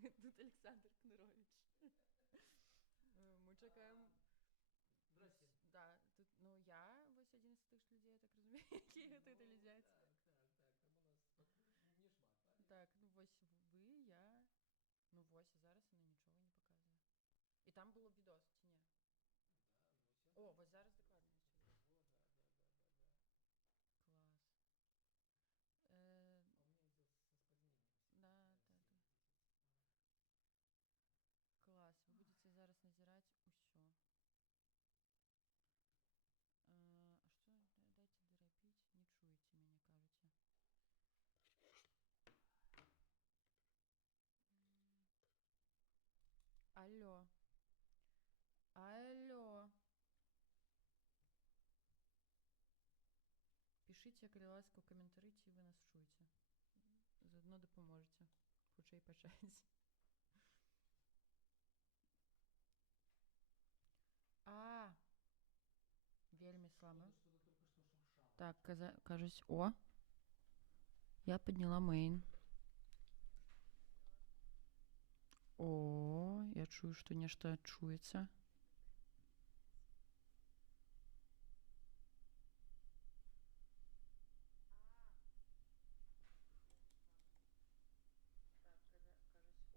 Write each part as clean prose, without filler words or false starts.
Тут Александр Кнурович. Мы чекаем. Здрасте. Да, тут, ну я вось один из тых людей, я так разумею, які тут глядзяць. Так, там у нас не шмат, але... Так, ну вось вы, я. Ну вось, і зараз яна нічого не показывае. І там было відос, ці не? Да, ну все. О, вось зараз дакладна ўсё ёсць. О, да. Клас. А у меня идет со спознением. Да. Клас, вы будете зараз назіраць усё. А што, дайце дарабіць? Не чуеце мяне, кажаце. Алло. Алло. Пішыце, калі ласка, ў каментары, ці вы нас чуеце. Заодно дапаможаце. Хутчэй пачаць. Вельмі слаба. Что-то только что шуршало. Так, кажусь, о. Я подняла мейн. О, я чую, што нешта чуецца.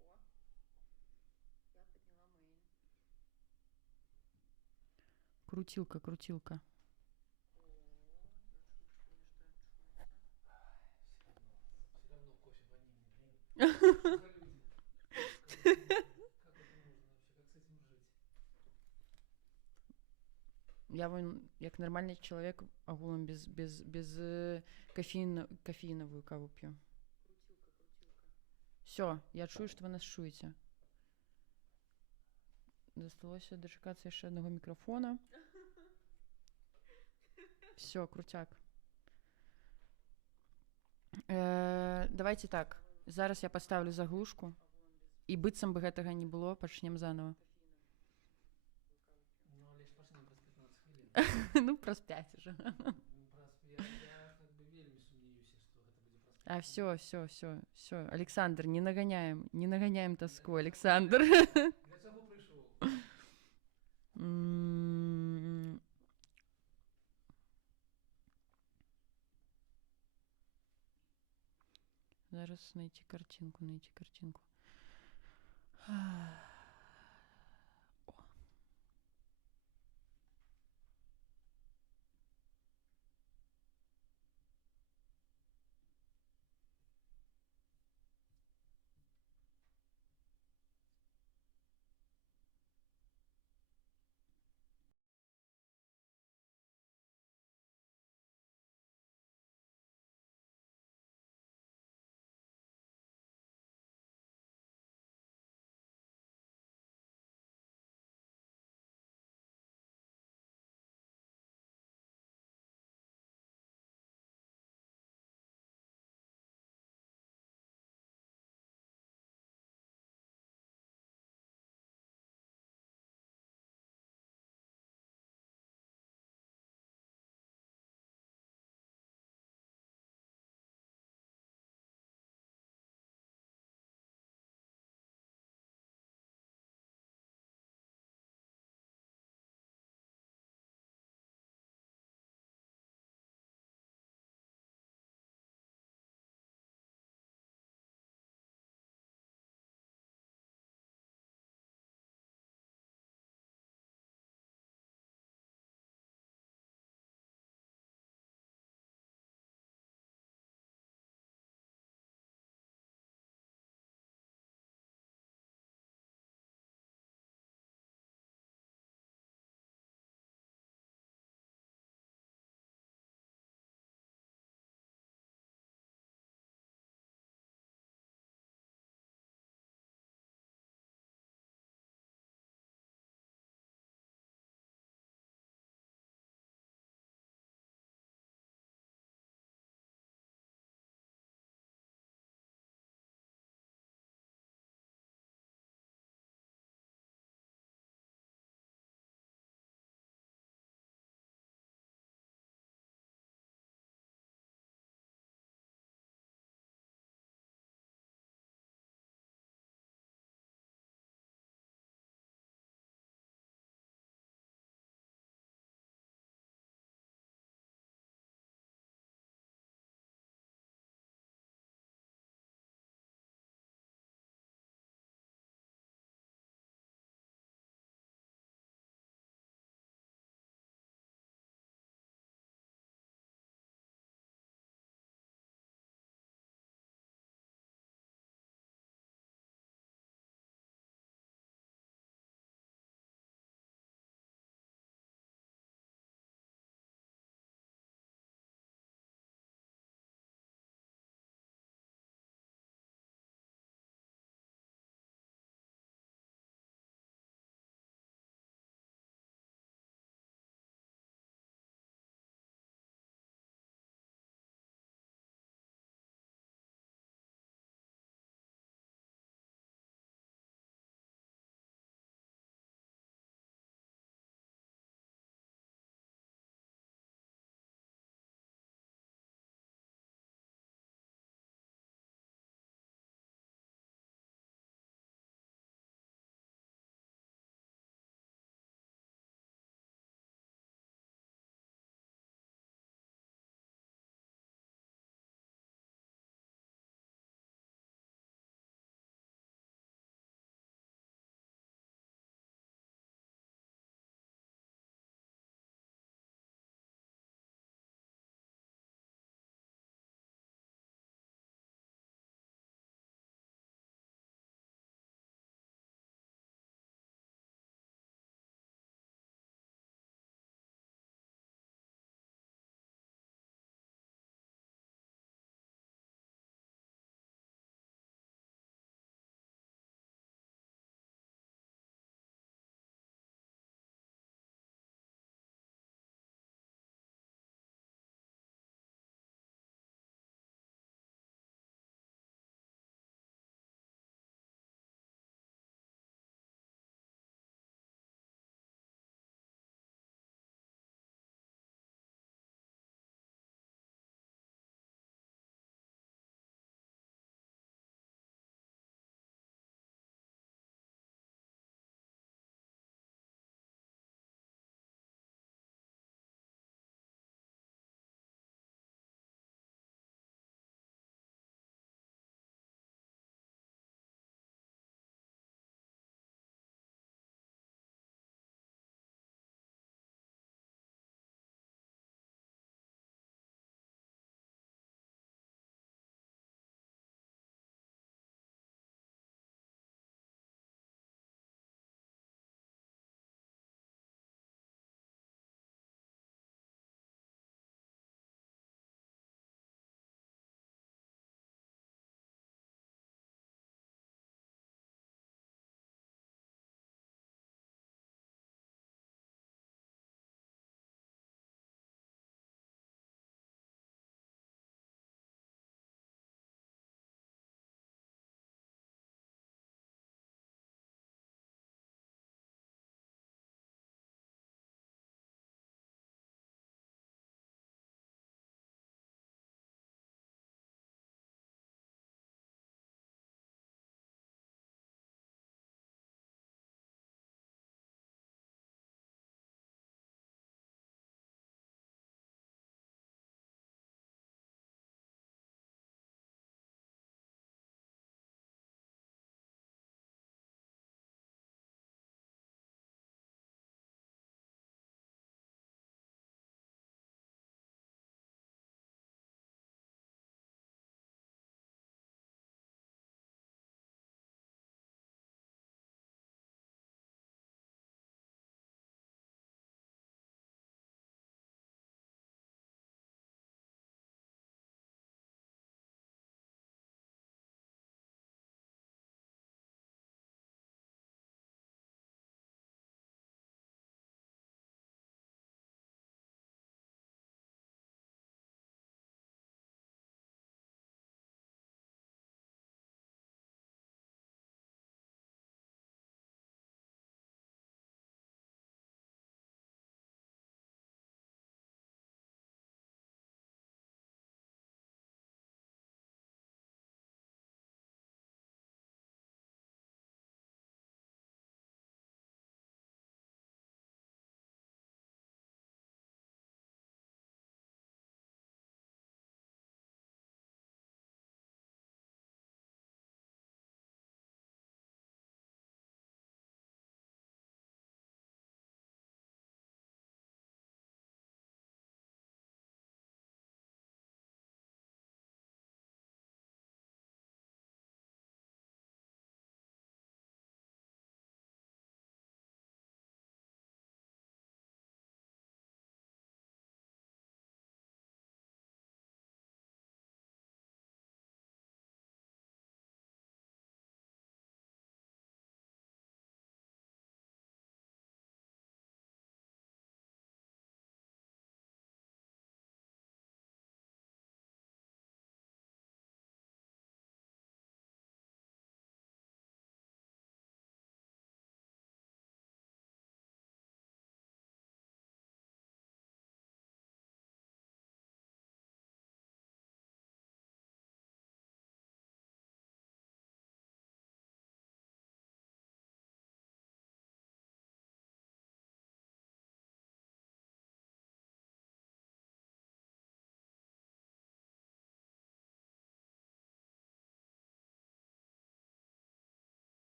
Так, кажусь, о. Я подняла мейн. Крутилка. Все равно кофе ванильный, блин. Что за люди? Как это можно вообще? Как с этим жить? Я вон, як нормальный человек, агулам без кофеиновую каву пью. Крутилка. Все, я чую, что вы нас чуете. Засталося дочекаться еще одного микрофона. Все, крутяк. Давайте так. Зараз я поставлю заглушку. І быццам бы гэтага не было, пачнем заново. Ну, Олеж, пошли праз 15 хвилин. Ну, праз 5 уже. Я как бы вельмі сумнеюся, что гэта будзе праз 5. А все. Александр, не нагоняем тоску, Александр. Для чаго прыйшоў? Зараз найти картинку.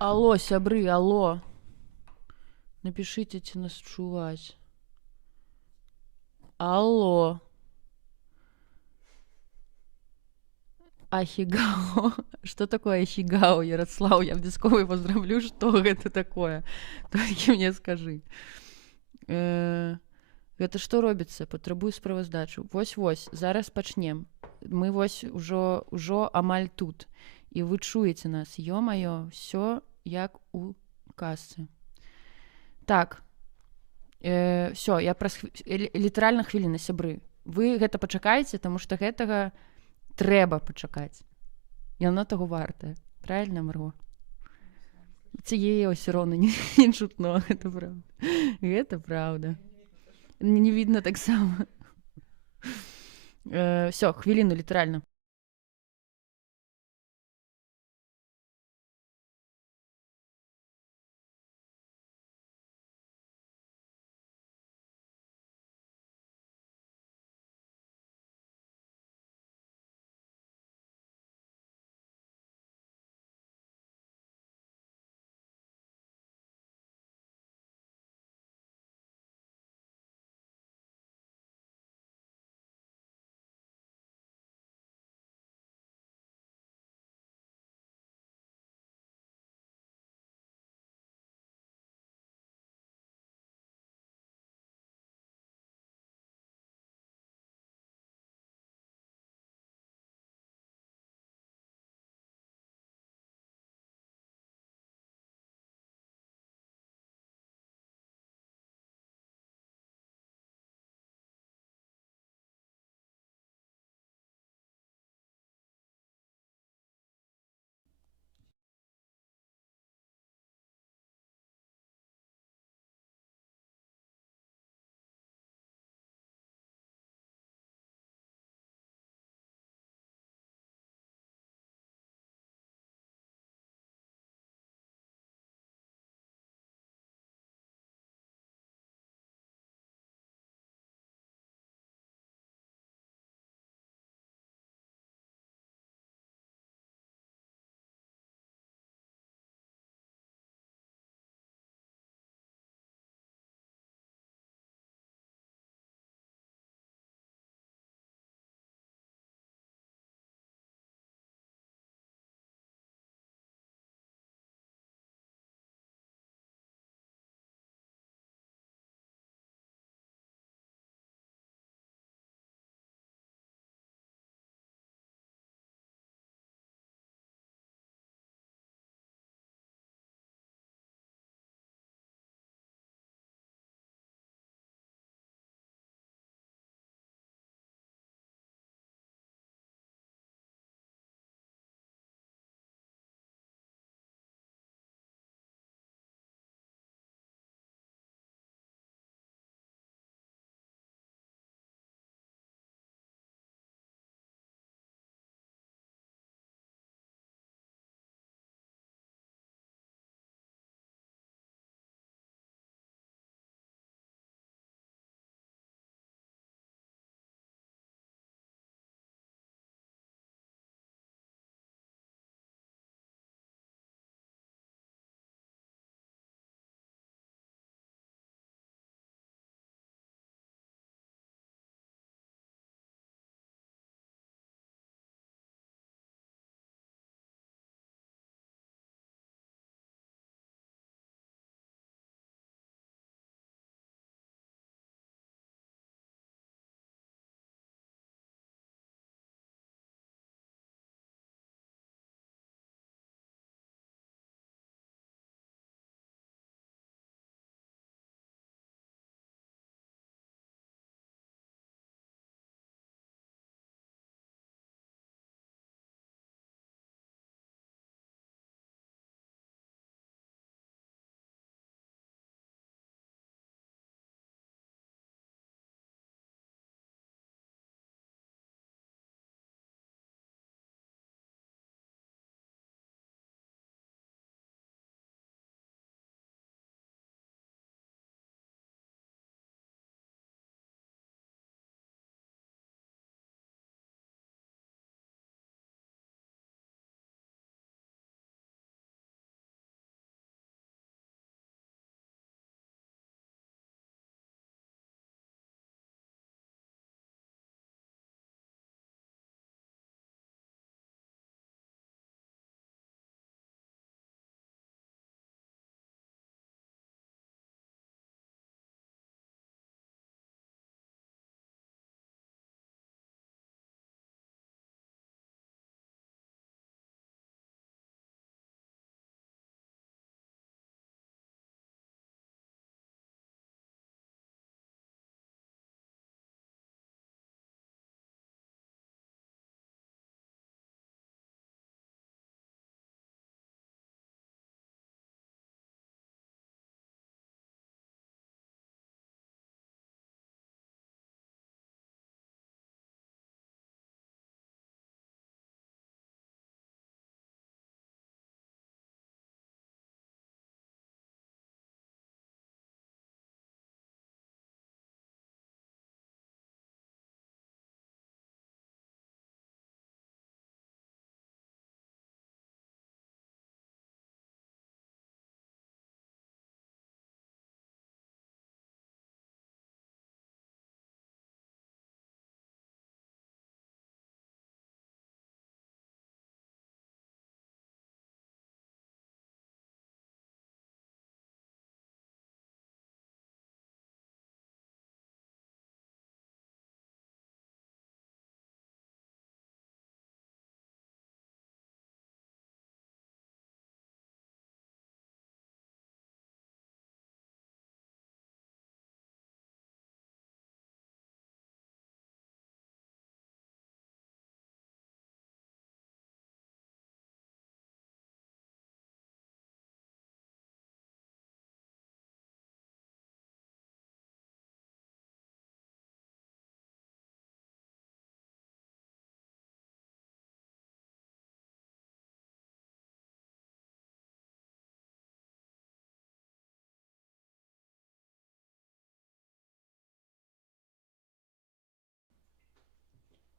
Алло, сябры, алло. Напишите, ці нас чуваць. Алло. Ахигао. Что такое ахигао, Ярослав? Я в дисковой поздравлю, что это такое? Толькі мне скажи. Гэта што робіцца? Патрабую справаздачу. Вось-вось, зараз пачнем. Мы вось ужо амаль тут. І вы чуеце нас. Ё-маё, всё як у казцы. Так. Всё, я праз літаральна хвіліна, сябры. Вы гэта пачакаеце, таму што гэтага трэба пачакаць. Яно таго вартае. Правильно, Марго? Ці яе ўсё роўна не чутно, гэта правда. Гэта правда. Не видно таксама. Всё, хвіліну, літаральна.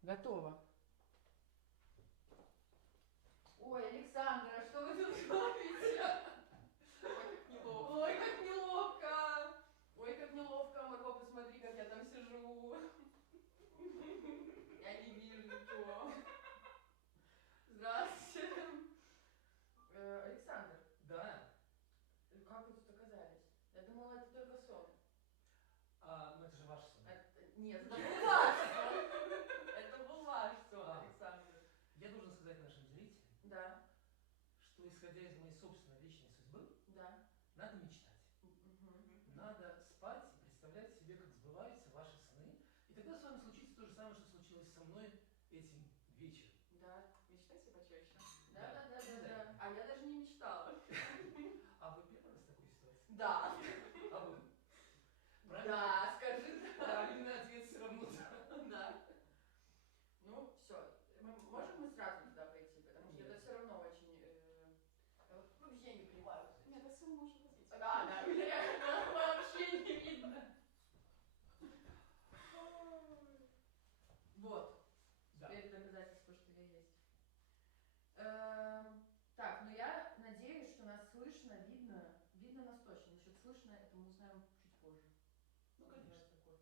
Готово. Ой, Александра, что вы тут делаете? Ой, как неловко. Ой, как неловко. Марго, посмотри, как я там сижу. Я не вижу ничего. Здравствуйте. Александр, Да, как вы тут оказались? Я думала, это только сон. ну это же ваш сон. Нет, это был ваш сон. Это был ваш сон, Александр. Я должен сказать нашим зрителям, Да, что исходя из моей собственной личной судьбы, да. надо мечтать. Надо спать и представлять себе, как сбываются ваши сны. И тогда с вами случится то же самое, что случилось со мной этим вечером. Да, Мечтайте почаще. да. А я даже не мечтала. А вы первый раз в такой ситуации? Да. А вы? Да, скажи да. Правильный ответ все равно да. Да. Ну, все. Можем мы сразу туда пойти, потому что это все равно очень... вообще не понимаю. Нет, это сын может быть. Да, реально, вообще не видно. Вот. Да. Теперь доказательство, что я есть. Так, ну я надеюсь, что нас слышно, видно. Видно нас точно. Насчет слышно, это мы узнаем чуть позже. Ну, конечно. Бывает.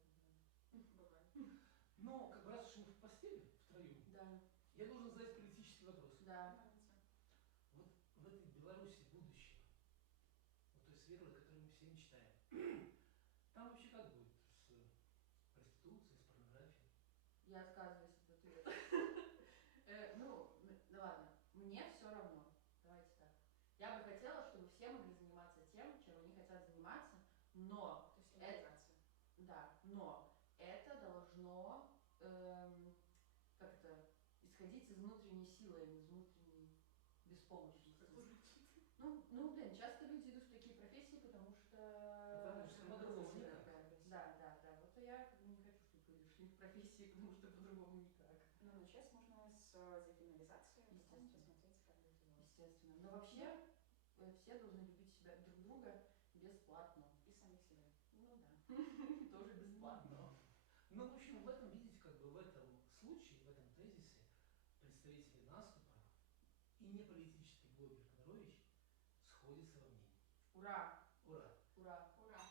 Но, как бы раз уж мы в постели втроем, Да, я должен задать политический вопрос. да. Вот в этой Беларуси будущего, вот той светлой, о которой мы все мечтаем, там вообще как будет с проституцией, с порнографией? Я отказываюсь от ответа. Ну ладно, мне все равно. Давайте так. Я бы хотела, чтобы все могли заниматься тем, чем они хотят заниматься, но... То есть легализация. Да, но это должно как-то исходить из внутренней силы, а не из внутренней беспомощности. Блин, часто люди идут в такие профессии, потому что... Потому что по-другому никак. Да. Вот я как бы не хочу, чтобы вы шли в профессии, потому что по-другому никак. Ну, начать можно с декриминализации, потом Естественно. посмотреть, как будет у вас. Естественно. Но вообще все должны любить себя друг друга бесплатно. И самих себя. Ну да. Тоже бесплатно. Ну, в общем, в этом, видите, как бы в этом случае, в этом тезисе представители наступа и неполитический блогер Конорович сходятся во мнении. Ура! Ура! Ура! Ура!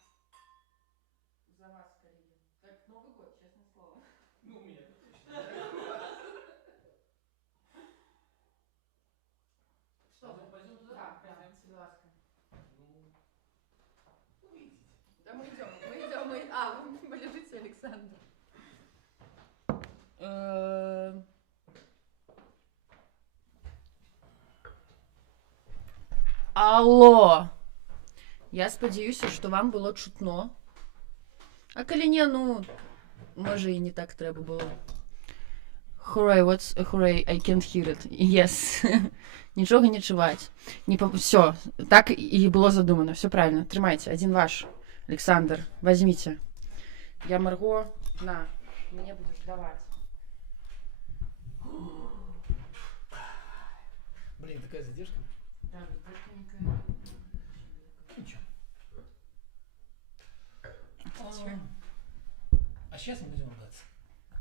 За вас, коллеги. Как Новый год, честное слово. Ну, у меня это точно. Что? Пойдем туда? Да, Пойдемте. будь ласка. Ну, вы идите. Да мы идем. Вы полежите, Александр. Алло. Я сподіваюся, що вам було чутно. А коли ні, ну, може і не так треба було. Hooray, hooray, I can't hear it. Yes. Нічого не чувать. Все, так і було задумано. Все правильно. Тримайте. Один ваш. Александр, возьмите. Я Марго. На, мне будешь давать. Блин, такая задержка. Да, быстренько. Ничего. А сейчас мы будем ругаться.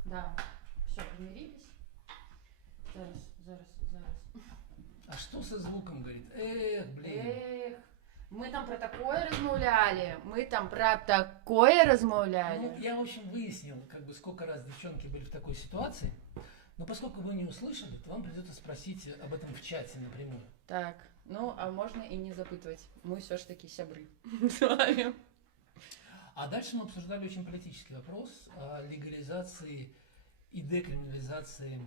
Да. Все, примирились. Зараз. А что со звуком, говорит? Эх, блин. Мы там про такое размовляли. Ну, я, в общем, выяснил, как бы сколько раз девчонки были в такой ситуации. Но поскольку вы не услышали, то вам придется спросить об этом в чате напрямую. Так, ну, а можно и не запытывать. Мы все ж таки сябры с вами. А дальше мы обсуждали очень политический вопрос о легализации и декриминализации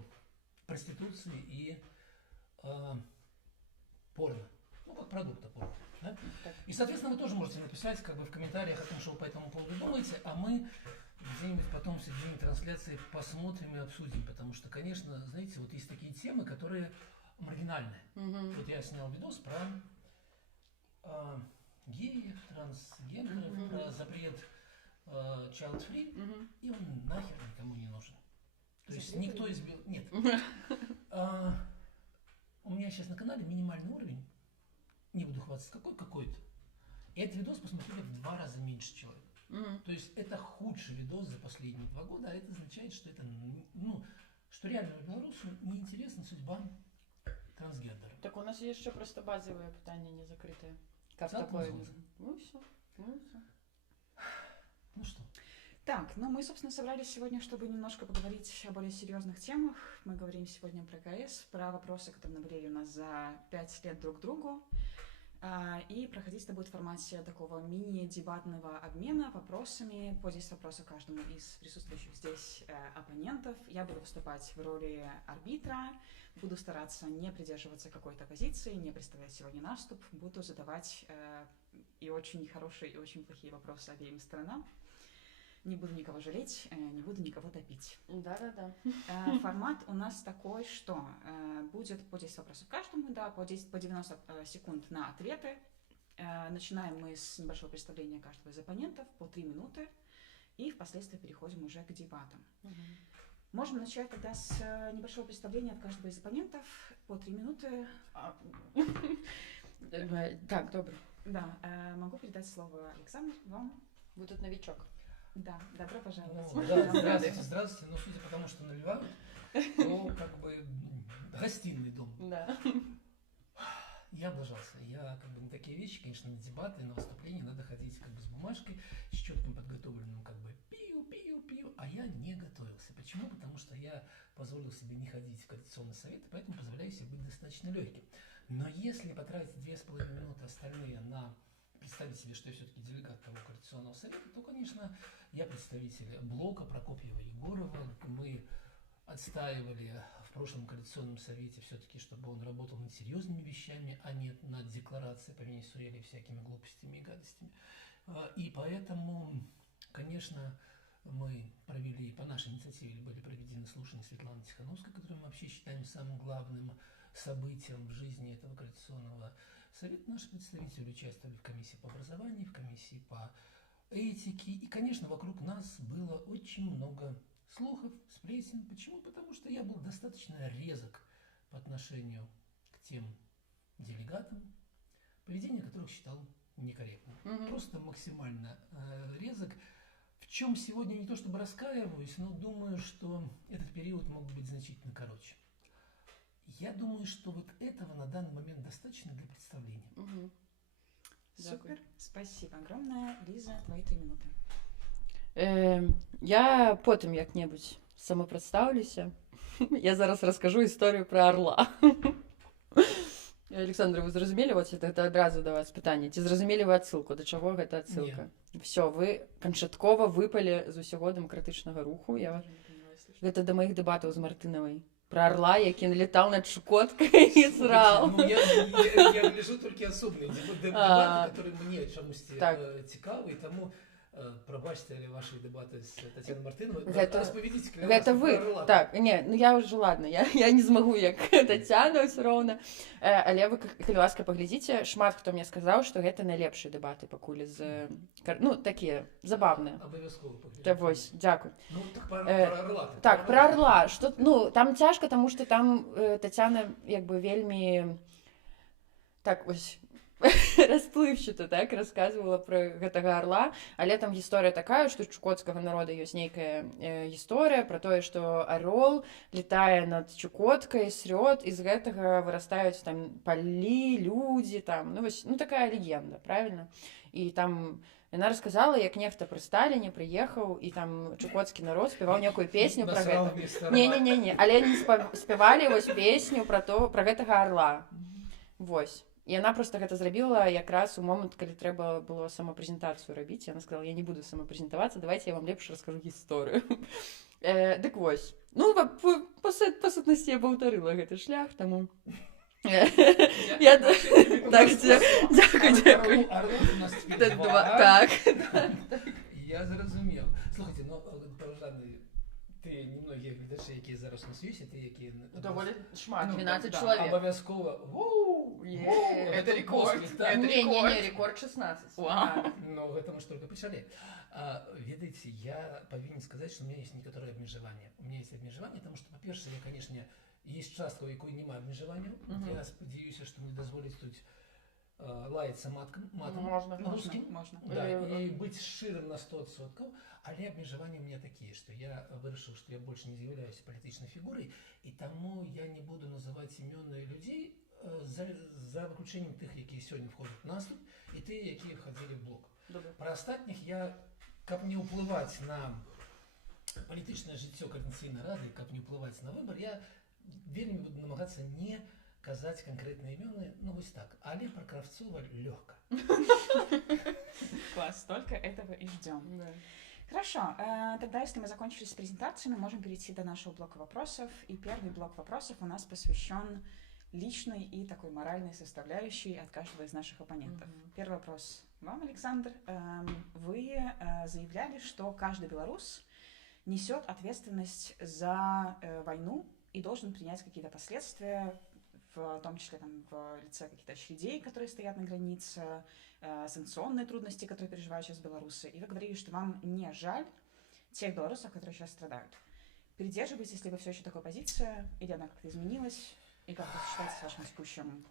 проституции и порно. Ну, как продукта порно. Да? И, соответственно, вы тоже можете написать как бы в комментариях о том, что вы по этому поводу думаете, а мы где-нибудь потом в середине трансляции посмотрим и обсудим, потому что, конечно, знаете, вот есть такие темы, которые маргинальные. Вот я снял видос про геев, трансгендеров, про запрет child free, и он нахер никому не нужен. То есть никто из... Нет. У меня сейчас на канале минимальный уровень, не буду хвастаться, какой-то. И этот видос посмотрели в 2 раза меньше человек. То есть это худший видос за последние 2 года, а это означает, что это, ну, что реальному белорусу неинтересна судьба трансгендера. Так у нас есть еще просто базовые питания не закрытые. Как Цалкам такое? згоден. Ну все. Ну что? Так, ну мы, собственно, собрались сегодня, чтобы немножко поговорить о более серьезных темах. Мы говорим сегодня про КС, про вопросы, которые наболели у нас за 5 лет друг к другу. И проходить это будет в формате такого мини-дебатного обмена вопросами. По 10 вопросов каждому из присутствующих здесь оппонентов. Я буду выступать в роли арбитра. Буду стараться не придерживаться какой-то позиции, не представлять сегодня наступ. Буду задавать и очень хорошие, и очень плохие вопросы обеим сторонам. Не буду никого жалеть, не буду никого топить. Да. Формат у нас такой, что будет по 10 вопросов каждому, да, по 90 секунд на ответы. Начинаем мы с небольшого представления каждого из оппонентов по 3 минуты, и впоследствии переходим уже к дебатам. Можем начать тогда с небольшого представления от каждого из оппонентов по 3 минуты. Так, добре. Да, могу передать слово Александру, вам. Вы тут новичок. Да, добро пожаловать. Ну, да, здравствуйте. Но судя по тому, что наливают, то как бы гостиный дом. Да. Я облажался. Я как бы на такие вещи, конечно, на дебаты, на выступления надо ходить как бы с бумажкой, с четким подготовленным как бы пиу, а я не готовился. Почему? Потому что я позволил себе не ходить в Координационный совет, поэтому позволяю себе быть достаточно легким. Но если потратить 2,5 минуты остальные на представить себе, что я все-таки делегат того Координационного совета, то, конечно, я представитель блока Прокопьева-Егорова. Мы отстаивали в прошлом Координационном совете все-таки, чтобы он работал над серьезными вещами, а не над декларацией по Венесуэле всякими глупостями и гадостями. И поэтому, конечно, мы провели, по нашей инициативе были проведены слушания Светланы Тихановской, которую мы вообще считаем самым главным событием в жизни этого Координационного совета. Наши представители участвовали в комиссии по образованию, в комиссии по этике. И, конечно, вокруг нас было очень много слухов, сплетен. Почему? Потому что я был достаточно резок по отношению к тем делегатам, поведение которых считал некорректным. Просто максимально резок. В чем сегодня не то чтобы раскаиваюсь, но думаю, что этот период мог быть значительно короче. Я думаю, что вот этого на данный момент достаточно для представления. Супер, спасибо огромное. Лиза, твои 3 минуты. Я потым як-небудзь самапрадстаўлюся. Я зараз раскажу історыю пра арла. Александр, вы зразумелі, вот это адразу да вас пытанне. Ці зразумелі вы адсылку, да чаго гэта адсылка? Все, вы канчаткова выпалі з усяго дэмакратычнага руху. Гэта да маіх дэбатаў з Мартынавай. Про орла, які налетал над Чукоткой и срал. Ну, я гляжу тільки особливі дебати, які мені чомусь цікаві, тому пробачте ваши дебаты с Татьяной Мартыновой. Расповедите, это вы. Орла. Так, не, ну я уже, ладно, я не змагу, як Тацяна ўсё роўна. Але вы, калі ласка, паглядзіце, шмат хто мне сказаў, што гэта найлепшыя дэбаты пакуль з... Ну, такія, забавныя. Абавязкова паглядзіце. Да, вось, дзякуй. Ну, так про орла. Так, про орла. Што, ну, там цяжка, таму што там Тацяна, як бы, вельмі... Так, вось... расплывчата так рассказывала про гэтага орла, але там гісторыя такая, што чукотскага народа ёсць нейкая гісторыя про тое, што орол летае над Чукоткай, срёт, і з гэтага вырастаюць там палі, людзі там, ну вось, ну такая легенда, правильно? І там яна расказала, як нехта пры Сталіне прыехаў, і там чукотскі народ спяваў некую песню про гэта. Не, але они спявалі вось песню про гэтага орла. Вось. І яна просто гэта зрабіла якраз у момант, калі трэба было самапрэзентацыю рабіць. Яна сказала, я не буду самапрэзентавацца, давайте я вам лепш раскажу гісторыю. Дык вось. Ну, па сутнасці я паўтарыла гэты шлях, таму... Так, дзякуй. Так. Я зразумеў. Слухайте, ну, паважаны, ты немногія гледачы, якія зараз у нас ёсць, ты якія... Даволі шмат, 12 чалавек. Абавязкова. Это рекорд. Не, рекорд 16. Ну, гэта мы ж только пачалі. Ведаеце, я павінен сказаць, што у меня есть некаторыя абмежаванні. У меня есть абмежаванні, тому што, па-першае, конечно, есть частка, у якой няма абмежаванняў. Я спадзяюся, што мне дазволяць тут лаяцца матам Можна. рускім, Можно. да, і быць шчырым на 100%, але абмежаванні ў мяне такія, што я вырашыў, што я больш не з'яўляюся палітычнай фігурай, і таму я не буду называць імёны людзей за выключэннем тых, якія сёння входзяць в наступ, і тыя, якія входзілі в блок. Добра. Пра астатніх я, каб не ўплываць на палітычнае жыццё Координацыйнай рады, каб не ўплываць на выбар, я вельмі буду намагацца не казаць канкрэтныя імёны, ну вось так, але пра Кравцова лёгка. Класс, только этого и ждем. Да. Хорошо, тогда если мы закончили с презентациями, можем перейти до нашего блока вопросов. И первый блок вопросов у нас посвящен личной и такой моральной составляющей от каждого из наших оппонентов. Первый вопрос вам, Александр. Вы заявляли, что каждый белорус несет ответственность за войну и должен принять какие-то последствия, в том числе там, в лице каких-то очередей, которые стоят на границе, санкционные трудности, которые переживают сейчас белорусы. И вы говорили, что вам не жаль тех белорусов, которые сейчас страдают. Придерживаетесь ли вы все еще такой позиции, или она как-то изменилась, и как это сочетается с вашим текущим?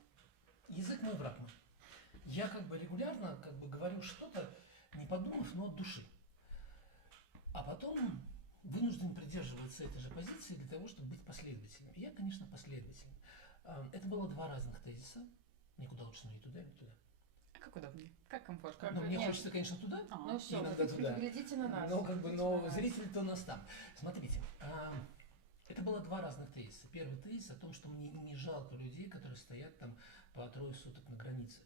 Язык мой, враг мой. Я как бы регулярно говорю что-то, не подумав, но от души. А потом вынужден придерживаться этой же позиции для того, чтобы быть последовательным. Я, конечно, последовательный. Это было два разных тезиса. Никуда лучше не туда, не туда. А как удобнее? Как комфортно? Но мне хочется, конечно, туда, Ну все, иногда туда. глядите на нас. Но зрители-то у нас там. Смотрите, это было два разных тезиса. Первый тезис о том, что мне не жалко людей, которые стоят там по 3 суток на границе.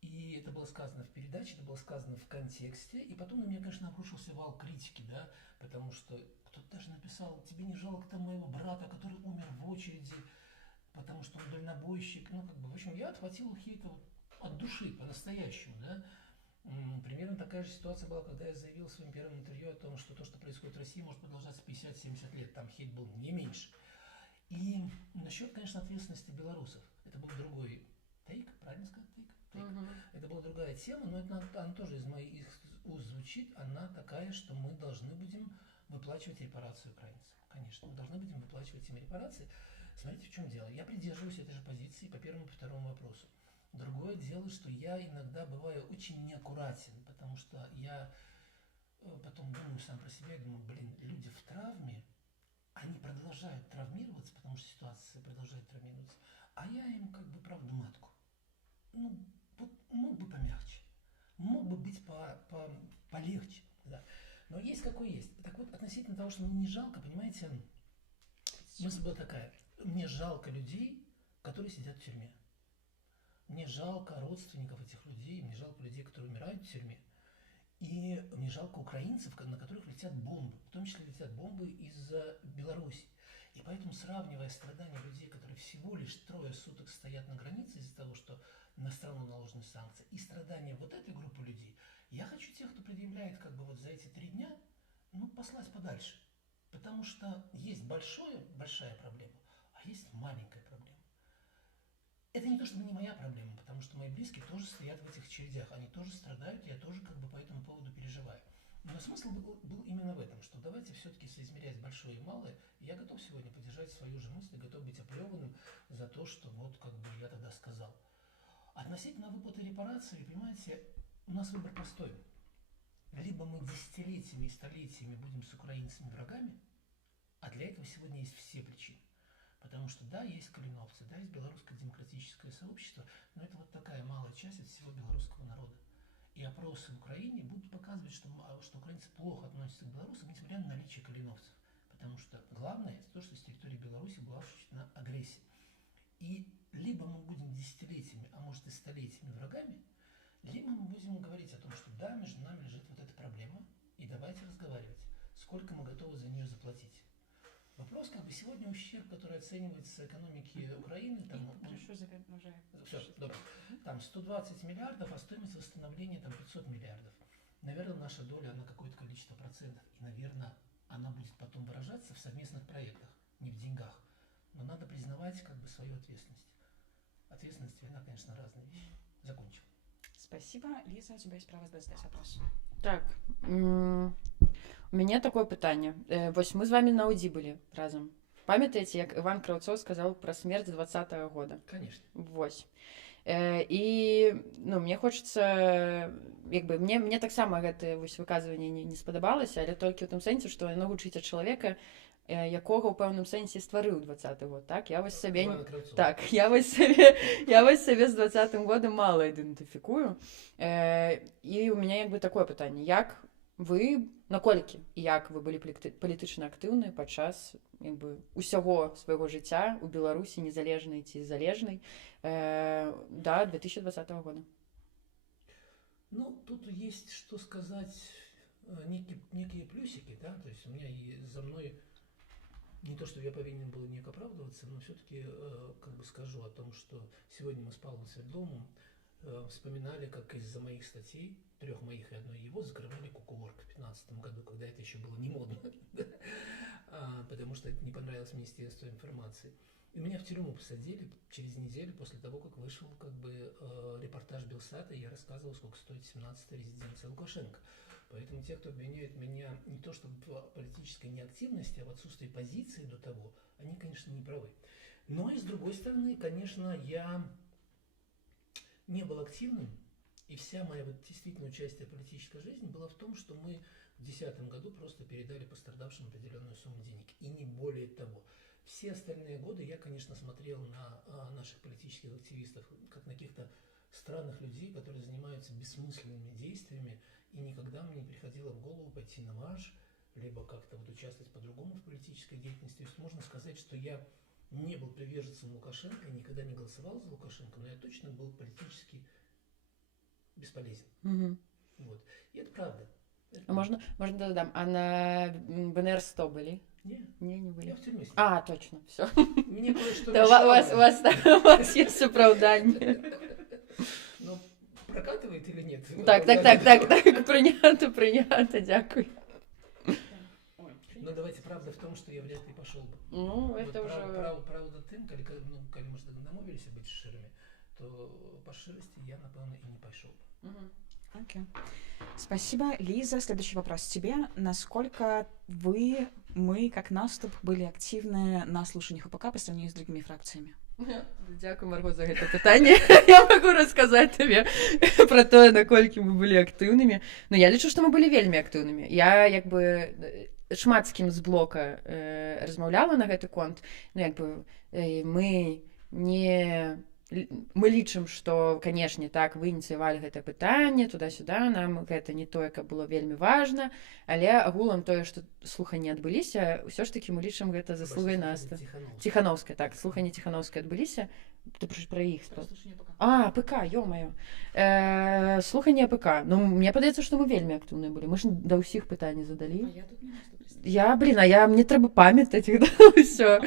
И это было сказано в передаче, это было сказано в контексте. И потом на меня, конечно, обрушился вал критики, да, потому что кто-то даже написал: тебе не жалко там моего брата, который умер в очереди, потому что он дальнобойщик. Ну, в общем, я отхватил хейта от души, по-настоящему, да. Примерно такая же ситуация была, когда я заявил в своем первом интервью о том, что то, что происходит в России, может продолжаться 50-70 лет. Там хейт был не меньше. И насчет, конечно, ответственности белорусов. Это был другой тейк, правильно сказать, тейк? Это была другая тема, но это, она тоже из моих уст звучит. Она такая, что мы должны будем выплачивать репарацию украинцам. Конечно, мы должны будем выплачивать им репарации. Смотрите, в чем дело. Я придерживаюсь этой же позиции по первому и по второму вопросу. Другое дело, что я иногда бываю очень неаккуратен, потому что я потом думаю сам про себя и думаю, люди в травме, они продолжают травмироваться, потому что ситуация продолжает травмироваться, а я им правду матку. Ну, вот мог бы помягче, мог бы быть полегче, да. Но есть какой есть. Так вот, относительно того, что мне не жалко, понимаете, мысль была такая: мне жалко людей, которые сидят в тюрьме. Мне жалко родственников этих людей, мне жалко людей, которые умирают в тюрьме. И мне жалко украинцев, на которых летят бомбы, в том числе летят бомбы из Беларуси. И поэтому, сравнивая страдания людей, которые всего лишь 3 суток стоят на границе из-за того, что на страну наложены санкции, и страдания вот этой группы людей, я хочу тех, кто предъявляет за эти 3 дня, послать подальше. Потому что есть большая проблема, а есть маленькая проблема. Это не то, чтобы не моя проблема, потому что мои близкие тоже стоят в этих очередях, они тоже страдают, я тоже по этому поводу переживаю. Но смысл был именно в этом, что давайте все-таки соизмерять большое и малое. Я готов сегодня поддержать свою же мысль, готов быть оплеванным за то, что я тогда сказал. Относительно выплаты репараций, понимаете, у нас выбор простой. Либо мы десятилетиями и столетиями будем с украинцами врагами, а для этого сегодня есть все причины. Потому что да, есть калиновцы, да, есть белорусское демократическое сообщество, но это такая малая часть от всего белорусского народа. И опросы в Украине будут показывать, что украинцы плохо относятся к белорусам, несмотря на наличие калиновцев. Потому что главное это то, что с территории Беларуси была осуществлена агрессия. И либо мы будем десятилетиями, а может и столетиями врагами, либо мы будем говорить о том, что да, между нами лежит эта проблема, и давайте разговаривать, сколько мы готовы за нее заплатить. Вопрос, сегодня ущерб, который оценивается экономике Украины, все, добро. Там 120 миллиардов, а стоимость восстановления 500 миллиардов. Наверное, наша доля на какое-то количество процентов, и, наверное, она будет потом выражаться в совместных проектах, не в деньгах. Но надо признавать свою ответственность. Ответственность и вина, конечно, разные вещи. Закончил. Спасибо. Лиза, у тебя есть право задать вопрос. Так, у мяне такое пытанне. Вось мы з вами на АУДЗІ былі разам. Памятаеце, як Іван Краўцоў сказаў пра смерць 20-го года? Конечно. Вось. І ну, мне хочацца мне таксама гэта выказванне не спадабалася, але толькі ў тым сэнсе, што яно гучыць ад чалавека, якога ў пэўным сэнсе стварыў 20-й год. Так, я вось сабе з 20-м годам мала ідэнтыфікую. І ў мяне такое пытанне: як вы, наколькі і як вы былі палітычна актыўныя падчас усяго свайго жыцця ў Беларусі, незалежнай ці залежнай, до 2020 года? Ну, тут есть что сказать, некие плюсики, да, то есть у меня за мной, не то, что я повинен был не оправдываться, но все-таки как бы скажу о том, что сегодня мы с Павлом Свердловым вспоминали, как из-за моих статей, 3 моих и 1 его, закрывали Кукуворк в 2015 году, когда это еще было не модно, потому что это не понравилось Министерству информации. И меня в тюрьму посадили через неделю после того, как вышел репортаж Белсата, и я рассказывал, сколько стоит 17-я резиденция Лукашенко. Поэтому те, кто обвиняют меня не то что в политической неактивности, а в отсутствии позиции до того, они, конечно, не правы. Но и с другой стороны, конечно, я не был активным, и вся моя действительно участие в политической жизни было в том, что мы в 2010 году просто передали пострадавшим определенную сумму денег, и не более того. Все остальные годы я, конечно, смотрел на наших политических активистов как на каких-то странных людей, которые занимаются бессмысленными действиями, и никогда мне не приходило в голову пойти на марш, либо как-то участвовать по-другому в политической деятельности. То есть можно сказать, что я не был приверженцем Лукашенко, никогда не голосовал за Лукашенко, но я точно был политически бесполезен. Вот. И это правда. Можно додам, а на БНР-100 были? Не были. Я в тюрьме сидел. А, точно, все. Мне кое-что у вас есть оправдание. Ну, прокатывает или нет? Так, принято, дякую. Но давайте, правда в том, что я вряд ли пошел бы. Ну, это уже... Правда тым, калі мы дамовіліся быць шчырымі, то по шчырасці я, напэўна, и не пошел бы. Окей. Спасибо. Лиза, следующий вопрос тебе. Насколько мы, как наступ, были активны на слушаниях УПК по сравнению с другими фракциями? Дзякуй, Марго, за гэта пытанне. Я могу расказаць табе пра тое, наколькі мы былі актыўнымі. Но я лічу, што мы былі вельмі актыўнымі. Я шмат з кім з блока размаўляла на гэты конт. Мы лічым, што, канешне, так, вы ініцыявалі гэта пытанне туда-сюда, нам гэта не тое, каб было вельмі важна, але агулам тое, што слуханні адбыліся, ўсё ж такі мы лічым гэта заслугай наста. Ціханаўская, так, слуханні Ціханаўскай адбыліся. Ты пра іх спрашиваешь? ПК, ё-маё. Слуханні АПК. Ну, мне падаецца, што мы вельмі актыўныя былі. Мы ж да ўсіх пытанні задалі. А я тут не мне трэба памятаць ўсё.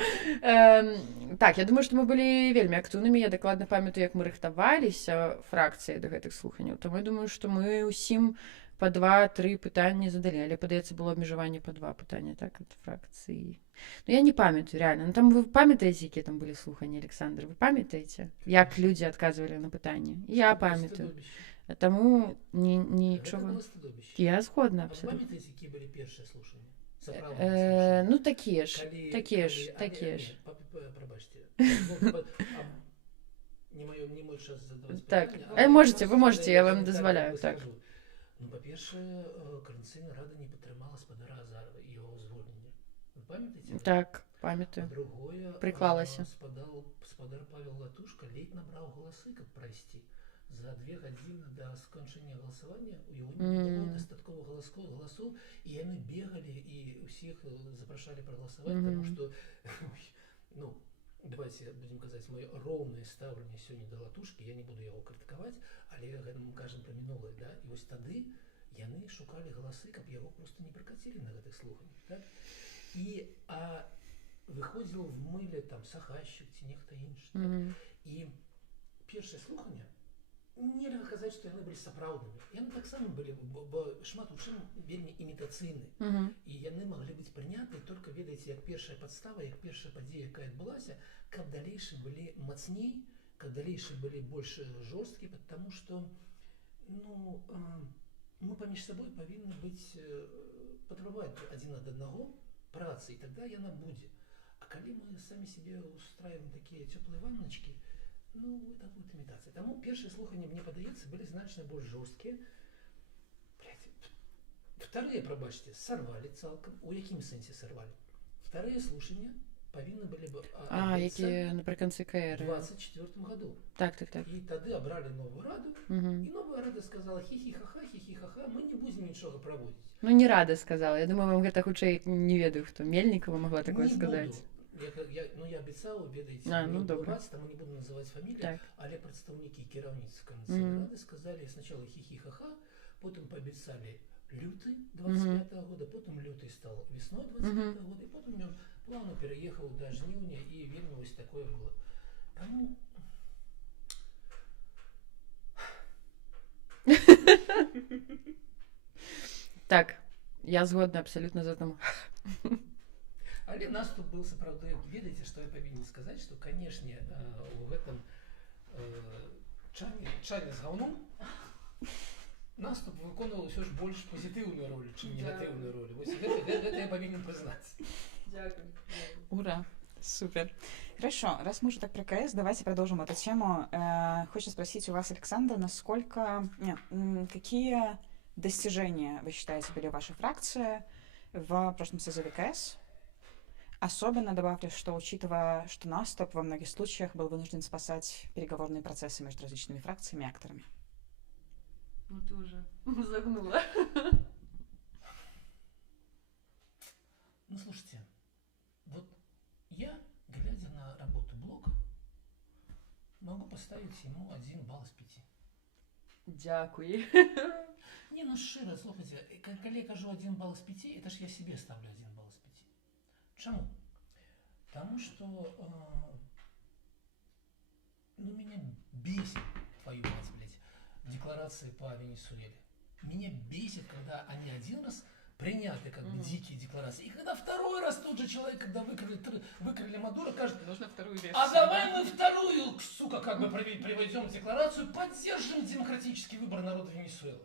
Так, я думаю, што мы былі вельмі актыўнымі. Я дакладна памятаю, як мы рыхтаваліся фракцыяй да гэтых слуханняў. Таму я думаю, што мы ўсім па 2-3 пытанні задалі. Але, падаецца, было абмежаванне па 2 пытанні, так, ад фракцыі. Ну, я не памятаю, реально. Ну, там вы памятаеце, якія там былі слуханні, Александр? Вы памятаеце, як людзі адказвалі на пытанні? Я памятаю. Таму нічога... Я згодна, абсолютно. Памятаеце, якія былі першыя слушанні? Ну, такія ж. Прабачце. Не мой час задаваць пытанне. Так, вы можете, я вам дазваляю. Так. Ну, па-першае, Координаційная рада не падтрымала спадара Азарова і яго звольнення. Вы памятаеце? Так, памятаю. Другое, прыклалася. Спадар Павел Латушка ледь набраў галасы, каб прайсці. За 2 гадзіны до скончання галасавання у яго не было дастаткова галасоў, і яны бегалі і ўсіх запрашалі прагаласаваць, тому што, ну, давайте будем казаць, моё роўнае стаўленне сёння да Латушкі, я не буду яго крытыкаваць, але гэта мы кажам пра мінулае, да? І вось тады яны шукалі галасы, каб яго просто не пракацілі на гэтых слуханнях, так? І выходзіў в мыле там Сахащик ці нехта іншы, так? І першае слуханне, нельга казаць, што яны былі сапраўднымі. Яны таксама былі, бо шмат у чым вельмі імітацыйны. І яны маглі быць прыняты, толькі ведаеце, як першая падстава, як першая падзея, якая адбылася, каб далейшыя былі мацней, каб далейшыя былі больш жорсткія, потому што, ну, мы паміж сабой павінны быць, патрабаваць адзін ад аднаго працы, і тогда яна будзе. А калі мы самі себе устраиваем такія цёплыя ванначкі, Ну, это будет имитация. Тому першие слухання, мне падаецца, былі значна больш жорсткія. Вторые, пробачьте, сорвали цалкам. У якім сэнсе сорвали? Вторые слушания повинны были бы які напрыканцы в КР. 24 году. Так. И тады обрали новую раду, Угу. и новая рада сказала хі-хі-ха-ха, мы не будем нічога праводзіць. Ну, не рада сказала. Я думаю, вам гэта хутчэй не ведаю, хто Мельнікова могла такое не сказаць. Буду. Я обіцяў, ведаеце, ну, не добра. ўбываць, таму не буду называць фамілію, Так. але прадстаўнікі кіраўніцтва Координаційнай рады сказалі спачатку хі-хі-ха-ха, потым паабяцалі люты 25-го года, потым люты стал весной 25-го года, и потом ён плавно переехал до жніўня, и вельмі вось такое было. Таму Так, я згодна абсолютно з гэтым. але наступ был сапраўды, ведаеце, што я павінен сказаць, што канешне у гэтым чане з гаўном наступ выконваў ўсё ж больш пазітыўную ролю, чым негатыўную ролю. Вось гэта я павінен прызнаць. Ура, супер. Хорошо, раз мы уже так про КС, давайте продолжим эту тему. Хочу спросить у вас, Александр, какие достижения, вы считаете, были в вашей фракции в прошлом созыве КС? Особенно добавлю, что учитывая, что наступ во многих случаях был вынужден спасать переговорные процессы между различными фракциями и акторами. Ну ты уже загнула. Ну, слушайте, вот я, глядя на работу блока, могу поставить ему 1 балл из 5. Дякую. Не, ну широ, слушайте, когда я кажу 1 балл из 5, это ж я себе ставлю 1 балл из 5. Чему? Потому что меня бесит, твою мать, блядь, декларации по Венесуэле. Меня бесит, когда они один раз приняты как бы дикие декларации. И когда второй раз тут же человек, когда выкрали Мадуро, кажет, Нужно вторую версию. а давай мы вторую, сука, как бы приведем декларацию, поддержим демократический выбор народа Венесуэлы.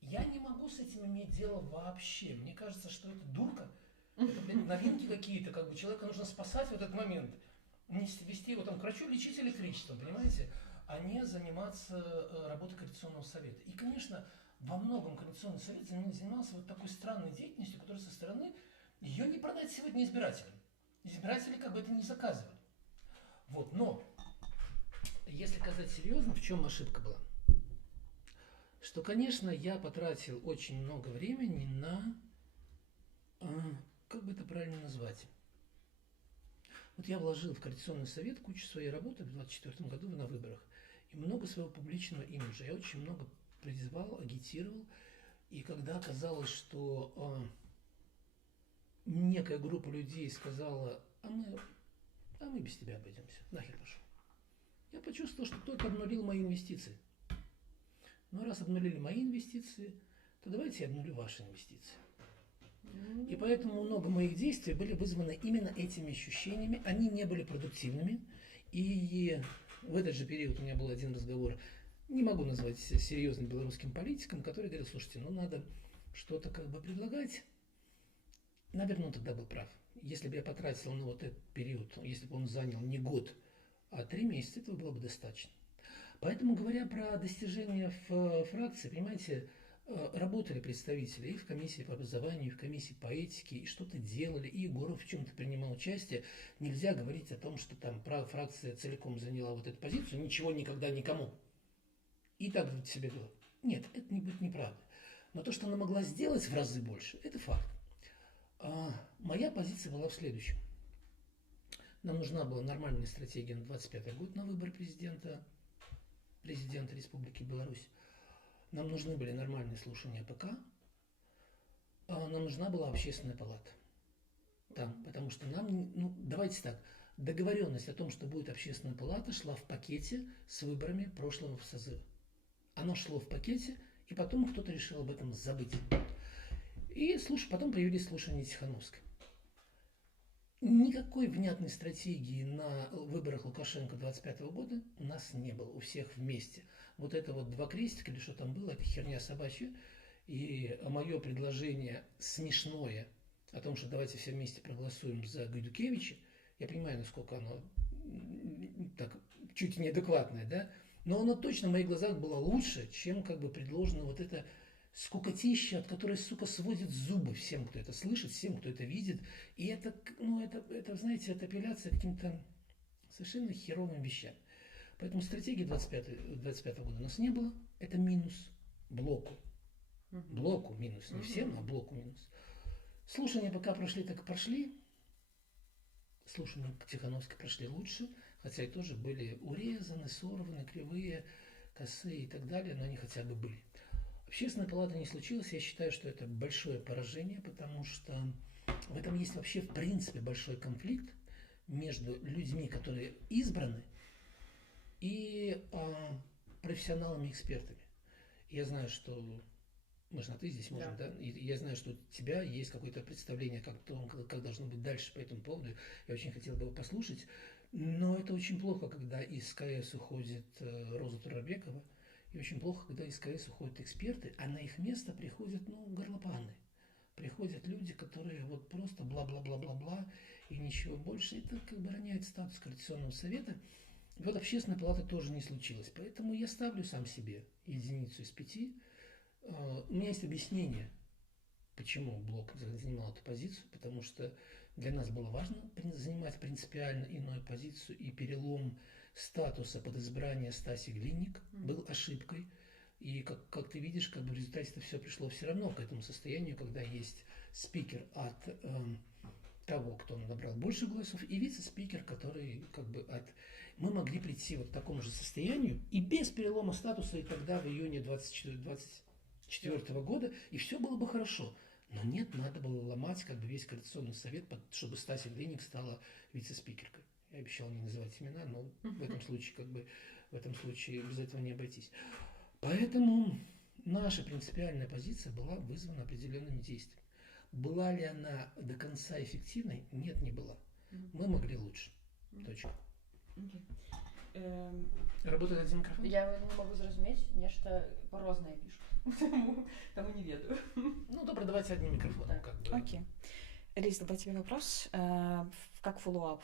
Я не могу с этим иметь дело вообще. Мне кажется, что это дурка. Это, блядь, новинки какие-то, как бы человека нужно спасать в этот момент. Не вести его там к врачу, лечить электричеством, понимаете? А не заниматься работой Координационного совета. И, конечно, во многом Координационный совет занимался вот такой странной деятельностью, которая со стороны ее не продать сегодня избирателям. Избиратели как бы это не заказывали. Вот, но если сказать серьезно, в чем ошибка была? Что, конечно, я потратил очень много времени на, как бы это правильно назвать? Вот я вложил в Координационный совет кучу своей работы в 2024 году на выборах. И много своего публичного имиджа. Я очень много призывал, агитировал. И когда оказалось, что некая группа людей сказала, а мы без тебя обойдемся, нахер пошел. Я почувствовал, что кто-то обнулил мои инвестиции. Но раз обнулили мои инвестиции, то давайте я обнулю ваши инвестиции. И поэтому много моих действий были вызваны именно этими ощущениями. Они не были продуктивными. И в этот же период у меня был один разговор, не могу назвать серьезным белорусским политиком, который говорил, слушайте, ну надо что-то как бы предлагать. Наверное, он тогда был прав. Если бы я потратил на вот этот период, если бы он занял не год, а 3 месяца, этого было бы достаточно. Поэтому, говоря про достижения в фракции, понимаете, работали представители и в комиссии по образованию, и в комиссии по этике, и что-то делали, и Егоров в чем-то принимал участие. Нельзя говорить о том, что там фракция целиком заняла вот эту позицию, ничего никогда никому. И так себе было. Нет, это не будет неправда. Но то, что она могла сделать в разы больше, это факт. Моя позиция была в следующем. Нам нужна была нормальная стратегия на 25 год на выборы президента Республики Беларусь. Нам нужны были нормальные слушания ПК. Нам нужна была общественная палата. Там, потому что нам, давайте так, договоренность о том, что будет общественная палата, шла в пакете с выборами прошлого созыва. Оно шло в пакете, и потом кто-то решил об этом забыть. И потом появились слушания Тихановской. Никакой внятной стратегии на выборах Лукашенко 25 года у нас не было, у всех вместе. Вот это вот 2 крестика или что там было, это херня собачья. И мое предложение смешное о том, что давайте все вместе проголосуем за Гайдукевича, я понимаю, насколько оно так чуть неадекватное, да, но оно точно в моих глазах было лучше, чем как бы предложено вот это скукотища, от которой, сука, сводит зубы всем, кто это слышит, всем, кто это видит. И это, ну, это знаете, это апелляция к каким-то совершенно херовым вещам. Поэтому стратегии 25 года у нас не было. Это минус блоку. Блоку минус. Не всем, а блоку минус. Слушания пока прошли, так прошли. Слушания Тихановской прошли лучше, хотя и тоже были урезаны, сорваны, кривые, косые и так далее, но они хотя бы были. Общественная палата не случилась. Я считаю, что это большое поражение, потому что в этом есть вообще в принципе большой конфликт между людьми, которые избраны, и профессионалами, экспертами. Я знаю, что мы же на «ты» здесь можем, да? И я знаю, что у тебя есть какое-то представление, как должно быть дальше по этому поводу. Я очень хотел бы его послушать. Но это очень плохо, когда из КС уходит Роза Турабекова. И очень плохо, когда из КС уходят эксперты, а на их место приходят, горлопаны. Приходят люди, которые вот просто бла-бла-бла-бла-бла и ничего больше. Это как бы роняет статус Координационного совета. И вот общественная палата тоже не случилась. Поэтому я ставлю сам себе единицу из 5. У меня есть объяснение, почему Блок занимал эту позицию. Потому что для нас было важно занимать принципиально иную позицию, и перелом статуса под избрание Стаси Глинник был ошибкой. И как ты видишь, как бы в результате это все пришло все равно к этому состоянию, когда есть спикер от того, кто набрал больше голосов, и вице-спикер, который как бы от... Мы могли прийти вот к такому же состоянию и без перелома статуса и тогда в июне 24 года, и все было бы хорошо. Но нет, надо было ломать как бы весь Координационный совет, чтобы Стася Глинник стала вице-спикеркой. Я обещал не называть имена, но в этом случае без этого не обойтись. Поэтому наша принципиальная позиция была вызвана определенными действиями. Была ли она до конца эффективной? Нет, не была. Мы могли лучше. Точка. Работает один микрофон? Я не могу зразумець, нешта рознае пишут. Тому не ведаю. Ну, добро, давайте одним микрофоном. Так. Окей. Лиз, давай тебе вопрос. Как фоллоуап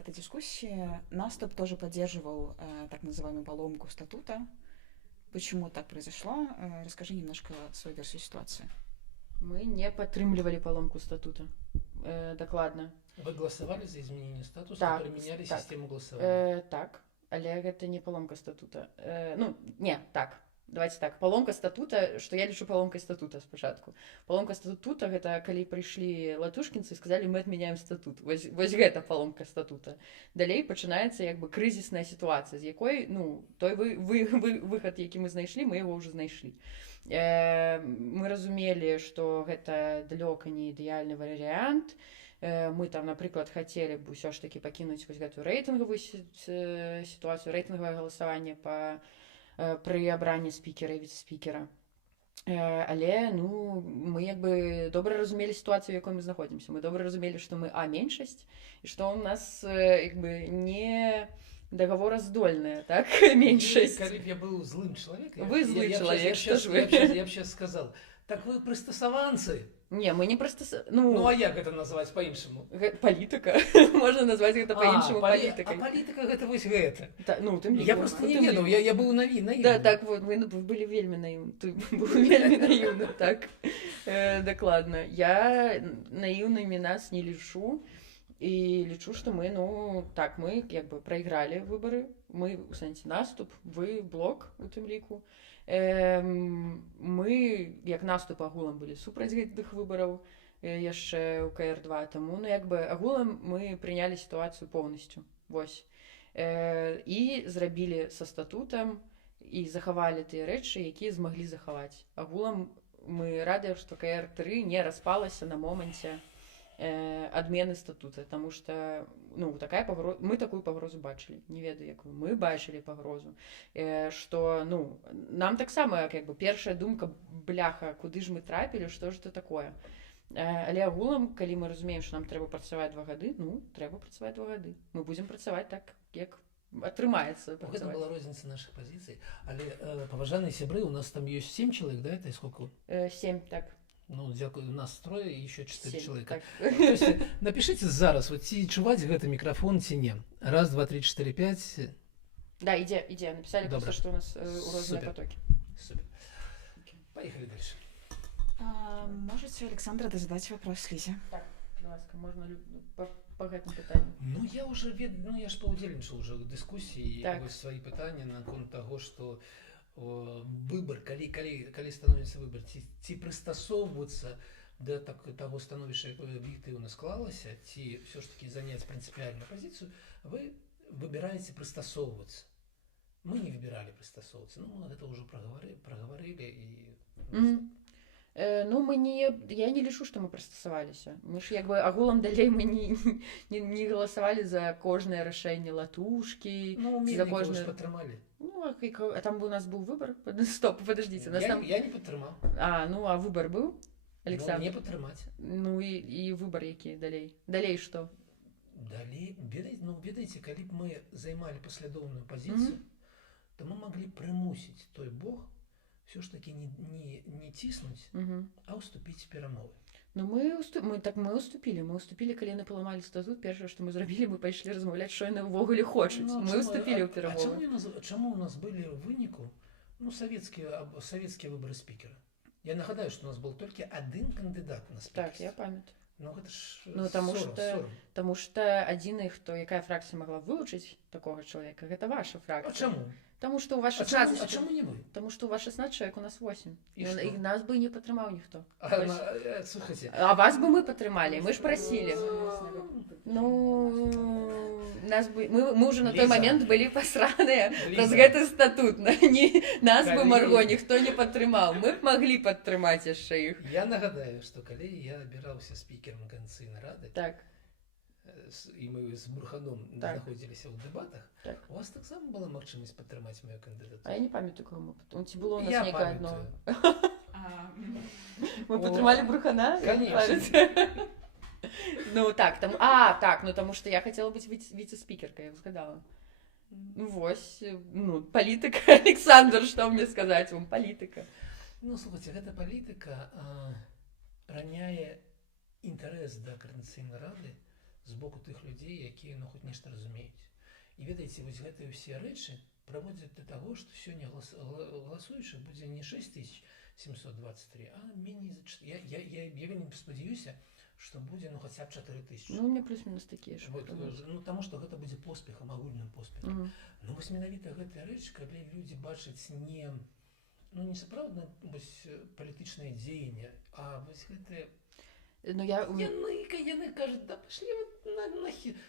этой дискуссии, Наступ тоже поддерживал так называемую поломку статута. Почему так произошло? Расскажи немножко свою версию ситуации. Мы не падтрымлівалі паломку статута. Дакладна. Вы голосовали за изменение статуса, Так, которые меняли так. систему голосования? Так, але гэта не паломка статута. Давайте так, паломка статута, што я лічу паломкай статута спачатку. Паломка статута гэта калі прыйшлі латушкінцы і сказалі, мы адмяняем статут. Вось гэта паломка статута. Далей пачынаецца як бы крызісная сітуацыя, з якой, той выхад, які мы знайшлі, мы яго ўжо знайшлі. Мы разумелі, што гэта далёка не ідэальны варыянт. Мы там, напрыклад, хацелі б усё ж такі пакінуць вось гэтую рэйтынгавую сітуацыю, рэйтынгавае галасаванне пры абранні спікера і віце-спікера. Але мы як бы добра разумелі сітуацыю, у якой мы знаходзімся. Мы добра разумелі, што мы меншасць, і што ў нас як бы не договораздольная, так, меньшесть. Калі б я был злым человеком, вы злый человек, что ж вы? Я б сейчас сказал, так вы прыстасаванцы. Не, мы не прыстасаванцы. Ну, а як гэта назваць па-іншаму? Палітыка. Можна назваць гэта па-іншаму палітыкай. А палітыка гэта вось гэта. Я просто не ведаў, я быў наивны. Да, так вот, вы былі вельмі наивны. Ты быў вельмі наивны, так. Дакладна. Я наивнымі нас не лічу. І лічу, што мы, мы як бы прайгралі выбары. Мы, у сэнсе, Наступ, вы Блок у тым ліку. Мы, як Наступ, агулам былі супраць гэтых выбараў яшчэ ў КР2. Таму, як бы, агулам мы прынялі сітуацыю поўнасцю. Вось. І зрабілі са статутам і захавалі тыя рэчы, якія змаглі захаваць. Агулам мы радыя, што КР3 не распалася на моманце адмены статута, таму што мы такую пагрозу бачылі. Не ведаю, як мы бачылі пагрозу, што нам таксама як бы першая думка, бляха, куды ж мы трапілі, што ж это такое. Але агулам, калі мы разумеем, што нам трэба працаваць 2 гады, трэба працаваць 2 гады. Мы будзем працаваць так, як атрымаецца. Гэта была розніца нашых пазіцый, але паважаныя сябры, у нас там ёсць 7 чалавек, да, это сколько? 7, так. Дзякую, нас 3 і еще 4 чалавека. Так. Напишите зараз, ці чуваць гэты мікрафон ці не. 1, 2, 3, 4, 5. Да, ідзе. Написали Добре. просто, что у нас у розныя Супер. потокі. Супер. Поехали дальше. Можете, Александра, задать вопрос Лизе? Так, будь ласка, можна по гэтым пытанням. Ну, я уже я ж паўдзельнічаў уже ў дыскусіі Так. вось свае пытанні наконт таго, што выбор, калі становіцца выбор, ці прыстасоўвацца да таго становішча, якое аб'ектыўна склалася, ці ўсё ж таки заняць прынцыпіяльную пазіцыю, вы выбіраеце прыстасоўвацца. Мы не выбіралі прыстасоўвацца. Ну, мы гэта ўжо прагаварылі і Ну, я не лічу, што мы прыстасаваліся. Мы ж як бы агулам далей мы не галасавалі за кожнае рашэнне латушкі, за кожнае... падтрымалі. Ну, а там у нас быў выбар? Стоп, подождите. Я не падтрымаў. А выбар быў? Александр? Не падтрымаць. Ну, і выбар які далей? Далей што? Далей, ведаеце, калі б мы займалі паслядоўную пазіцыю, то мы маглі прымусіць той бог все ж таки не ціснуць, а ўступіць в перамовы. Ну, мы уступілі, калі яны паламалі статут, першае, што мы зрабілі, мы пайшлі размаўляць, што яны ўвогуле хочуць. Мы уступілі ў перамовы. Чаму у нас былі ў выніку савецкія выбары спікера? Я нагадаю, што у нас был толькі адзін кандыдат на спікерство. Так, я памятаю. Ну, гэта ж Таму што адзіны, якая фракцыя магла вылучыць такога чалавека, гэта ваша фракцыя. А чаму? Таму што ў вас 16... А чаму не вы? Таму што ў вас 16 чалавек, у нас 8. І нас бы не падтрымаў ніхто. Слухайце. А вас бы мы падтрымалі, мы ж прасілі. Ну, мы уже на той момент былі пасраныя праз гэты статут. Нас бы, Марго, ніхто не падтрымаў. Мы б маглі падтрымаць яшчэ іх. Я нагадаю, што калі я абіраўся спікерам Конституцыйнай Рады, і мы з Бурханом знаходзіліся ў дэбатах, у вас таксама была магчымасць падтрымаць маю кандыдатуру. А я не памятаю, кого мы... Ці было у нас нейкае адно... Мы падтрымалі Бурхана? Конечно. Ну так, таму што я хацела быць віце-спікеркай, я згадала. Ну вось, палітыка, Александр, што мне сказаць вам, палітыка. Ну, слухайце, гэта палітыка раняе інтарэс да Коордынацыйнай Рады з боку тых людзей, якія хоць нешта разумеюць. І ведаеце, вось гэтыя ўсе рэчы праводзяць да таго, што сёння галасуючых будзе не 6723, а меней за 4. Я вельмі спадзяюся, што будзе хаця б 4000. Ну, у меня плюс-мінус такія ж. Ну, таму што гэта будзе поспехам, агульным поспехам. Ну, вось менавіта гэтая рэч, калі людзі бачаць не сапраўдна палітычнае дзеянне, а вось гэтае... Яны кажуць, да пашлі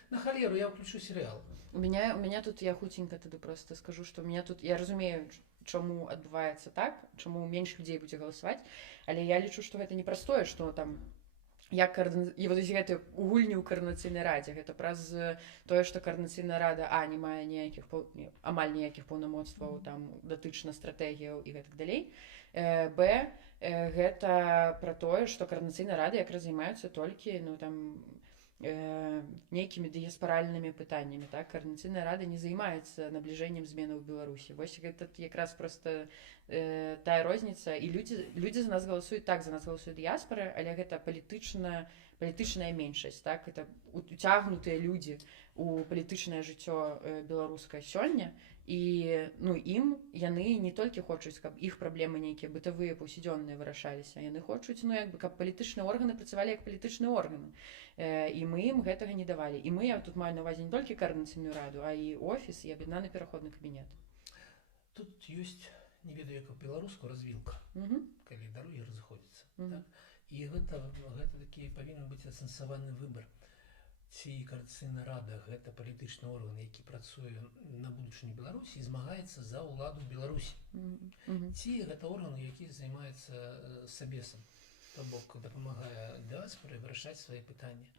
на халеру, я включу серыял. У меня тут, я хутенька тады просто скажу, што у меня тут, я разумею, чаму адбываецца так, чаму менш людзей будзе галасаваць, але я лічу, што гэта непростое, што там і вот гэтыя гульні ў Коордынацыйнай Радзе, гэта праз тое, што Коордынацыйная Рада не мае амаль ніякіх паўнамоцтваў там датычна стратэгіяў і гэтак далей. Б, гэта пра тое, што Коордынацыйная Рада якраз займаюцца толькі нейкімі дыяспаральнымі пытаннямі. Коордынацыйная Рада не займаецца набліжэннем зменаў у Беларусі. Вось гэта якраз проста тая розніца. І людзі за нас галасуюць, за нас галасуюць дыяспары, але гэта палітычная меншасць. Гэта уцягнутыя людзі у палітычнае жыццё беларускае сёння. І яны не толькі хочуць, каб іх праблемы нейкія бытавыя паўсядзённыя вырашаліся, яны хочуць, каб палітычныя органы працавалі як палітычныя органы. І мы ім гэтага не давалі. І я тут маю на ўвазе не толькі Коордынацыйную Раду, а і офіс, і аб'яднаны пераходны кабінет. Тут ёсць, не ведаю, як беларускую развілка, калі дарогі разыходзяцца. І гэта такі павінен быць асэнсаваны выбар. Ці Коордынацыйная Рада – гэта палітычны орган, які працуе на будучыні Беларусі і змагаецца за ўладу Беларусі. Ці гэта орган, які займаецца сабесам, то бок дапамагае дыяспары вырашаць свае пытанні.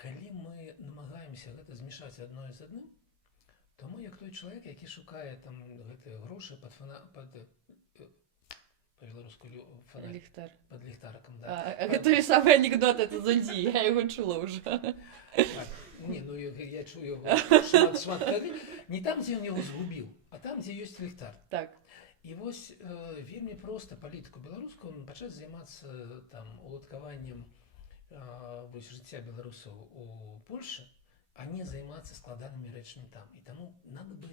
Калі мы намагаемся гэта змешаць адно з адным, то мы як той чалавек, які шукае там гэтыя грошы по-беларуску ліхтар. Пад ліхтарыкам, да. Гэта самы анекдот, это зондзі, я яго чула ўжо. Не, я чую яго шмат калі. Не там, дзе ён яго згубіў, а там, дзе ёсць ліхтар. Так. І вось вельмі проста палітыку беларускую пачаць займацца там уладкаваннем жыцця беларусаў у Польшы, а не займацца складанымі рэчамі там. І таму надо бы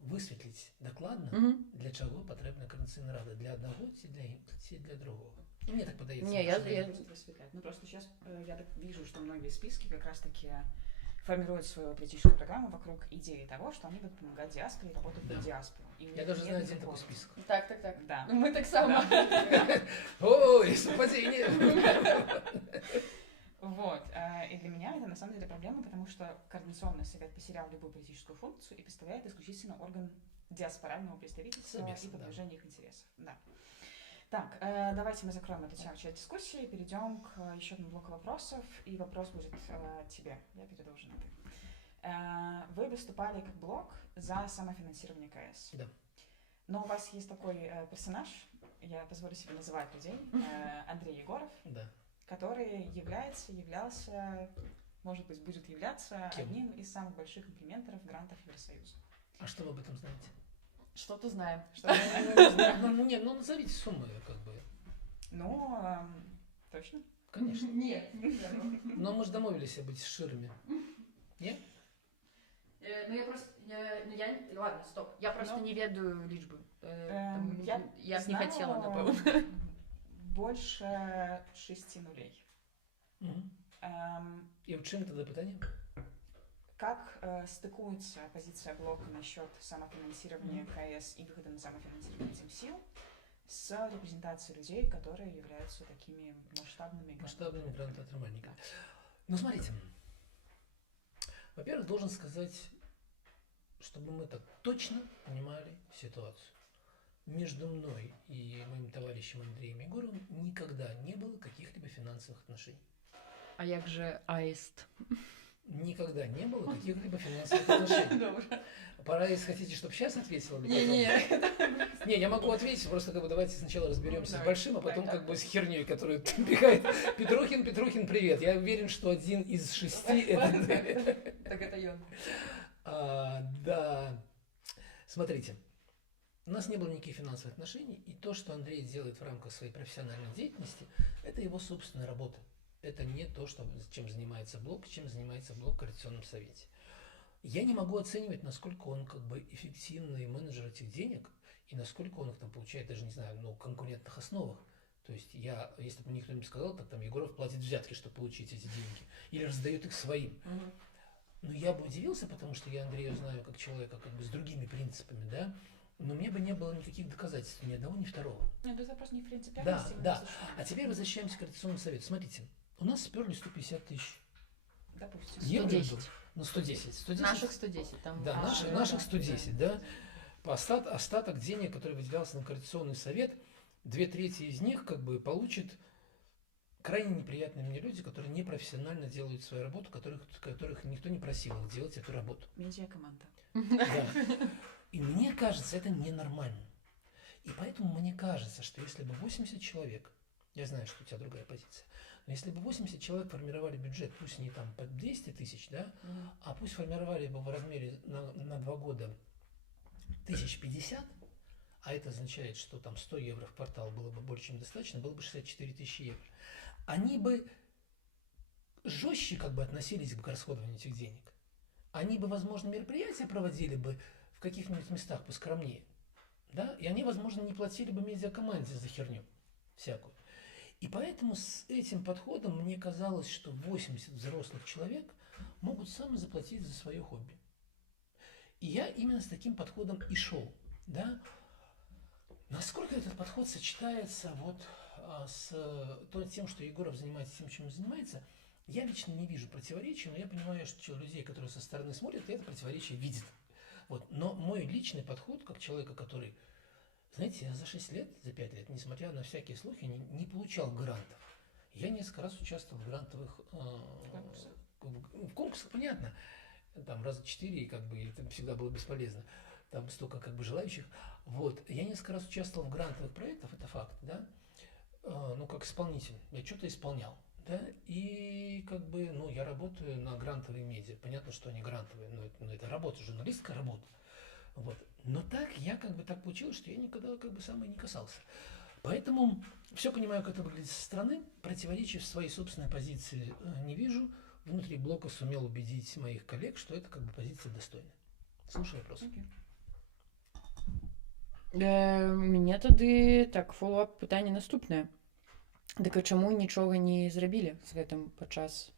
высветліць дакладна, для чаго патрэбна Координаційная рада. Для одного ці для другого. Мне так подается. Не, Я буду высветлять. Ну, просто сейчас я так вижу, что многие списки как раз-таки формируют свою политическую программу вокруг идеи того, что они будут помогать диаспоре и работать для диаспору. Я даже знаю один такой список. Так. Да. Мы так само. Ой, совпадение! Вот. И для меня это на самом деле проблема, потому что Координационный совет потерял любую политическую функцию и представляет исключительно орган диаспорального представительства и продвижения их интересов. Да. Так, давайте мы закроем эту тему часть дискуссии и перейдем к еще одному блоку вопросов. И вопрос будет тебе. Я перейду уже на ты. Вы выступали как блок за самофинансирование КС. Да. Но у вас есть такой персонаж, я позволю себе называть людей, Андрей Егоров, Да. который являлся, может быть, будет являться Кем? одним из самых больших имплементеров грантов Евросоюза. А что вы об этом знаете? Что-то знаем. Ну, назовите суммы, как бы. Ну, точно? Конечно. Нет. Но мы же домовились быть ширами. Нет? Ну я просто, ладно, стоп. Я просто не ведаю лічбы. Я б не хотела, напэўна. Больше 6 нулей. И в чем тогда питание? Как стыкуется позиция блока насчет самофинансирования КС и выхода на самофинансирование этим сил с репрезентацией людей, которые являются такими масштабными грантоотримальниками? Ну, смотрите. Во-первых, должен сказать, чтобы мы так точно понимали ситуацию. Между мной и моим товарищем Андреем Егоровым никогда не было каких-либо финансовых отношений. А як же аист? Никогда не было каких-либо финансовых отношений. Пора, если хотите, чтобы сейчас ответила. Не, я могу ответить, просто как бы давайте сначала разберемся с большим, а потом как бы с херней, которую пихает Петрухин, привет. Я уверен, что один из 6 это... Так это он. Да. Смотрите. У нас не было никаких финансовых отношений, и то, что Андрей делает в рамках своей профессиональной деятельности, это его собственная работа. Это не то, чем занимается блок в Координационном совете. Я не могу оценивать, насколько он как бы эффективный менеджер этих денег, и насколько он их там получает, даже не знаю, на конкурентных основах. То есть если бы мне кто-нибудь сказал, так там Егоров платит взятки, чтобы получить эти деньги, или раздает их своим. Но я бы удивился, потому что я Андрея знаю как человека как бы с другими принципами, да, но мне бы не было никаких доказательств, ни одного, ни второго. Нет, это вопрос не в принципиальности. Да. А теперь возвращаемся к Координационному совету. Смотрите, у нас сперли 150 тысяч. Допустим. 110. Ну, 110. Наших 110. Там да, наших 110, да. Остаток денег, который выделялся на Координационный совет, 2/3 из них как бы получит крайне неприятные мне люди, которые непрофессионально делают свою работу, которых никто не просил их делать эту работу. Медиакоманда. Да. И мне кажется, это ненормально. И поэтому мне кажется, что если бы 80 человек, я знаю, что у тебя другая позиция, но если бы 80 человек формировали бюджет, пусть не там по 200 тысяч, да, а пусть формировали бы в размере на 2 года 1050, а это означает, что там 100 евро в квартал было бы больше, чем достаточно, было бы 64 тысячи евро. Они бы жестче как бы относились к расходованию этих денег. Они бы, возможно, мероприятия проводили бы в каких-нибудь местах поскромнее, да, и они, возможно, не платили бы медиакоманде за херню всякую. И поэтому с этим подходом мне казалось, что 80 взрослых человек могут сами заплатить за свое хобби. И я именно с таким подходом и шел, да. Насколько этот подход сочетается вот с тем, что Егоров занимается тем, чем он занимается, я лично не вижу противоречий, но я понимаю, что людей, которые со стороны смотрят, это противоречие видят. Вот. Но мой личный подход, как человека, который, знаете, я за 6 лет, за 5 лет, несмотря на всякие слухи, не получал грантов. Я несколько раз участвовал в грантовых в конкурсах, понятно, там раза 4, и как бы это всегда было бесполезно. Там столько как бы желающих. Вот. Я несколько раз участвовал в грантовых проектах, это факт, да, ну, как исполнитель. Я что-то исполнял. Да, и как бы, ну, я работаю на грантовые медиа. Понятно, что они грантовые, но это работа, журналистская работа. Вот. Но так получилось, что я никогда как бы сам и не касался. Поэтому все понимаю, как это выглядит со стороны. Противоречий в своей собственной позиции не вижу. Внутри блока сумел убедить моих коллег, что это как бы позиция достойная. Слушаю вопрос. Мяне тады так фоллоуап пытанне наступнае. Дык а чаму нічога не зрабілі з гэтым падчас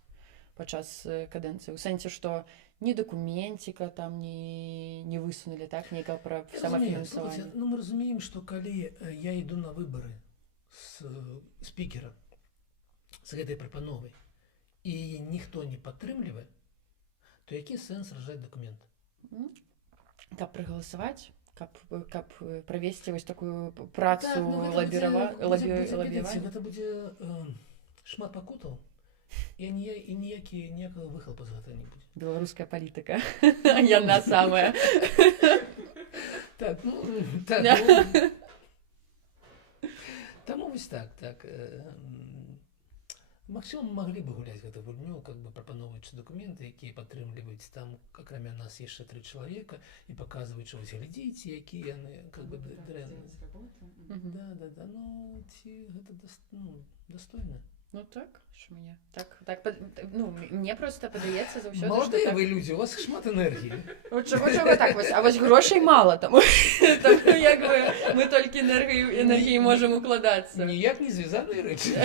кадэнцыі? У сэнсе, што ні дакументика там не высунули, так, нейкае пра самафінансаванне. Ну, мы разумеем, што калі я іду на выбары з спікера з гэтай прапановай і ніхто не падтрымлівае, то які сэнс ражаць дакумент? Каб прагаласаваць, каб правесці вось такую працу лабіравання. Гэта будзе шмат пакутаў, і ніякага выхлапу з гэтага не будзе. Беларуская палітыка. Яна самая. Так, таму вось так. Магчыма, мы маглі бы гуляць гэту гульню, как бы прапаноўваючы дакументы, якія падтрымліваюць там, акрамя нас яшчэ 3 чалавека, і паказваючы, вось глядзіце, якія яны как бы дрэнныя. Да, ну ці гэта дастойна? Ну так, що мені. Так, ну, мені просто подається за все. Молодые ви люди, у вас шмат енергії. Чого так ось? А ось грошей мало, тому якби ми тільки енергії можемо укладатися. Ніяк не зв'язані речі.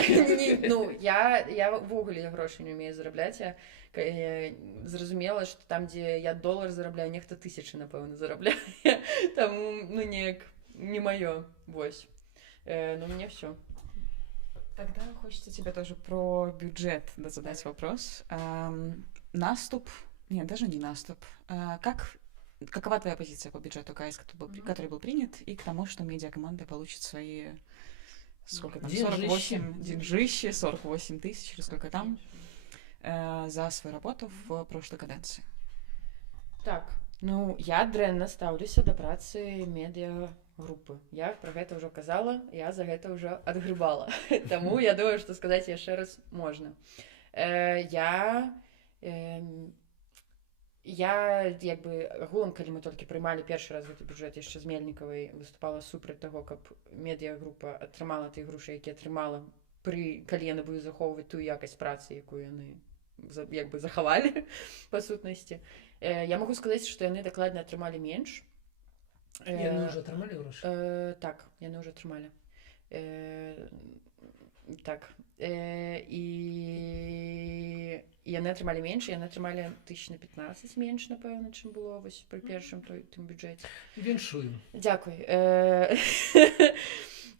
Ну, я в вуглі грошей не вмію заробляти. Я зрозуміла, що там, де я $1 заробляю, ніхто 1000, напевно, заробляє. Тому, ну, ніяк не моє. Ось. Ну, мені все. Тогда хочется тебе тоже про бюджет задать вопрос. Наступ, нет, даже не наступ. Какова твоя позиция по бюджету КС, который был принят, и к тому, что медиакоманда получит свои, сколько там, 48 деньжищи, 48 тысяч, или сколько там, за свою работу в прошлой каденции? Так, ну, я дрэнна стаўлюся да працы медыагрупы. Я пра гэта ўжо казала, я за гэта ўжо адгрыбала. Таму я думаю, што сказаць яшчэ раз можна. Я як бы агулам, калі мы толькі прымалі першы раз гэты бюджэт яшчэ з Мельнікавай, выступала супраць таго, каб медыагрупа атрымала тыя грошы, якія атрымала, калі яны будуць захоўваць тую якасць працы, якую яны як бы захавалі па сутнасці. Я могу сказаць, што яны дакладна атрымалі менш. Яны ўжо атрымалі грошы? Так, яны ўжо атрымалі. Так. І яны атрымалі менш, яны атрымалі 15 менш, напэўна, чым было вось пры першым тым бюджэце. Віншую. Дзякуй.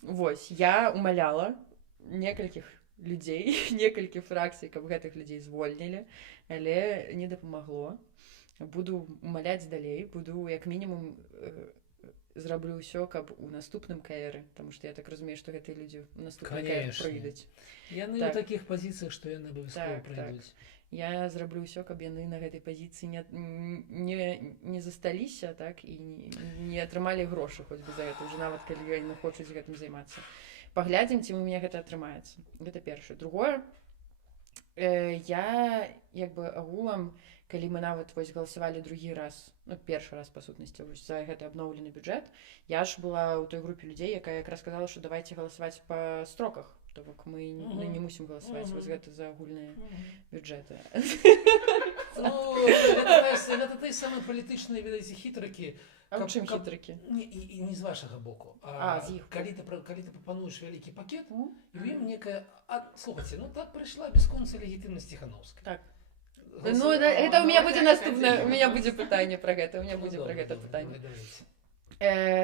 Вось, я умаляла некалькіх людзей, некалькі фракцый, каб гэтых людзей звольнілі, але не дапамагло. Буду умаляць далей, буду як мінімум зраблю ўсё, каб у наступным КР, таму што я так разумею, што гэтыя людзі у наступным КР прыйдуць. Яны ў такіх пазіцыях, што яны абавязкова прыйдуць. Я зраблю ўсё, каб яны на гэтай пазіцыі не засталіся, так, і не атрымалі грошы хоць бы за гэта, уже нават калі яны хочуць гэтым займацца. Паглядзім, ці у мяне гэта атрымаецца. Гэта першае. Другое, я як бы агулам, калі мы нават вось галасавалі другі раз, ну, першы раз, па сутнасці, вось за гэты абноўлены бюджэт, я ж была ў той групе людзей, якая якраз сказала, што давайце галасаваць па строках, то бок мы не мусім галасаваць вось гэта за агульныя бюджэты. Ну, гэта той самы палітычныя, ведаеце, хітрыкі. А ў чым хітрыкі? І не з вашага боку. З іх. Калі ты прапануеш вялікі пакет, і ў ім некая... Слухайце, ну так прыйшла бясконцая легітымнасць Ціхановскай. Так. Ну, это у меня будет наступное, у меня будет пытанне про гэта, у меня будет про гэта пытанне.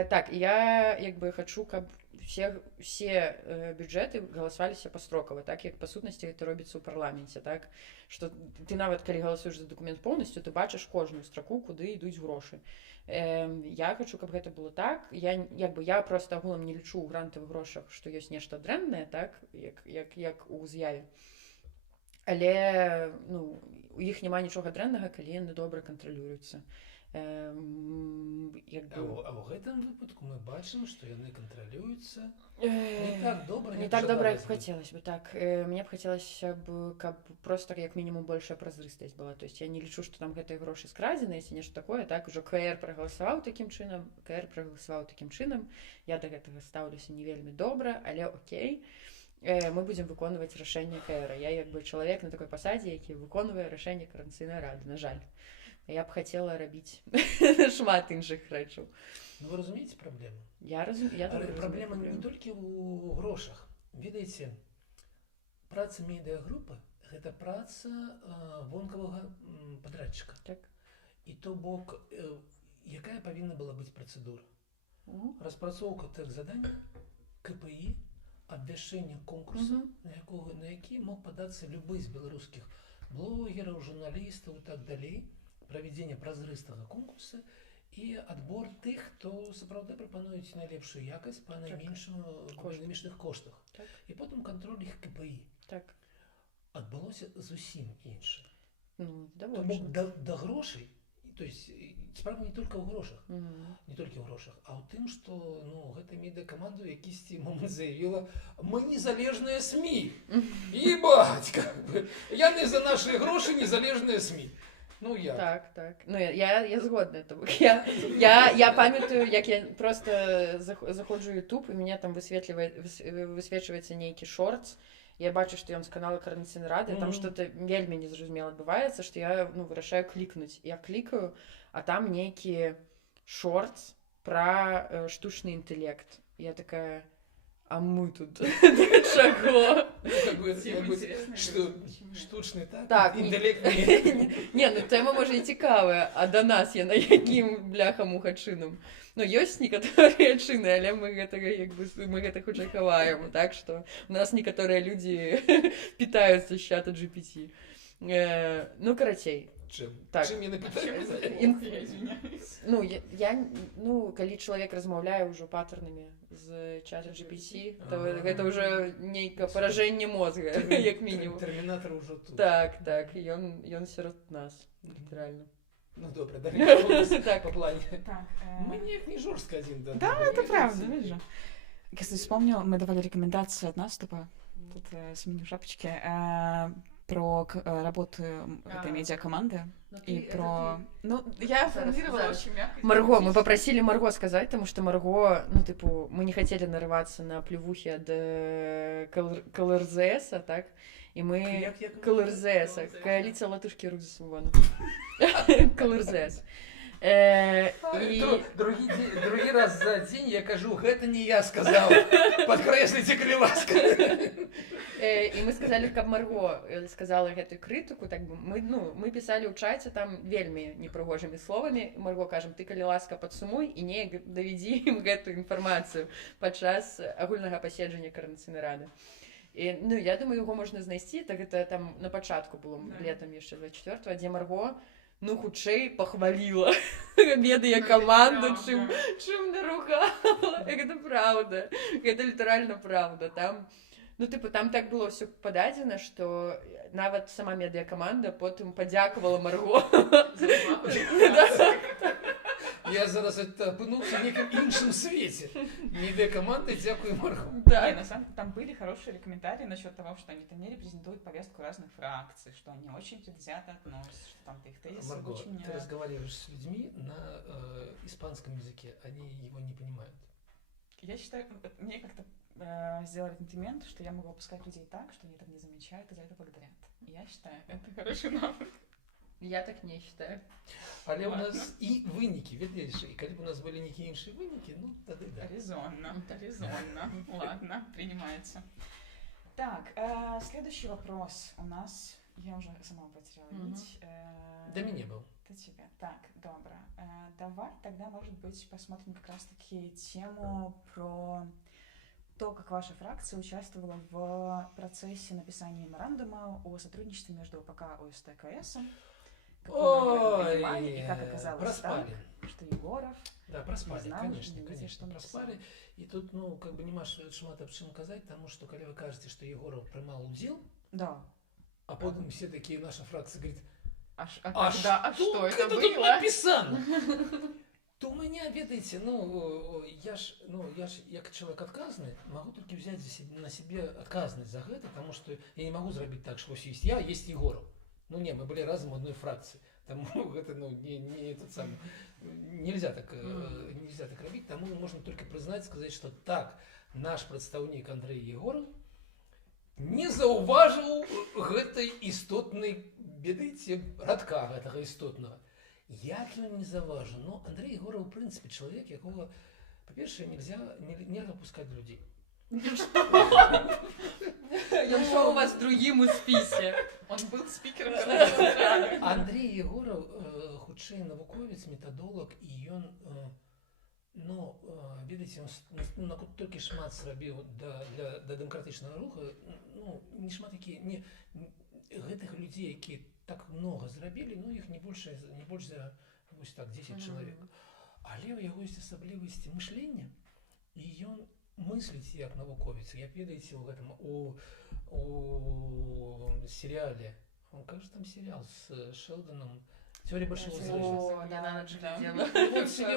Так, я як бы хочу, каб все бюджеты галасаваліся пастрокава, так, як па сутнасці гэта робіцца ў парламенце, так, што ты нават калі галасуеш за дакумент поўнасцю, ты бачыш кожную строку, куды ідуць грошы. Я хочу, каб гэта было так. Я просто агулам не лічу ў грантавых грошах, што ёсць нешта дрэннае, так, як у з'яве. Але, ну, у іх няма нічога дрэннага, калі яны добра кантралююцца. А ў гэтым выпадку мы бачым, што яны кантралююцца не так добра, як хацелася бы, так. Мне б хацелася б, каб проста як мінімум большая празрыстасць была. То есть я не лічу, што там гэтыя грошы скрадзеныя, ці нешта такое, так, ужо КР прагаласаваў такім чынам, я да гэтага стаўлюся не вельмі добра, але окей. Мы будзем выконваць рашэнне КР. Я як бы чалавек на такой пасадзе, які выконвае рашэнне Коордынацыйнай рады, на жаль. Я б хацела рабіць шмат іншых рэчаў. Ну, вы разумееце праблему? Я добра Праблема разумею не толькі ў грошах. Ведаеце, праца медыагрупы – гэта праца вонкавага падрадчыка. Так. І то бок, якая павінна была быць працэдура? Мгм. Распрацоўка тэхзадання, КПІ, абвяшчэнне конкурса, на які мог падацца любы з беларускіх блогераў, журналістаў і так далей, правядзенне празрыстага конкурса і адбор тых, хто сапраўды прапануюць найлепшую якасць па найменшых коштах. Так. І потым кантроль іх КПІ. Так. Адбылося зусім інша. Ну, То бок да грошай, то есть справа не толькі ў грошах, не толькі ў грошах, а ў тым, што гэта медыакаманда ў якісьці момант заявіла: мы незалежныя СМІ. Ебать, как бы. Яны за наши грошы незалежныя СМІ. Ну, я. Так. Ну, я згодна. Я памятаю, як я просто заходжу ў YouTube, і мяне там высвечваецца нейкі шортс. Я бачу, што ён з канала Координаційнай рады, там што-то вельмі незразумела адбываецца, што я вырашаю клікнуць. Я клікаю, а там нейкі шортс пра штучны інтэлект. Я такая: а мы тут чаго? Штучны так, інтэлект. Не, ну тэма можа і цікавая, а да нас яна якім бляха-муха чынам? Ну, ёсць некаторыя чыны, але мы гэта хутчэй хаваем, так што у нас некаторыя людзі пытаюцца з чата GPT. Ну, карацей. Чым? Так. Чым яны пытаюцца? Ну, калі чалавек размаўляе ўжо патэрнамі з чата GPT, то гэта ўжо нейкае паражэнне мозга, як мінімум. Тэрмінатар ўжо тут. Так, ён сярод нас, літаральна. Ну, добра, давай по плане. Мы не жорстка один. Да, это правда, видишь. Если вспомнил, мы давали рекомендации от наступа, тут сменю шапочки, про работу этой медиакоманды. И про... Ну, я формулировала очень мягко. Марго, мы попросили Марго сказать, потому что Марго, мы не хотели нарываться на плевухи от КЛРЗС, так? И мы... КЛРЗС, коалиция латышки Рузис Вона. КЛРЗС. Другі раз за дзень я кажу: гэта не я сказал, подкрэсліце, калі ласка. И мы сказали, каб Марго сказала гэтую крытыку, так бы мы писали ў чаце там вельмі непрыгожымі словамі. Марго кажам: ты, калі ласка, падсумуй і неяк давядзі ім гэтую інфармацыю падчас агульнага паседжання Координаційнай рады. Ну, я думаю, яго можна знайсці, так гэта там на пачатку было летом яшчэ 24-го, дзе Марго хутчэй пахваліла медыакаманду, чым наругала. Гэта праўда, гэта літаральна праўда. Там так было ўсё пададзена, што нават сама медыакаманда потым падзякавала Марго. Я зараз апынуўся ў некім іншым свеце. Медыакаманда, дзякуй Марго. Да, на самом деле там были хорошие комментарии насчет того, что они там не репрезентуют повестку разных фракций, что они очень предвзято относятся, что там их тезисы Марго, очень... ты разговариваешь с людьми на испанском языке, они его не понимают. Я считаю, мне как-то сделали комплимент, что я могу опускать людей так, что они там не замечают и за это благодарят. Я считаю, это хороший навык. Я так не считаю. Але у нас і вынікі, ведаеш, і калі б у нас былі нейкія іншыя вынікі, ну, тады да. Резонно. Ладно, принимается. Так, следующий вопрос у нас... Я уже сама потеряла нить. Да меня был. Это тебе. Так, добро. Давай тогда, может быть, посмотрим как раз-таки тему про то, как ваша фракция участвовала в процессе написания меморандума о сотрудничестве между ОПК и ОСТ-КС. Ой, и как оказалось проспали. Так, что Егоров... Да, проспали, знал, конечно, проспали. И тут, как бы нема шмат аб чым казаць, потому что, когда вы кажете, что Егоров принимал удел, да. А потом все такие, наша фракция говорит: что это тут было? написано? То у меня, ведаете, я ж як человек отказный, могу только взять на себе отказность за это, потому что я не могу сделать так, что есть я, есть Егоров. Не, мы были разом в одной фракции. Тому это, не тот самый, нельзя так робить, тому можно только признать, сказать, что так, наш представник Андрей Егоров не заўважыў гэтай істотнай, ведаеце, радка гэтага істотнага. Як ён не заўважыў? Ну, Андрей Егоров, в принципе, человек, якого, по-перше, нельзя пускать людей. Ён што у вас другім у спісе? Он был спикером. Андрей Егоров, хутчэй навуковец, метадолог, і ён, ведаеце, он толькі шмат зрабіў для дэмакратычнага руху, не шмат гэтых людзей, якія так много зрабілі, іх не больш за вось так 10 чалавек. Але ў яго ёсць асаблівасці мышлення, і ён мысліць як навуковец. Як ведаеце, у сериале, как же там сериал с Шелдоном, «Теория большого взрыва». О, не надо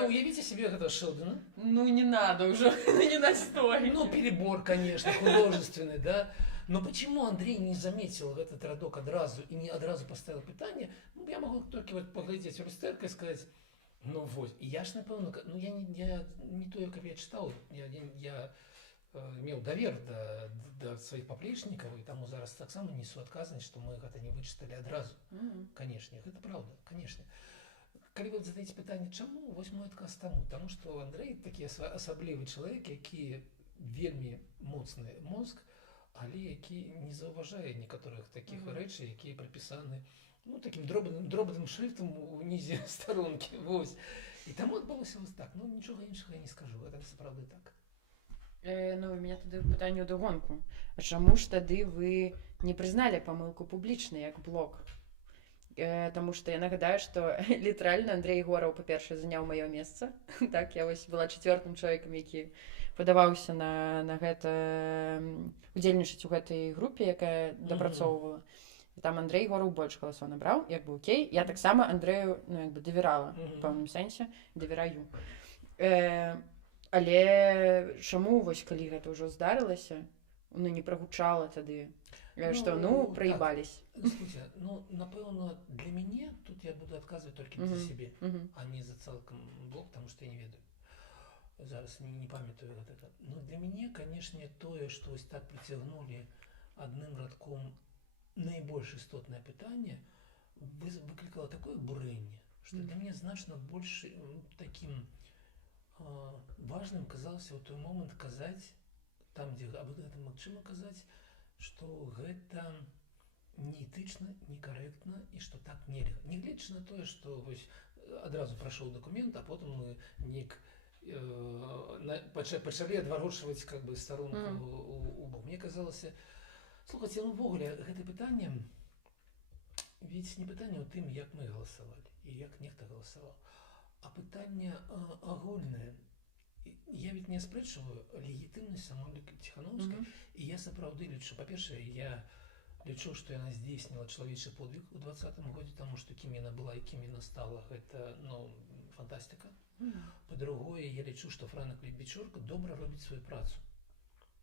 Уявите себе этого Шелдона. Ну, не надо уже, не настой. Ну, перебор, конечно, художественный, да. Но почему Андрей не заметил этот радок одразу и не одразу поставил питание? Ну, я могу только вот поглядеть в люстерку и сказать, ну вот. И я ж напевно, я не то, как я читал, я имел довер до своих поплечников, и тому зараз так само несу отказность, что мы это не вычитали одразу. Конечно, это правда, конечно. Калі вы задаеце пытанне, чаму, вось мой адказ таму, таму што Андрей такі асаблівы чалавек, які вельмі моцны мозг, але які не заўважае некаторых такіх рэчаў, якія прапісаны таким дробным шрифтом унізе старонкі. Вось. І таму адбылося вось так. Ну, нічога іншага я не скажу, гэта сапраўды так. У меня тады пытанне ўдагонку. А чаму ж тады вы не прызналі памылку публічна як блог? Таму што я нагадаю, што літаральна Андрей Егоров, па-першае, заняў маё месца. Так, я вось была чацвёртым чалавекам, які падаваўся на гэта, удзельнічаць у гэтай групе, якая дапрацоўвала. І там Андрей Егоров больш галасоў набраў, як бы окей. Я таксама Андрэю, давярала, у пэўным сэнсе, давяраю. Але чаму, вось, калі гэта ўжо здарылася, не прагучала тады, што, праебались. Слушайте, напэўна, для мяне, тут я буду адказваць толькі за сябе, а не за цалкам блог, потому што я не ведаю. Зараз не памятаю гэта. Но для мяне, канешне, тое, што вось так прыцягнулі адным радком найбольш істотнае пытанне, выклікала такое бурэнне, што для мяне значна больш такім важным казалася ў той момант казаць, там, дзе аб гэтым магчыма казаць, што гэта неэтычна, некарэктна і што так нельга. Нягледзячы на тое, што вось адразу прайшоў дакумент, а потым мы неяк пачалі адварочваць как бы старонку у бок. Мне казалася, слухайце, увогуле гэта пытанне, ведь не пытанне ў тым, як мы галасавалі і як нехта галасаваў, а пытанне агульнае. Я ведь не аспрэчваю легітымнасць самой Ціхановскай, і я сапраўды лічу, па-першае, я лічу, што яна здзейсніла чалавечы подвиг у 2020 годзе, таму што кім яна была і кім яна стала, гэта, фантастыка. Па-другое, я лічу, што Франак Вечорка добра робіць сваю працу.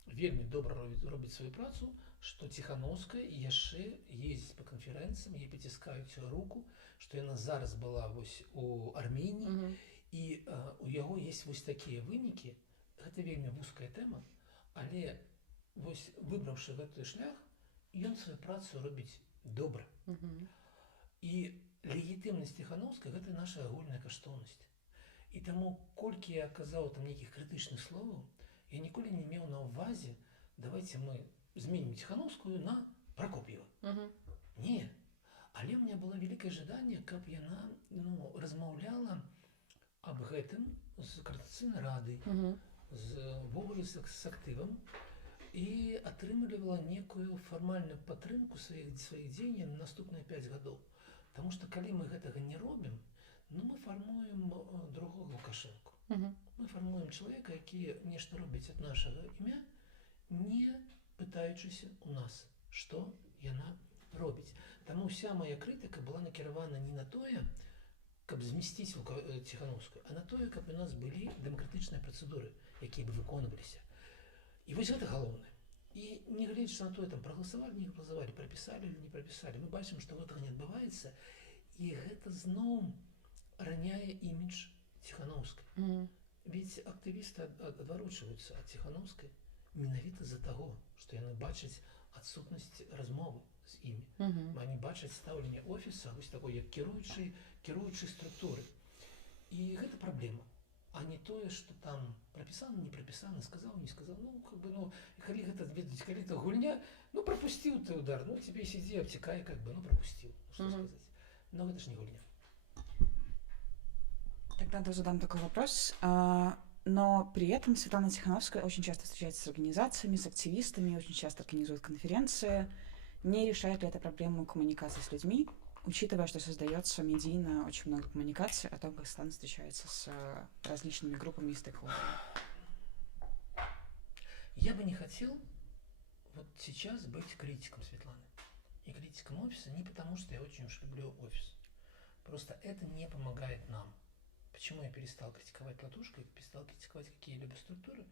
Вельмі добра робіць сваю працу, што Ціхановская яшчэ ездзіць па канферэнцыям, ей паціскаюць руку, што яна зараз была вось у Арменіі, і у яго есть вось такія вынікі. Гэта вельмі вузкая тэма, але вось выбраўшы гэты шлях, ён сваю працу робіць добра. І легітымнасць Ціхановскай — гэта наша агульная каштоўнасць. І таму, колькі я казаў там нейкіх крытычных словаў, я ніколі не меў на ўвазе, давайте мы зменім Ціхановскую на Прокоп'ева. Не. Але ў мяне было вялікае жаданне, каб яна размаўляла аб гэтым з Координацыйнай радай, ввогуле з актывам, і атрымлівала некую фармальную падтрымку сваіх дзеянняў на наступныя 5 гадоў. Таму што калі мы гэтага не робім, мы фармуем другого Лукашэнку. Мы фармуем чалавека, які нешта робіць ад нашага імя, не пытаючыся у нас, што яна робіць. Таму ўся моя крытыка была накіравана не на тое, каб змясціць Ціхановскую, а на тое, каб у нас былі дэмакратычныя працэдуры, якія бы выконваліся. І вось гэта галоўнае. І не гледзячы на тое, там прагаласавалі, не прагаласавалі, прапісалі или не прапісалі, мы бачым, што гэтага не адбываецца, і гэта зноў раняе імідж Ціхановскай. Ведь актывісты адварочваюцца ад Ціхановскай менавіта з-за таго, што яны бачаць адсутнасць размовы з імі. Они бачаць стаўленне офіса вось такой як кіруючай структуры. І гэта праблема, а не тое, што там прапісана, не прапісана, сказаў, не сказаў. Калі гэта ведаць, калі это гульня, прапусціў ты удар, тебе сидзі, абцікай, прапусціў, што сказаць. Но гэта ж не гульня. Тогда задам такой вопрос. Но при этом Светлана Тихановская очень часто встречается с организациями, с активистами, очень часто организует конференции. Не решает ли это проблему коммуникации с людьми, учитывая, что создается медийно очень много коммуникаций о том, как Светлана встречается с различными группами и стейкхолдерами? Я бы не хотел вот сейчас быть критиком Светланы и критиком офиса не потому, что я очень уж люблю офис. Просто это не помогает нам. Почему я перестал критиковать Латушко и перестал критиковать какие-либо структуры?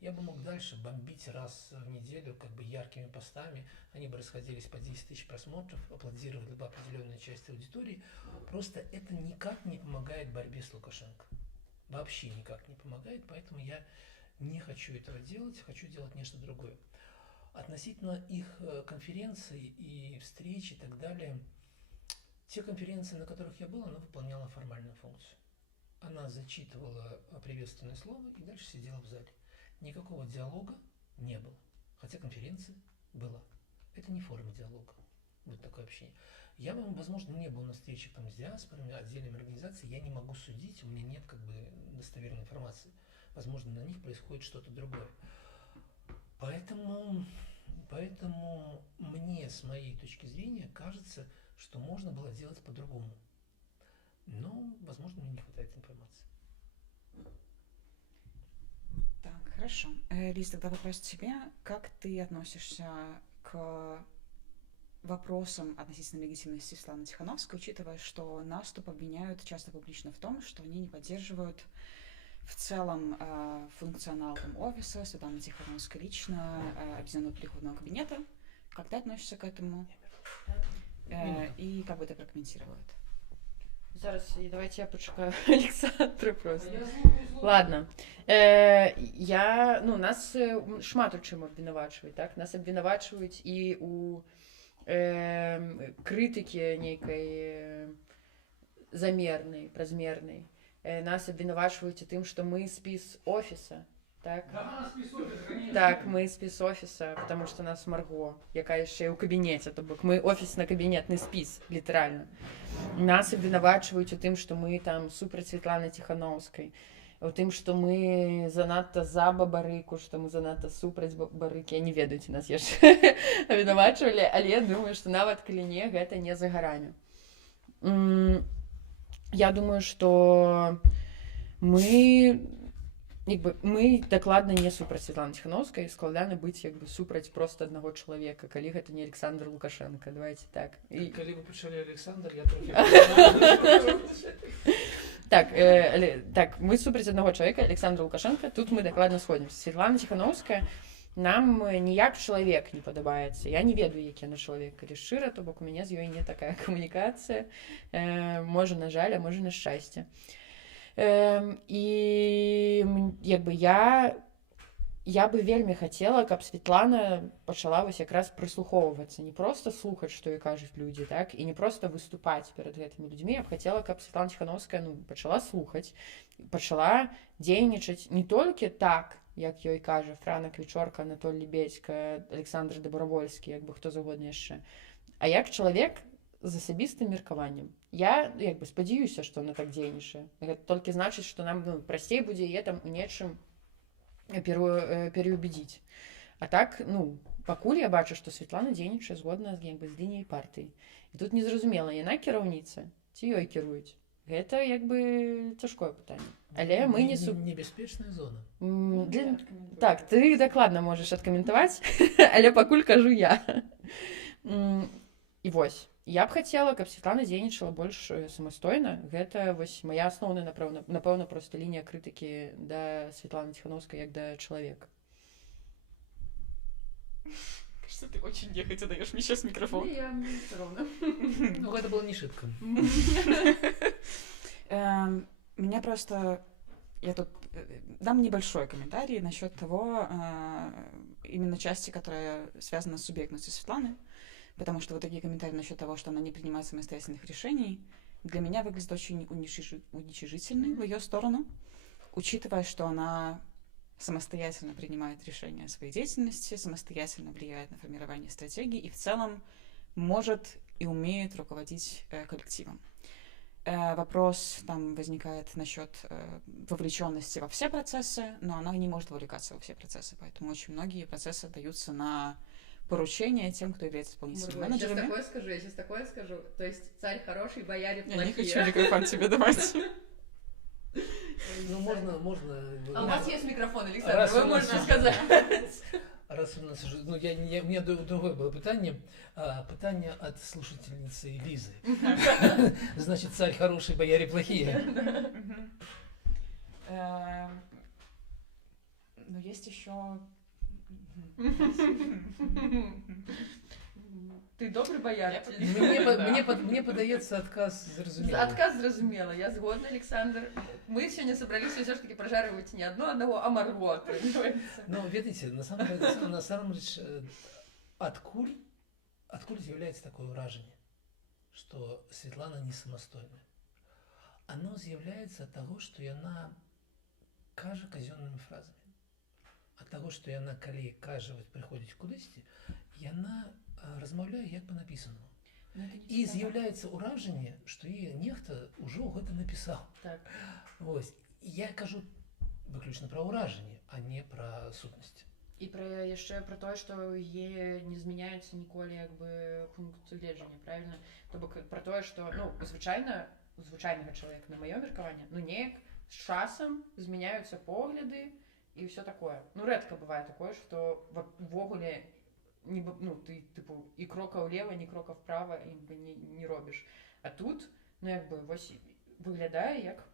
Я бы мог дальше бомбить раз в неделю яркими постами, они бы расходились по 10 тысяч просмотров, аплодировали бы определенная часть аудитории. Просто это никак не помогает борьбе с Лукашенко. Вообще никак не помогает, поэтому я не хочу этого делать, хочу делать нечто другое. Относительно их конференций и встреч и так далее, те конференции, на которых я был, она выполняла формальную функцию. Она зачитывала приветственное слово и дальше сидела в зале. Никакого диалога не было, хотя конференция была. Это не форма диалога, вот такое общение. Я бы, возможно, не был на встречах с диаспорами, отдельными организациями, я не могу судить, у меня нет достоверной информации. Возможно, на них происходит что-то другое. Поэтому мне, с моей точки зрения, кажется, что можно было делать по-другому. Но, возможно, мне не хватает информации. Так, хорошо. Лиз, тогда вопрос к тебе. Как ты относишься к вопросам относительно легитимности Светланы Тихановской, учитывая, что наступ обвиняют часто публично в том, что они не поддерживают в целом функционал офиса, Светланы Тихановской лично, Объединенного переходного кабинета? Как ты относишься к этому? И как бы ты прокомментировал это? Зараз, давайте я почекаю Александра просто. Ладно. Нас шмат у чым абвінавачваюць, так? Нас абвінавачваюць і у крытыкі нейкай замернай, празмернай. Нас абвінавачваюць у тым, што мы спіс офіса, так? Да, спіс офіса, конечно. Так, мы спіс офіса, потому што нас Марго, якая яшчэ ў кабінеце, то бок мы офісна-кабінетны спіс, літаральна. Нас абвінавачваюць у тым, што мы там супраць Светланы Тихановскай, у тым, што мы занадта за Бабарыку, што мы занадта супраць Бабарыкі. Я не ведаю, ці нас яшчэ абвінавачвалі, але я думаю, што нават калі не, гэта не за гарамі. Я думаю, што мы дакладна не супраць Светланы Тихановскай, складана быць супраць проста аднаго чалавека, калі гэта не Александр Лукашенко, давайте так. Калі вы пачалі Александр, я трохі... Так, мы супраць аднаго чалавека, Александра Лукашенко, тут мы дакладна сходзімся. Светлана Тихановская нам ніяк чалавек не падабаецца. Я не ведаю, які яна чалавек, калі шчыра, то бок у мяне з ёй не такая камунікацыя. Можа, на жаль, а можа, на шчасце. І я бы вельмі хацела, каб Светлана пачала вось якраз прыслухоўвацца, не проста слухаць, што ёй кажуць людзі, так, і не проста выступаць перад гэтымі людзьмі. Я б хацела, каб Светлана Тихановская пачала слухаць, пачала дзейнічаць не толькі так, як ёй кажа Франа Квічорка, Анатоль Лебедька, Александр Добравольскі, хто заўгодна яшчэ, а як чалавек з асабістым меркаваннем. Я спадзяюся, што она так дзейнічае. Гэта толькі значыць, што нам прасцей будзе яе там у нечым переубедзіць. А так, пакуль я бачу, што Светлана дзейнічае згодна з лініяй партыі. І тут незразумела, яна кіраўніца ці ёй кіруюць. Гэта цяжкое пытанне. Але мы не Небяспечная зона. Так, ты дакладна можаш адкаментаваць, але пакуль кажу я. І вось. Я б хацела, каб Светлана дзейнічала больш самастойна. Гэта моя асноўная, напэўна, проста лінія крытыкі да Светланы Тихановскай як да чалавека. Кажется, ты очень нехотя даешь мне сейчас микрофон. Я не все равно. Это было не шибко. Меня просто... Я тут дам небольшой комментарий насчет того, именно части, которая связана с субъектностью Светланы. потому что вот такие комментарии насчет того, что она не принимает самостоятельных решений, для меня выглядит очень уничижительной в ее сторону, учитывая, что она самостоятельно принимает решения о своей деятельности, самостоятельно влияет на формирование стратегии и в целом может и умеет руководить коллективом. Вопрос там возникает насчет вовлеченности во все процессы, но она не может вовлекаться во все процессы, поэтому очень многие процессы даются на поручение тем, кто является исполнительными менеджерами. Я сейчас такое скажу. То есть царь хороший, бояре плохие. Я не хочу микрофон тебе давать. Ну, можно... А у вас есть микрофон, Александр, вы можете сказать. Раз у нас уже... Ну, у меня другое было питание. Питание от слушательницы Лизы. Значит, царь хороший, бояре плохие. Но есть еще... Ты добрый бояр. Мне подается отказ зразумело. Отказ зразумела, я згодна, Александр. Мы сегодня собрались все ж таки прожаривать не одного, а марго. Но, видите, на самом деле, откуль з'является такое уражение, что Светлана не самостойна. Оно з'является от того, что яна кажа казёнными фразами. От того, что яна, калі кажа, приходить кудысьці, яна размаўляе як по написанному. І з'являецца ўражанне, што нехта ўжо гэта напісаў. Так. Вось. Я кажу выключна пра ўражанне, а не пра сутнасць. І яшчэ пра тое, што яе не змяняецца ніколі як бы пункт гледжання, правильно? То бок пра тое, што звычайнага чалавека, на маё меркаванне, неяк з часам змяняюцца погляды і ўсё такое. Рэдка бывае такое, што ввогуле ты типу і крока ўлева, ні крока вправа не робіш. А тут, вось выглядае як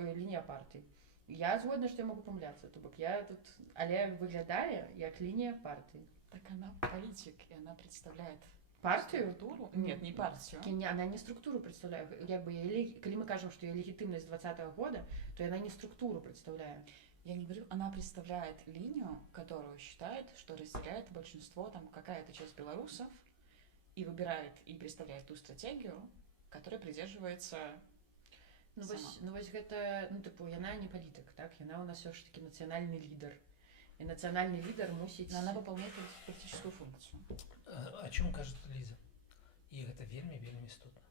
лінія партыі. Я згодна, што я могу памыляцца, то бок я тут, але выглядае як лінія партыі. Так она политик, и она представляет партию? Структуру? Нет, не партию. Она не структуру представляет. Калі мы кажам, што ее легітымнасць 2020 года, то она не структуру представляет. Я не говорю, она представляет линию, которую считает, что разделяет большинство, там какая-то часть белорусов, и выбирает и представляет ту стратегию, которая придерживается сама. Вось гэта, яна не палітык, так? Яна у нас все ж таки нацыянальны лідар. И национальный лидер мусіць... Но она выполняет политическую функцию. О чем кажет Лиза? И это вельми істотно.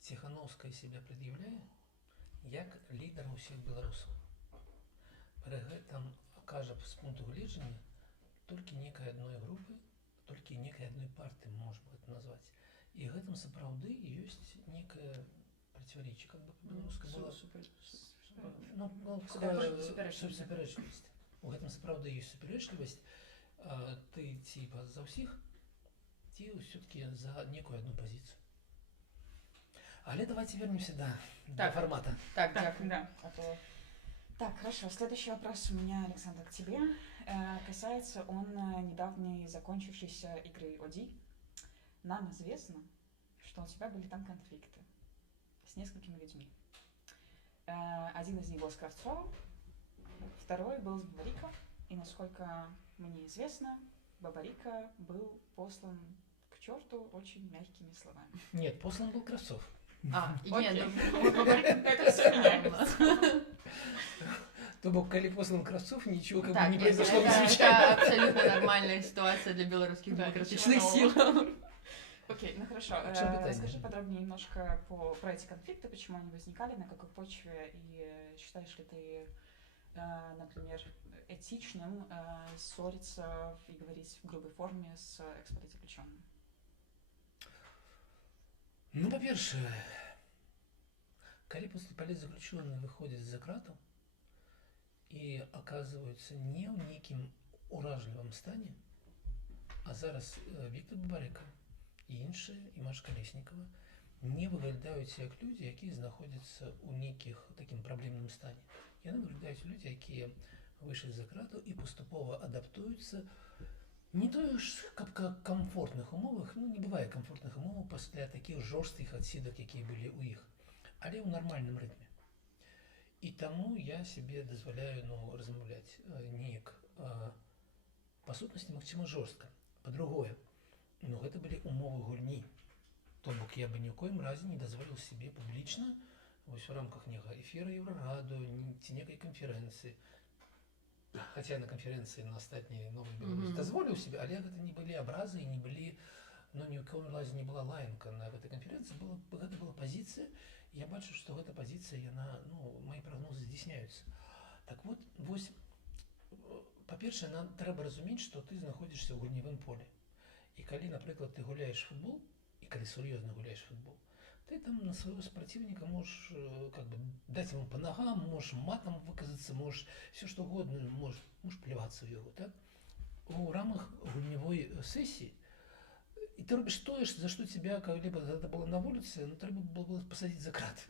Тихановская себя предъявляет як лідар усіх беларусаў. Пры гэтым кажа з пункту гледжання толькі некай адной групы, толькі некай адной партыі можна гэта назваць. І гэтым сапраўды ёсць некае процівяречча, как бы по-беларуску было супярэчлівасць. У гэтым сапраўды ёсць супярэчлівасць. Ты ці за ўсіх, ці ўсё-таки за некую одну позицию. Але давайте вернемся до формата. Так, да. Так, хорошо. Следующий вопрос у меня, Александр, к тебе. Касается он недавней закончившейся игры ОДИ. Нам известно, что у тебя были там конфликты с несколькими людьми. Один из них был с Кравцовым, второй был с Бабарико. И, насколько мне известно, Бабарико был послан к черту очень мягкими словами. Нет, послан был Кравцов. Это все меняется. То бок, калі послан Кравцов, ничего как бы не произошло. Это абсолютно нормальная ситуация для белорусских демократичных сил. Окей, ну хорошо. Расскажи подробнее немножко про эти конфликты, почему они возникали, на какой почве, и считаешь ли ты, например, этичным ссориться и говорить в грубой форме с экс-политзаключенным? Ну, по-перше, калі политзаключенные выходят за крату и оказываются не в неким уражливом стане, а зараз Віктор Бабарико и іншие, и Маша Колесникова не выглядают як люди, які знаходяцца у неких таким проблемным стане. Яны выглядаюць люди, якія вышли за крату и поступова адаптуюцца не то ж как комфортных умовах, не бывае комфортных умоваў пасля таких жорсткіх адсідак, якія былі ў іх, але ў нармальным рытме. І таму я себе дазваляю размаўляць неяк па сутнасці магчыма жорстка, Па-другое, ну гэта былі умовы гульні. То бок я бы ні ў коім разе не дазволіў сябе публічна вось у рамках нега эфіра Еўрараду ці некай канферэнцыі. Хаця на канферэнцыі на астатняй Новай Беларусі дазволіў сябе, але гэта не былі абразы і не былі, ну ні ў коім разе не была лаянка на гэтай канферэнцыі, гэта была пазіцыя. Я бачу, што гэта пазіцыя, яна, ну, мои прагнозы здзяйсняюцца. Так вот, вось, па-першае, нам трэба разумець, што ты знаходзішся ў гульнявым полі. І калі, напрыклад, ты гуляеш футбол, і калі сур'ёзна гуляеш футбол, ты там на свайго супраціўніка можаш как бы даць яму па нагам, можаш матам выказацца, можаш все што угодно, можаш плявацца ў яго, так? У рамах гульнявой сесіі і ты робіш тое, за што цябе, калі б гэта было на вуліцы, ну трэба было пасадзіць за крат.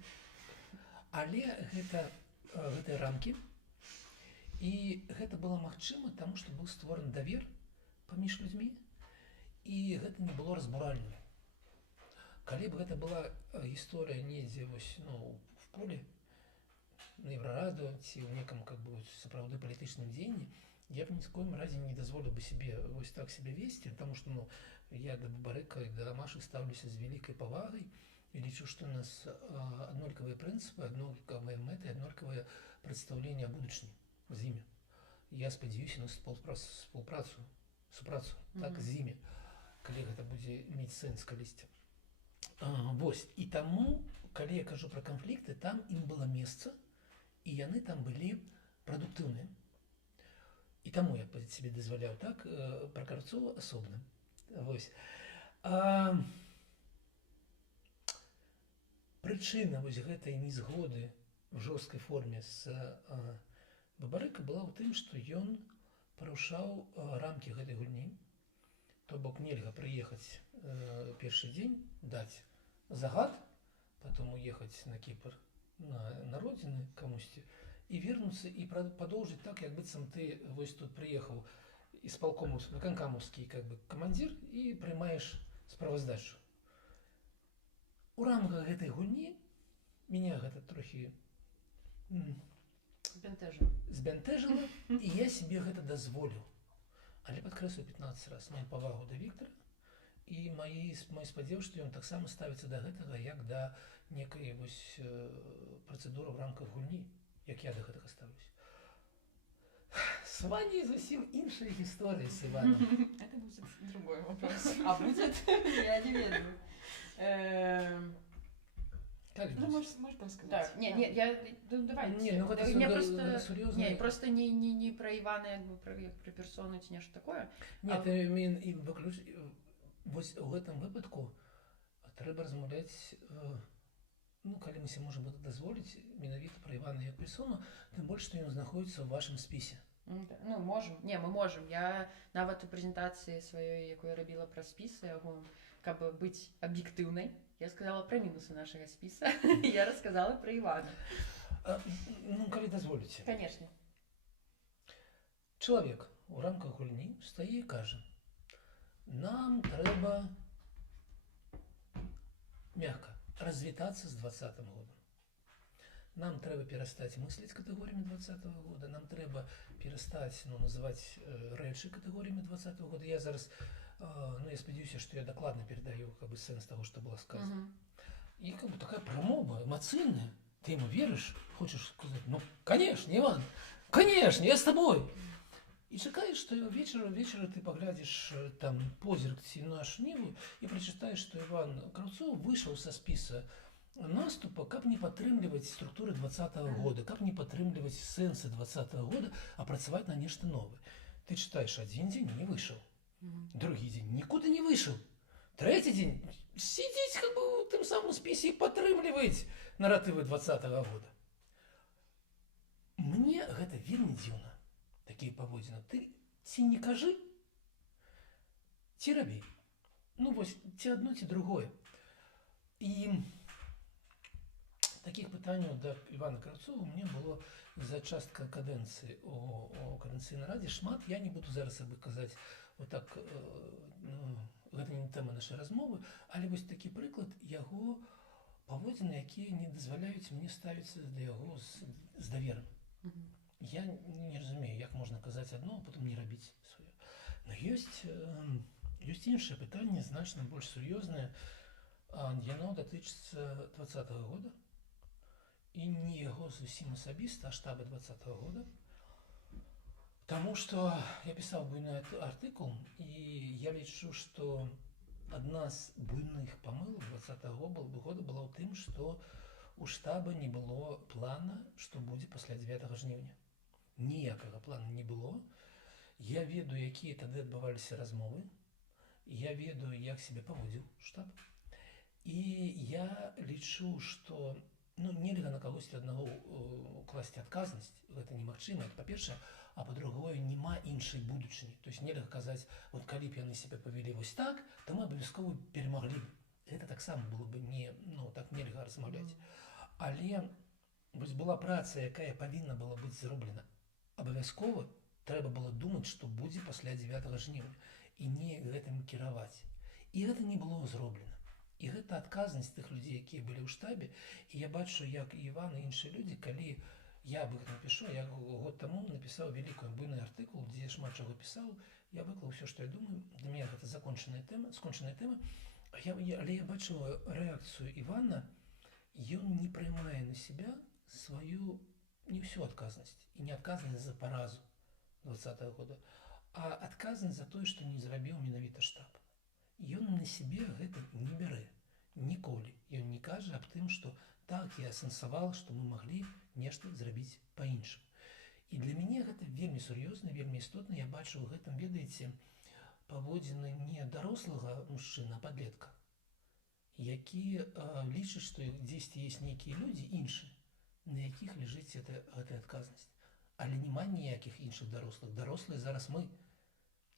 Але гэтыя рамкі, і гэта было магчыма, таму што быў створаны давер паміж людзьмі, і гэта не было разбуральным. Калі б гэта была гісторыя недзе вось, ну, в полі, на Еўрараду ці ў некам как бы сапраўды палітычным дзеянні, я б ні з коім разе не дазволіў бы сябе вось так сябе весці, таму што, ну, я да Бабарыка і да Машы стаўлюся з вялікай павагай і лічу, што у нас аднолькавыя прынцыпы, аднолькавыя мэты, аднолькавае прадстаўленне аб будучыні з імі. Я спадзяюся на супрацу, так, з імі, калі гэта будзе мець сэнс калісьці. Вось, і таму, калі я кажу пра канфлікты, там ім было месца, і яны там былі прадуктыўныя. І таму я сябе дазваляў так, пра Карцова асобна. Вось. Прычына вось гэтай незгоды в жорсткай форме з Бабарыка была ў тым, што ён парушаў рамкі гэтай гульні. То бок нельга прыехаць першы дзень, даць загад, потом уехаць на Кіпр, на родзіны камусьці, і вернуцца і падоўжыць так, як быццам ты вось тут прыехаў выканкамаўскі как бы камандзір і прымаеш справаздачу. У рамках гэтай гульні меня гэта трохі збянтэжыла, і я себе гэта дазволіў. Але падкрэслю 15 раз, маю павагу да Віктара, і мой спадзеў, што ён таксама ставіцца да гэтага, як да некай вось працэдуры ў рамках гульні, як я да гэтага ставлюся. С Ваней зусім іншая гісторыя з Іваном. Это будет другой вопрос. А будет? Я не ведаю. Как Ну, быть? можешь рассказать. Так, давайте. Не, ну гэта Я сур'ёзна. Не, просто не про Івана, як бы про персону ці нешта такое. Нет, і вось у гэтым выпадку трэба размаўляць, ну, калі мы себе можам гэта дазволіць, менавіта пра Івана як персону, тым больш, што ён знаходзіцца ў вашым спісе. Ну, можам. Не, мы можам. Я нават у прэзентацыі сваёй, якую я рабіла пра спісы яго, каб быць аб'ектыўнай, я сказала пра мінусы нашага спіса, я рассказала пра Івана. Ну, калі дазволіце. Конечно. Чалавек у рамках гульні стае і кажа: нам трэба мягка развітацца з 20-м годам. Нам трэба перастаць мысліць катэгорыямі 20-го года, нам трэба перастаць, ну, называць рэчы катэгорыямі 20-го года. Я зараз, ну, я спадзяюся, што я дакладна перадаю как бы сэнс таго, што было сказано. І как бы такая прамова эмацыйная. Ты ему верыш, хочаш сказаць: ну, конечно, Іван, конечно, я з табой. І чакаеш, што вечара ты паглядзіш там позірк ці нашу ніву і прачытаеш, што Іван Краўцоў выйшаў са спіса наступа, каб не падтрымліваць структуры 20-го года, каб не падтрымліваць сэнсы 20-го года, а працаваць на нешта новае. Ты чытаеш адзін дзень, не выйшаў. Другі дзень нікуды не выйшаў. Трэці дзень сидзіць как бы у тым самым спісе і падтрымліваць наратывы 20-го года. Мне гэта вельмі дзіўна, такія паводзіны. Ты ці не кажы, ці рабі. Ну вось, ці адно, ці другое. І таких пытанняў да Івана Краўцова мне было за частка кадэнцыі у кадэнцыйнай радзе шмат. Я не буду зараз абы казаць вот так, ну, гэта не тэма нашай размовы, але вось такі прыклад яго паводзіны, якія не дазваляюць мне ставіцца да яго з даверам. Я не разумею, як можна казаць адно, а потым не рабіць сваё. Но ёсць Ёсць іншае пытанне, значна больш сур'ёзнае. Яно датычыцца 20-го года. І не яго зусім асабіста, а штаба 20-го года. Таму што я пісаў буйны артыкул, і я лічу, што адна з буйных памылак 20-го года была ў тым, што у штаба не было плана, што будзе пасля 9 жніўня. Ніякага плана не было. Я ведаю, якія тады адбываліся размовы. Я ведаю, як себе паводзіў штаб. І я лічу, што нельга на кагосьці аднаго класці адказнасць. Гэта немагчыма, это па-першае. А па-другое, няма іншай будучыні. То есть нельга казаць, вот калі б яны себе павялі вось так, то мы абавязкова перамаглі. Гэта таксама было бы не, так нельга размаўляць. Але вось была праца, якая павінна была быць зроблена. Абавязкова трэба было думаць, што будзе пасля 9 жніўня, і не гэтым кіраваць. І гэта не было зроблена. І гэта адказнасць тых людзей, якія былі ў штабе. І я бачу, як Іван і іншыя людзі, калі я об этом напишу, я год таму напісаў вялікую буйны артыкул, дзе шмат чаго пісаў, я выклаў все, што я думаю. Для мяне гэта скончаная тэма. Але я бачу рэакцыю Івана, ён не прымае на себя сваю не ўсю адказнасць. І не адказнасць за паразу 20-го года, а адказнасць за тое, што не зрабіў менавіта штаб. Ён на себе гэта не бярэ. Ніколі. Ён не кажа аб тым, што так, я асэнсаваў, што мы маглі нешта зрабіць па-іншаму. І для мяне гэта вельмі сур'ёзна, вельмі істотна. Я бачу ў гэтым, ведаеце, паводзіны не дарослага мужчына, а падлетка, які лічыць, што дзесьці ёсць нейкія людзі іншыя, на якіх ляжыць гэтая адказнасць. Але няма ніякіх іншых дарослых. Дарослыя зараз мы.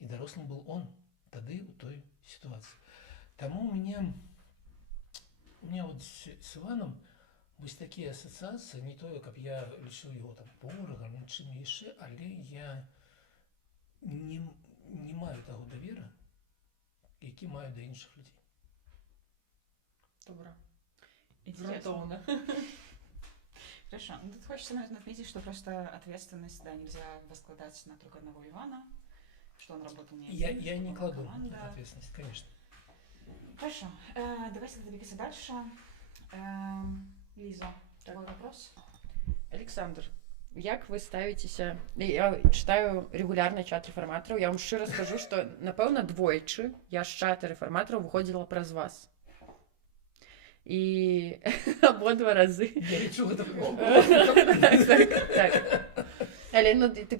І дарослым был он тады ў той сітуацыі. Таму у меня вот с Иваном вось такія асацыяцыі, не тое, каб я лічыў яго там ворагам, чым яшчэ, але я не маю таго давера, які маю да іншых людзей. Добра. Интересно. Хорошо. Тут хочется, наверное, отметить, что просто ответственность, нельзя возлагать на только одного Ивана, что он работал не один. Я не кладу ответственность, конечно. Хорошо. Давайте двигаться дальше. Лиза, твой вопрос. Александр, як вы ставіцеся? Я читаю регулярны чат рэфарматараў. Я вам шчыра скажу, што, напэўна, двойчы я з чата рэфарматараў выходзіла праз вас. І абодва разы. Я лічу гэта. Так. Але,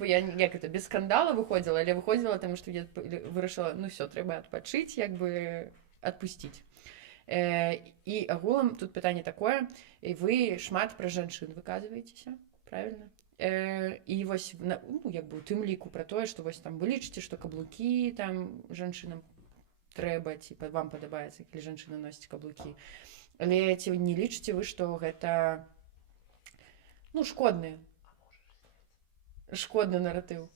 я як это, без скандала выходзіла, але выходзіла, таму што я вырашыла, все, трэба адпачыць, як бы адпусціць. І агулам тут пытанне такое, вы шмат пра жанчын выказваецеся, правильно? І вось, як бы у тым ліку пра тое, што вось там вы лічыце, што каблукі там жанчынам трэба, ці вам падабаецца, калі жанчына носіць каблукі. Але ці не лічыце вы, што гэта шкодны наратыў?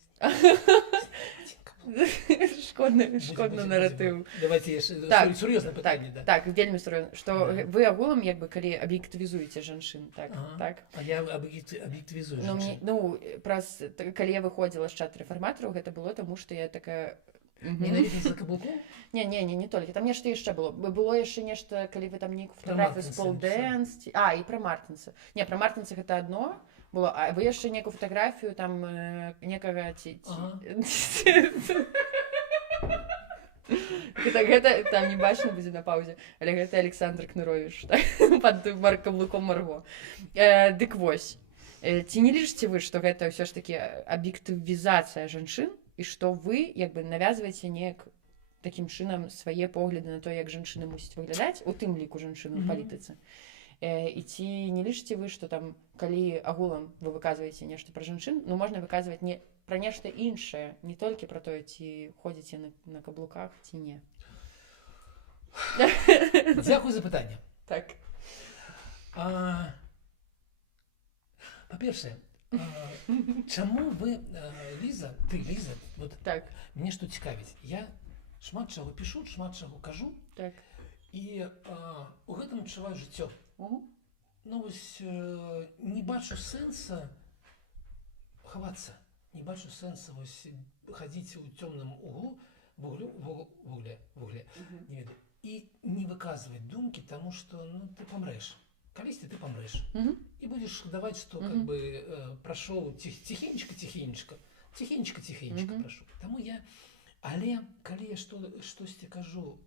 Шкодны наратыў. Давайте сур'ёзнае пытанне. Так, вельмі сур'ёзна. Што вы агулам, як бы, калі аб'ектывізуеце жанчын, так? А я аб'ектывізую жанчын. Калі я выходзіла з чат рэфарматараў, гэта было таму, што я такая... Ненавідзець за каблукоў? Не толькі. Там нешта яшчэ было. Было яшчэ нешта, калі вы там нейкую фотаграфію з пол-дэнс... І пра Мартынса. Не, пра Мартынса гэта адно было, а вы яшчэ нейкую фотаграфію там некага... Гэта там не бачна будзе на паўзе, але гэта Александр Кныровіч пад каблуком Марго. Дык вось. Ці не лічыце вы, што гэта ўсё ж такі аб'ектывізацыя жанчын, і што вы, як бы, навязваеце неяк такім чынам свае погляды на то, як жанчыны мусяць выглядаць, у тым ліку жанчыны ў палітыцы. І ці не лічыце вы, што там, калі агулам вы выказваеце нешта пра жанчын, можна выказваць не пра нешта іншае, не толькі пра тое, ці ходзіце на каблуках, ці не. Дзякуй за пытанне. Так. Па-першае, чаму вы, Ліза, так, мне што цікавіць, я шмат чаго пішу, шмат чаго кажу, так, і у гэтым адчуваю жыццё. Вось не бачу сэнса хавацца, не бачу сэнса вось хадзіць у цёмным углу, в угле, не веду. И не выказывать думки, тому что, ну, ты помрешь. Колись ты помрешь. И будешь давать, что как бы прошел тихенечко прошу. Тому я, але я что кажу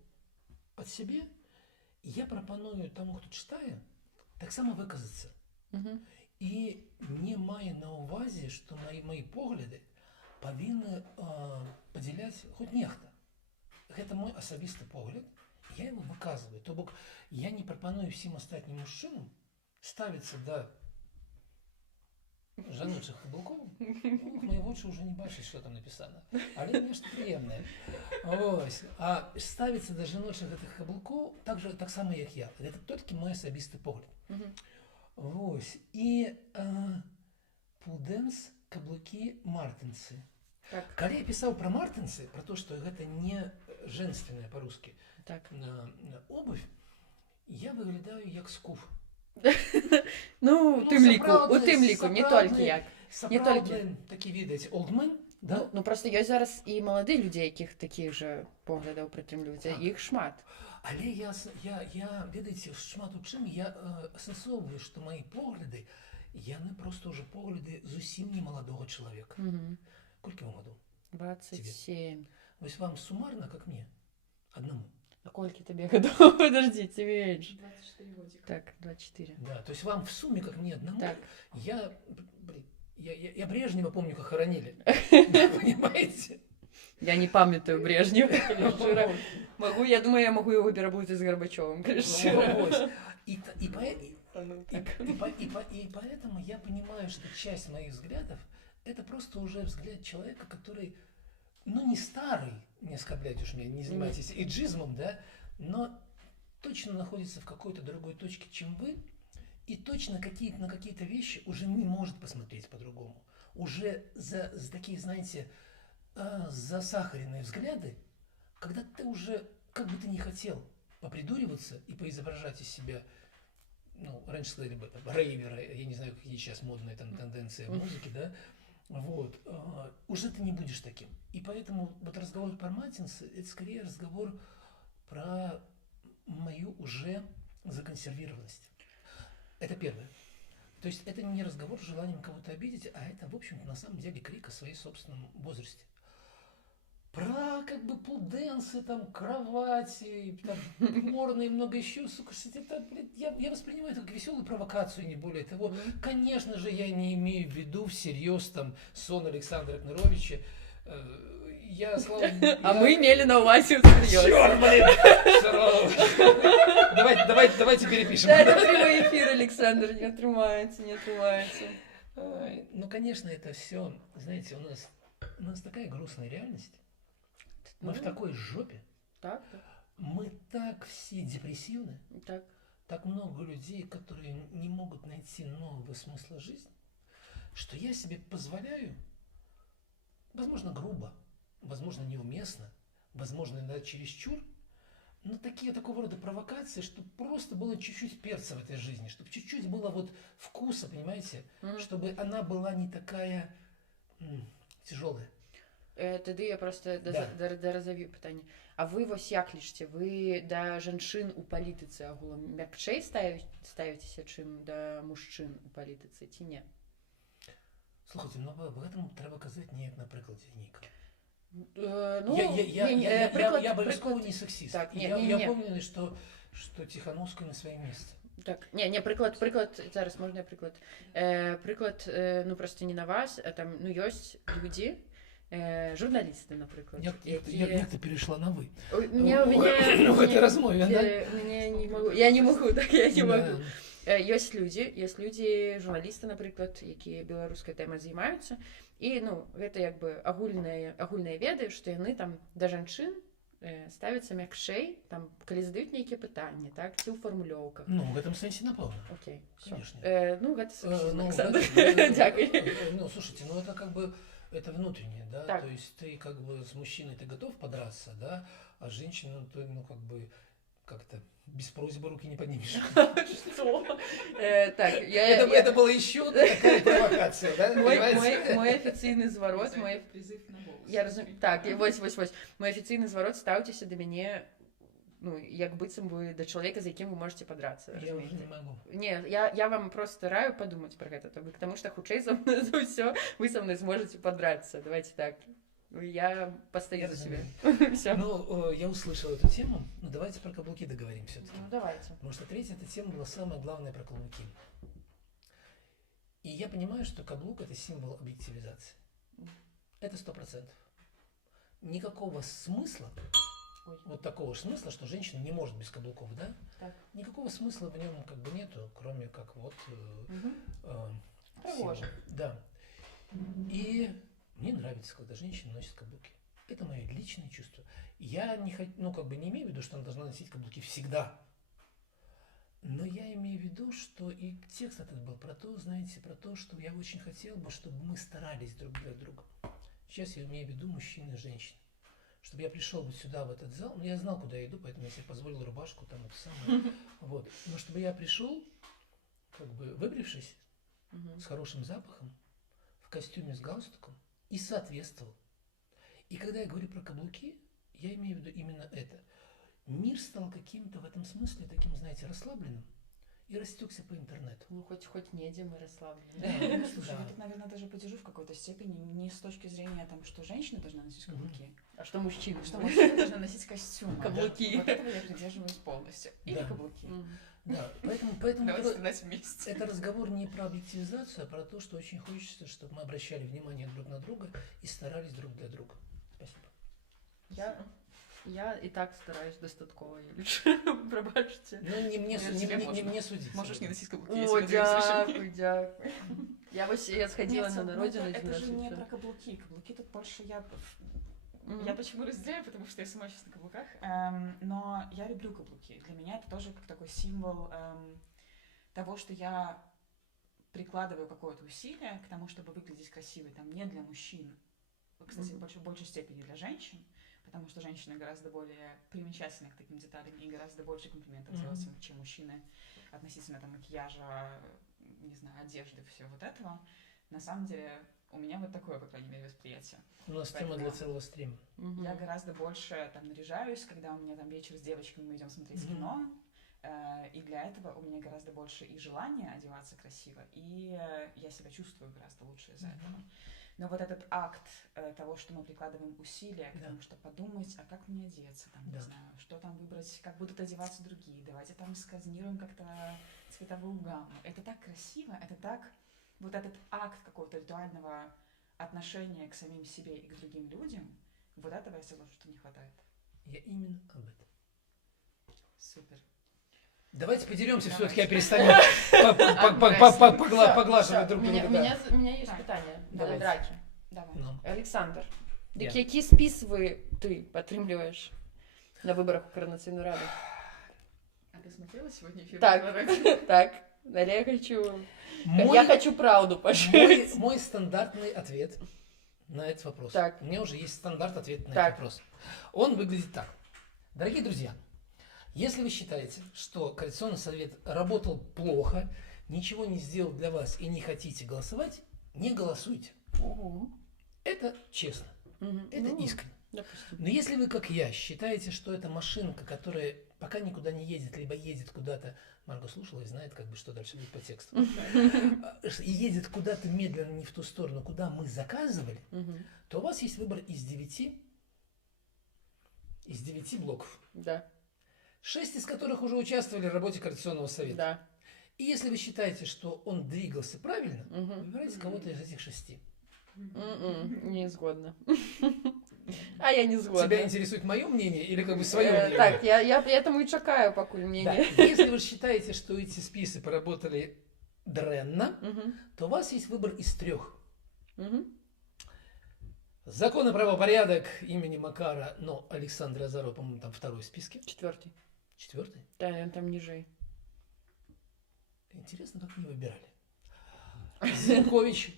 от себе, я пропоную тому, хто читає, так само виказатися. І не маю на увазі, що мої погляди повинні поділяти хоч нехто. Це мій особистий погляд, я його виказую. Тобто я не пропоную всім остальним мужчинам ставитися до жанучих каблуков. Мої очі вже не бачать, що там написано. Але нечто приємне. Ось. А ставитися до жіночих цих каблуков так само, як я. Це тільки мій особистий погляд. Ось. І пуденс, каблуки, мартинці. Коли я писав про мартинці, про те, що це не женственне по-русски обувь, я виглядаю як скуф. Ну, у тим ліку, не тільки як. Не тільки. Такі відець олдмен, да? Ну, просто є зараз і молоді люди, яких таких же поглядів притримлюються, їх шмат. Але я видите, шмат у чим, я асоціовую, що мої погляди, не просто вже погляди зовсім не молодого чоловіка. Скільки вам году? 27. Ось вам суммарно, як мені, одному. А сколько тебе годов? Подожди, тебе меньше. 24 годика. Так, 24. Да, то есть вам в сумме, как мне одному, Так. я Брежнева помню, как хоронили. Понимаете? Я не памятаю Брежнева. Я думаю, я могу его перепутать с Горбачевым. И поэтому я понимаю, что часть моих взглядов это просто уже взгляд человека, который, ну, не старый, не оскорбляйте уж меня, не занимайтесь эйджизмом, да, но точно находится в какой-то другой точке, чем вы, и точно на какие-то вещи уже не может посмотреть по-другому. Уже за такие, знаете, засахаренные взгляды, когда ты уже, как бы ты ни хотел попридуриваться и поизображать из себя, ну, раньше сказали бы, рейвера, я не знаю, какие сейчас модные там тенденции в музыке, да, вот, уже ты не будешь таким. И поэтому вот разговор про мартинсы, это скорее разговор про мою уже законсервированность. Это первое. То есть это не разговор с желанием кого-то обидеть, а это, в общем-то, на самом деле крик о своей собственном возрасте. Про как бы пуденсы, там, кровати, там, порно и много еще, сука, это, блин, я воспринимаю это как веселую провокацию, не более того. Конечно же, я не имею в виду всерьез там сон Александра Кныровича. А мы имели на увазі всерьез. Черт, блин! Давайте перепишем. Да, это прямой эфир, Александр, не отрывается. Ну, конечно, это все, знаете, у нас такая грустная реальность. Мы в такой жопе. Так. Мы так все депрессивны. Так. Так много людей, которые не могут найти нового смысла жизни, что я себе позволяю, возможно, грубо, возможно, неуместно, возможно, иногда чересчур, но такого рода провокации, чтобы просто было чуть-чуть перца в этой жизни, чтобы чуть-чуть было вот вкуса, понимаете, чтобы она была не такая тяжелая. Тады я просто разав'ю пытанне. А вы вось як лічыце, вы да жанчын у палітыцы агулам мякчэй ставіцеся, чым да мужчын у палітыцы, ці не? Слухайте, ну в этом треба казаць неяк на прыкладзе нейкам. Я обов'язково не сексист. Так, я помню, что Тихановская на своем месте. Так, прыклад, зараз можна прыклад. Прыклад, ну просто не на вас, а там, ну ёсць людзі, журналисты, например. Як ты перешла на вы? В этой размове, да? Я не могу. Есть люди, журналисты, например, якія беларускай тэмай займаюцца, і, ну, гэта як бы агульныя веды, што яны там да жанчын ставяцца мякчэй, там, калі задаюць нейкія пытанні, так, ці ў фармулёўках. Ну, в этом сенсе напэўна. Окей, конечно. Ну, гэта сексизм, Александр. Дякую. Ну, слушайте, ну это как бы это внутреннее, да, так. То есть ты как бы с мужчиной ты готов подраться, да, а женщина, ну как бы как-то Без просьбы руки не поднимешь. Что? Так, Это была еще такая провокация, да? Понимаете? мой афіцыйны зварот, мой Призыв на голос. я разумею. Так, і вось. Мой афіцыйны зварот, стаўцеся да мяне, ну, як быццам вы да чалавека, з якім вы можаце падрацца. Я уже не могу. Не, я вам просто раю подумать про гэта, потому что хутчэй за ўсё вы со мной сможете подраться. Давайте так. Я постою за себя. Всё. Ну, я услышал эту тему, но давайте про каблуки договорим все-таки. Ну, давайте. Потому что третья эта тема была самая главная про каблуки. И я понимаю, что каблук это символ объективизации. Это 100%. Никакого смысла, Ой. вот такого же смысла, что женщина не может без каблуков, да? Так. Никакого смысла в нем как бы нету, кроме как вот Пригожо. символ. Да. И мне нравится, когда женщина носит каблуки. Это мое личное чувство. Я не не имею в виду, что она должна носить каблуки всегда. Но я имею в виду, что и текст этот был про то, знаете, про то, что я очень хотел бы, чтобы мы старались друг для друга. Сейчас я имею в виду мужчины и женщины. Чтобы я пришел вот сюда, в этот зал, я знал, куда я иду, поэтому я себе позволил рубашку, там это самое. Вот. Но чтобы я пришел, как бы выбрившись, с хорошим запахом, в костюме с галстуком, и соответствовал. И когда я говорю про каблуки, я имею в виду именно это. Мир стал каким-то в этом смысле таким, знаете, расслабленным и растекся по интернету. Ну, хоть недзе мы расслаблены. Ну, слушай, Да. я тут, наверное, даже поддержу в какой-то степени не с точки зрения, там, что женщина должна носить каблуки, А что мужчины? что мужчина должна носить костюм. Каблуки. Вот этого я придерживаюсь полностью. Или Да. каблуки. Да, поэтому Давайте страдать вместе. это разговор не про объективизацию, а про то, что очень хочется, чтобы мы обращали внимание друг на друга и старались друг для друга. Спасибо. Я і так стараюсь дастаткова, Юліч. Пробачце. Ну, не мне, не мне судить. Можешь не носить каблуки, О, если мы слышим. дякую. Я сходила на народину. Это же не про каблуки. Каблуки тут больше я почему разделяю, потому что я сама сейчас на каблуках. Но я люблю каблуки. Для меня это тоже как такой символ того, что я прикладываю какое-то усилие к тому, чтобы выглядеть красивой. Там не для мужчин. Кстати, в большей степени для женщин. Потому что женщины гораздо более примечательны к таким деталям и гораздо больше комплиментов делают, чем мужчины относительно там макияжа, не знаю, одежды, всего вот этого. На самом деле, у меня вот такое, по крайней мере, восприятие. У нас тема для целого стрима. Я гораздо больше там наряжаюсь, когда у меня там вечер с девочками, мы идем смотреть кино. И для этого у меня гораздо больше и желания одеваться красиво, и я себя чувствую гораздо лучше из-за этого. Но вот этот акт того, что мы прикладываем усилия к тому, чтобы подумать, а как мне одеться, там, не знаю, что там выбрать, как будут одеваться другие, давайте там скоординируем как-то цветовую гамму. Это так красиво, это так... Вот этот акт какого-то ритуального отношения к самим себе и к другим людям, вот этого, я соглашусь, что не хватает. Я именно об этом. Супер. Давайте подеремся, Давайте. все-таки я перестанем поглаживать друг У друга. меня есть питание для Давайте. драки. Давай. Ну, Александр, Я. які спіс ты падтрымліваеш на выборах у Координаційную раду? А ты смотрела сегодня эфир? Так, але Мой- я хочу правду пошить. Мой стандартный ответ на этот вопрос. Так. У меня уже есть стандарт ответа на Так. этот вопрос. Он выглядит так. Дорогие друзья, если вы считаете, что Координационный совет работал плохо, ничего не сделал для вас и не хотите голосовать, не голосуйте. Это честно, это искренне. Допустим. Но если вы, как я, считаете, что это машинка, которая пока никуда не едет, либо едет куда-то, Марго слушала и знает, как бы, что дальше будет по тексту, и едет куда-то медленно не в ту сторону, куда мы заказывали, то у вас есть выбор из 9 блоков, Да, 6 из которых уже участвовали в работе Координационного совета. да. И если вы считаете, что он двигался правильно, выбирайте кого-то из этих 6. Не згодна. А я не згодна. Тебя интересует мое мнение или как бы свое мнение? Так, я этому и чакаю, пакуль Да. мнение. Если вы считаете, что эти списы поработали дренно, то у вас есть выбор из 3. Закон и правопорядок имени Макара, но Александра Азарова, по-моему, там 2 в списке. 4. 4? Да, он там ниже. Интересно, как не выбирали. Зинкович,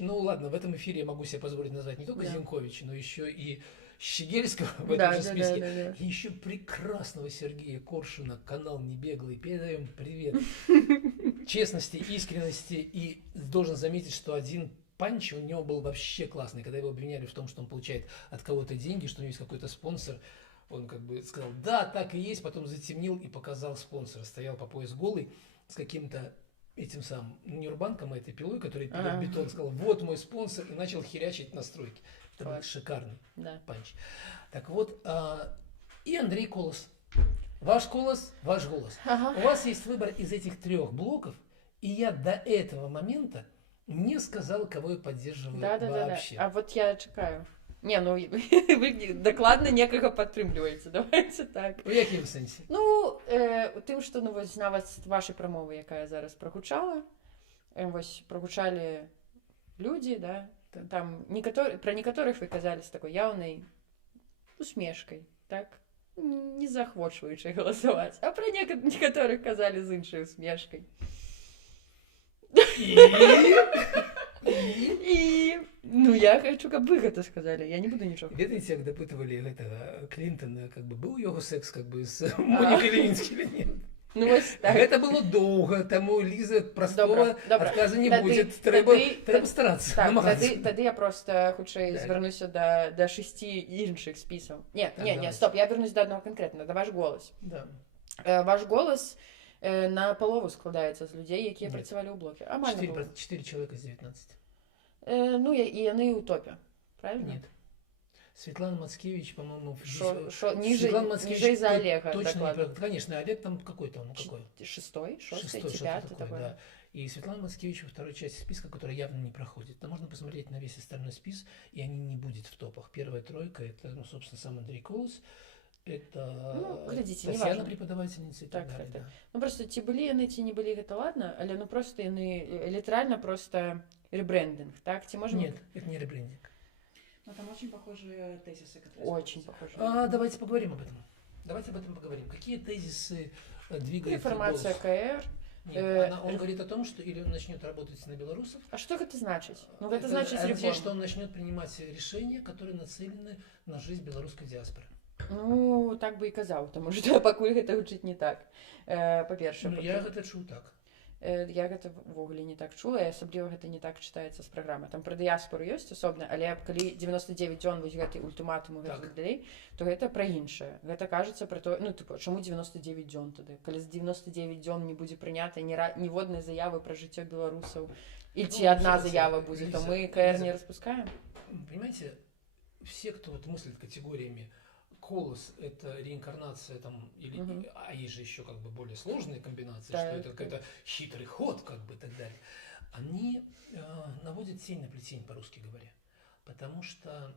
ну ладно, в этом эфире я могу себе позволить назвать не только Да. Зинкович, но еще и Щегельского в этом же списке. И еще прекрасного Сергея Коршуна, канал «Не беглый». Передаем привет. Честности, искренности. И должен заметить, что один панч у него был вообще классный. Когда его обвиняли в том, что он получает от кого-то деньги, что у него есть какой-то спонсор, он как бы сказал, да, так и есть, потом затемнил и показал спонсора. Стоял по пояс голый с каким-то этим самым Нюрбанком, этой пилой, который пилит бетон, сказал, вот мой спонсор, и начал херячить настройки. Это был шикарный панч. Так вот, и Андрей Колос. Ваш голос, ваш голос. У вас есть выбор из этих 3 блоков, и я до этого момента не сказал, кого я поддерживаю вообще. А вот я чекаю. Не, ну ви докладно некага падтрымліваеце, давайте так. У якім сэнсе? Ну, тым, што ну, вось нават вашай прамовы, якая зараз прагучала, вось прагучалі людзі, да, там пра некаторых вы казалі з такой яўнай усмешкай, так, не заахвочваючы галасаваць, а пра некаторых казалі з іншай усмешкай. И, ну, я хочу, каб вы гэта сказали, я не буду нічога. Ведаеце, як дапытывалі гэтага Клінтона, как бы быў яго секс как бы з Монікай Левінскай или нет? Ну, вось так. Гэта было доўга, таму Ліза простого адказа не будзе. Трэба старацца, намагацца. Тады я просто хутчэй звярнуся да 6 іншых спісаў. Не, стоп, я вернусь до одного конкретно, да ваш голас. Ваш голас на палову складаецца з людзей, якія працавалі ў блоке. 4 чалавека з 19. Ну, і яны ў топе, правильно? Нет. Светлана Мацкевич, по-моему... Ниже за Олега, точно, конечно, Олег там какой-то, он какой? 6-й, 5-й такой. Да. И Светлана Мацкевич во второй части списка, которая явно не проходит. Там можно посмотреть на весь остальной список, и они не будут в топах. Первая тройка, это, ну, собственно, сам Андрей Колос, это Татьяна, преподавательница и так далее. Да. Ну, просто ці былі яны, ці не былі, гэта ладно, але ну просто яны літаральна просто ребрендинг, так? Ці можем... Нет, это не ребрендинг. Но там очень похожие тезисы, которые... Очень похожие. Давайте поговорим об этом. Давайте об этом поговорим. Какие тезисы двигают информация КР. Нет, он говорит о том, что или он начнет работать на белорусов. А что это значит? Ну, это значит реформа. Что он начнет принимать решения, которые нацелены на жизнь белорусской диаспоры. Ну, так бы и казаў, тому што пакуль гэта гучыць не так. Па-першае, ну, я гэта чуў так. Я гэта ввогуле не так чула, і асабліва гэта не так чытаецца з праграмы. Там пра дыяспору ёсць асобна, але калі 99 дзён вось гэты ультыматум і гэтак далей, то гэта пра іншае. Гэта кажацца пра то, ну, типу, чаму 99 дзён тады? Калі з 99 дзён не будзе прынята ніводнай заявы пра жыццё беларусаў, і ці адна заява будзе, то мы КР не распускаем? Понимаете, все, кто вот мыслит категориями Колос — это реинкарнация там, или, а есть же еще как бы более сложные комбинации, да, что это какой-то хитрый ход, как бы, и так далее. Они наводят тень на плетень, по-русски говоря. Потому что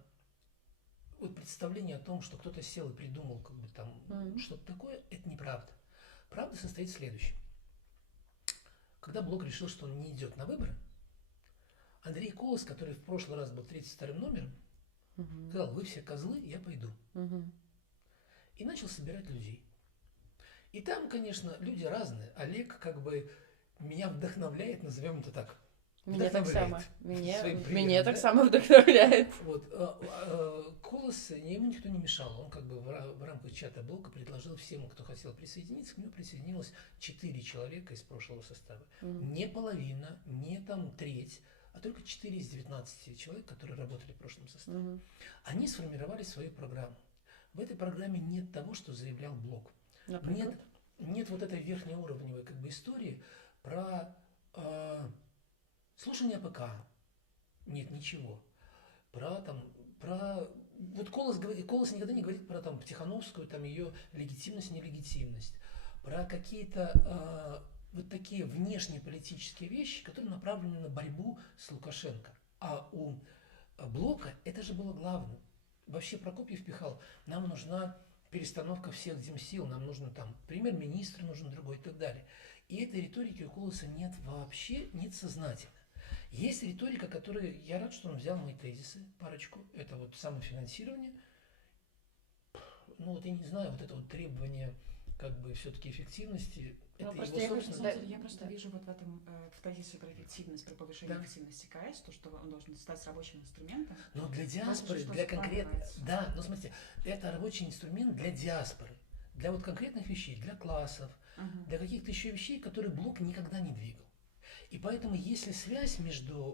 вот представление о том, что кто-то сел и придумал как бы там что-то такое, это неправда. Правда состоит в следующем. Когда Блок решил, что он не идет на выборы, Андрей Колос, который в прошлый раз был 32-м номером, сказал: вы все козлы, я пойду. И начал собирать людей. И там, конечно, люди разные. Олег как бы меня вдохновляет, назовем это так. Меня так само. Меня так само вдохновляет. Вот. Колос, ему никто не мешал. Он как бы в рамках чата Блока предложил всем, кто хотел присоединиться. К нему присоединилось 4 человека из прошлого состава. Не половина, не там треть, а только 4 из 19 человек, которые работали в прошлом составе. Они сформировали свою программу. В этой программе нет того, что заявлял Блок. Нет вот этой верхнеуровневой как бы истории про слушание АПК. Нет ничего. Вот Колос никогда не говорит про там Тихановскую, там ее легитимность, нелегитимность. Про какие-то вот такие внешние политические вещи, которые направлены на борьбу с Лукашенко. А у Блока это же было главным. Вообще Прокопьев пихал: нам нужна перестановка всех демсил, нам нужно там премьер-министр, нужен другой и так далее. И этой риторики у Колоса нет вообще, нет сознательно. Есть риторика, которая, я рад, что он взял мои тезисы, парочку, это вот самофинансирование, ну вот я не знаю, вот это вот требование как бы все-таки эффективности, Это просто его я На хочу- собственное. самом деле, я просто Да. вижу вот в этом, в тезисе про эффективность, про повышение Да. эффективности КС, то, что он должен стать рабочим инструментом. Но для же диаспоры, что для конкретно, закладывается. да, но смотрите, это рабочий инструмент для диаспоры, для вот конкретных вещей, для классов, Мгм. для каких-то еще вещей, которые блок никогда не двигал. И поэтому, если связь между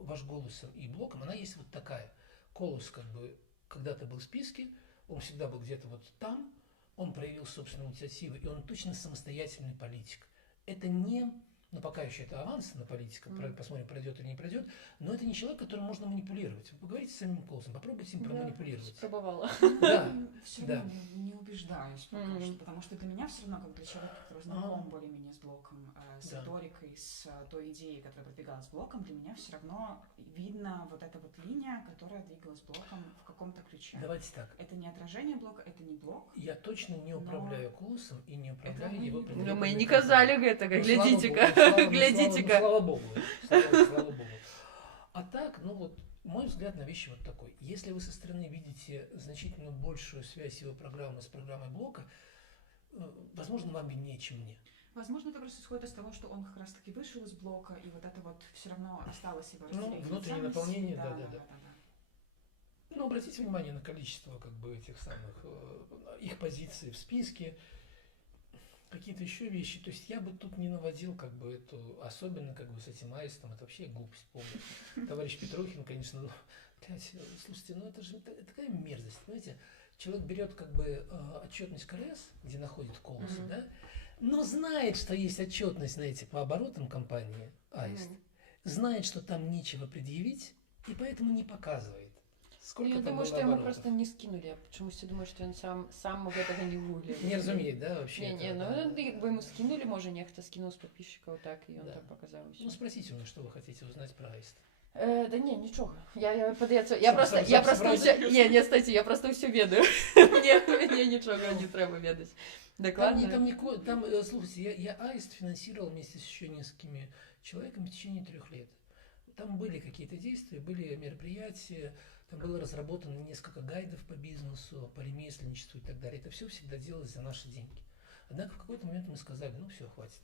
ваш голосом и блоком, она есть вот такая. Колос как бы когда-то был в списке, он всегда был где-то вот там, он проявил собственную инициативу, и он точно самостоятельный политик. Это не, ну пока еще это аванс на политика, посмотрим, пройдет или не пройдет, но это не человек, которым можно манипулировать. Вы поговорите с самим Колосом, попробуйте им Я проманипулировать. Пробовала. Да, Все да. равно не убеждаюсь пока Мгм. что, потому что для меня все равно, как для человека, который знаком более-менее с блоком, с Да. риторикой, с той идеей, которая продвигалась блоком, для меня все равно видно вот эта вот линия, которая двигалась блоком в каком-то ключе. Давайте так. Это не отражение блока, это не блок. Я точно не управляю Колосом и не управляю Это его мы- предвыборной Ну, мы не кампанией. казали гэтага, Ну, слава глядзіце-ка, богу, слава- ну, глядзіце-ка. Слава богу. Слава богу. А так, ну вот, мой взгляд на вещи вот такой. Если вы со стороны видите значительно большую связь его программы с программой блока, возможно, вам виднее, чем мне. Возможно, это просто исходит из того, что он как раз-таки вышел из блока, и вот это вот все равно осталось его Ну, разделение внутреннее ценностей. наполнение, Да. да. Ну, обратите внимание на количество как бы этих самых, их позиций в списке, какие-то еще вещи. То есть я бы тут не наводил как бы эту, особенно как бы с этим аистом, это вообще глупость полная. Товарищ Петрухин, конечно, ну, блядь, слушайте, ну это же такая мерзость, понимаете? Человек берет как бы отчетность КРС, где находит колосы, Мгм. да, но знает, что есть отчетность, знаете, по оборотам компании аист, знает, что там нечего предъявить, и поэтому не показывает. Сколько Я там думаю, было что ему оборотов. просто не скинули. Я почему-то думаю, что он сам гэтага не гуглил. Не разумеет, да, вообще? Не, это, ну да. як бы ему скинули, може, нехто скинул с подписчиков так, и он Да. так показал. Ну, спросите у меня, что вы хотите узнать про аист. Да не, нічого. Я подається. Сам Я просто собрался. все. Ні, статі, я просто все ведаю. Мені нічого не треба ведати. Докладно. Слушайте, я аист финансировал вместе с еще несколькими человеками в течение 3 лет. Там были какие-то действия, были мероприятия, там было разработано несколько гайдов по бизнесу, по ремесленничеству и так далее. Это все всегда делалось за наши деньги. Однако в какой-то момент мы сказали, ну все, хватит.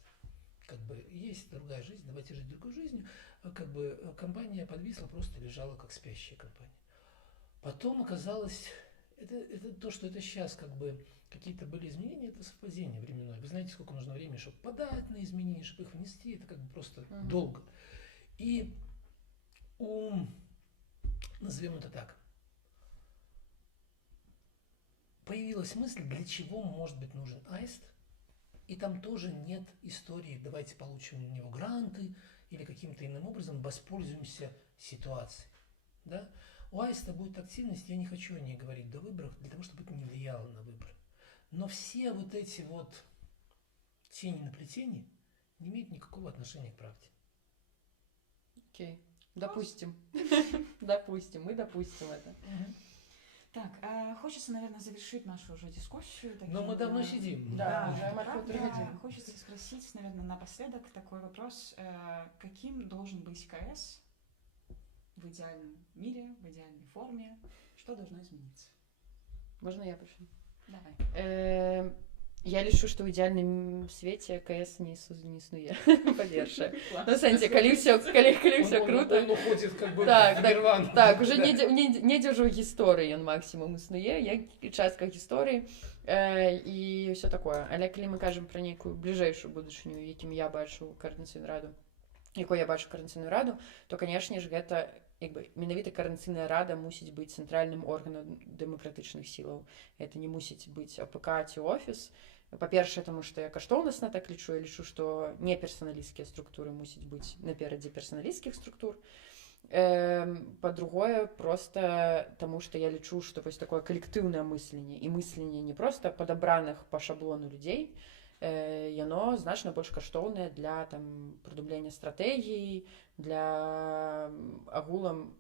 Как бы есть другая жизнь, давайте жить другой жизнью. Как бы компания подвисла, просто лежала как спящая компания. Потом оказалось, это то, что это сейчас как бы какие-то были изменения, это совпадение временное. Вы знаете, сколько нужно времени, чтобы подать на изменения, чтобы их внести, это как бы просто долго. И назовем это так, появилась мысль, для чего может быть нужен аист, и там тоже нет истории, давайте получим на него гранты или каким-то иным образом воспользуемся ситуацией. Да? У аиста будет активность, я не хочу о ней говорить до выборов, для того, чтобы это не влияло на выборы. Но все вот эти вот тени на плетении не имеют никакого отношения к правде. Окей. Допустим. Допустим, мы допустим это. Так, хочется, наверное, завершить нашу уже дискуссию. Но мы давно сидим. Да, уже правда, Марко 3 годины. Хочется спросить, наверное, напоследок такой вопрос. Каким должен быть КС в идеальном мире, в идеальной форме? Что должно измениться? Можно я прошу? Давай. Я лічу, што ў ідэальным свеце КС не існуе, па-першае. Ну, сэнсе, калі ўсё круто. Он уходит как бы Так, в нирвану. Так, уже недзе ўжо ў гісторыі ён максімум існуе, як і частка гісторыі і ўсё такое. Але калі мы кажам пра нейкую бліжэйшую будучыню, якім я бачу Координацыйную раду, якой я бачу Координацыйную раду, то, канешне ж, гэта як бы менавіта Координацыйная рада мусіць быць цэнтральным органам дэмакратычных сілаў. Это не мусіць быць АПК ці офіс. Па-першае, таму што я каштоўнасна так лічу, я лічу, што не персаналісцкія структуры мусіць быць наперадзе персаналісцкіх структур. Па-другое, просто таму што я лічу, што вось такое калектыўнае мысленне і мысленне не проста падабраных па шаблону людзей, яно значна больш каштоўнае для там прадумлення стратэгіі, для агулам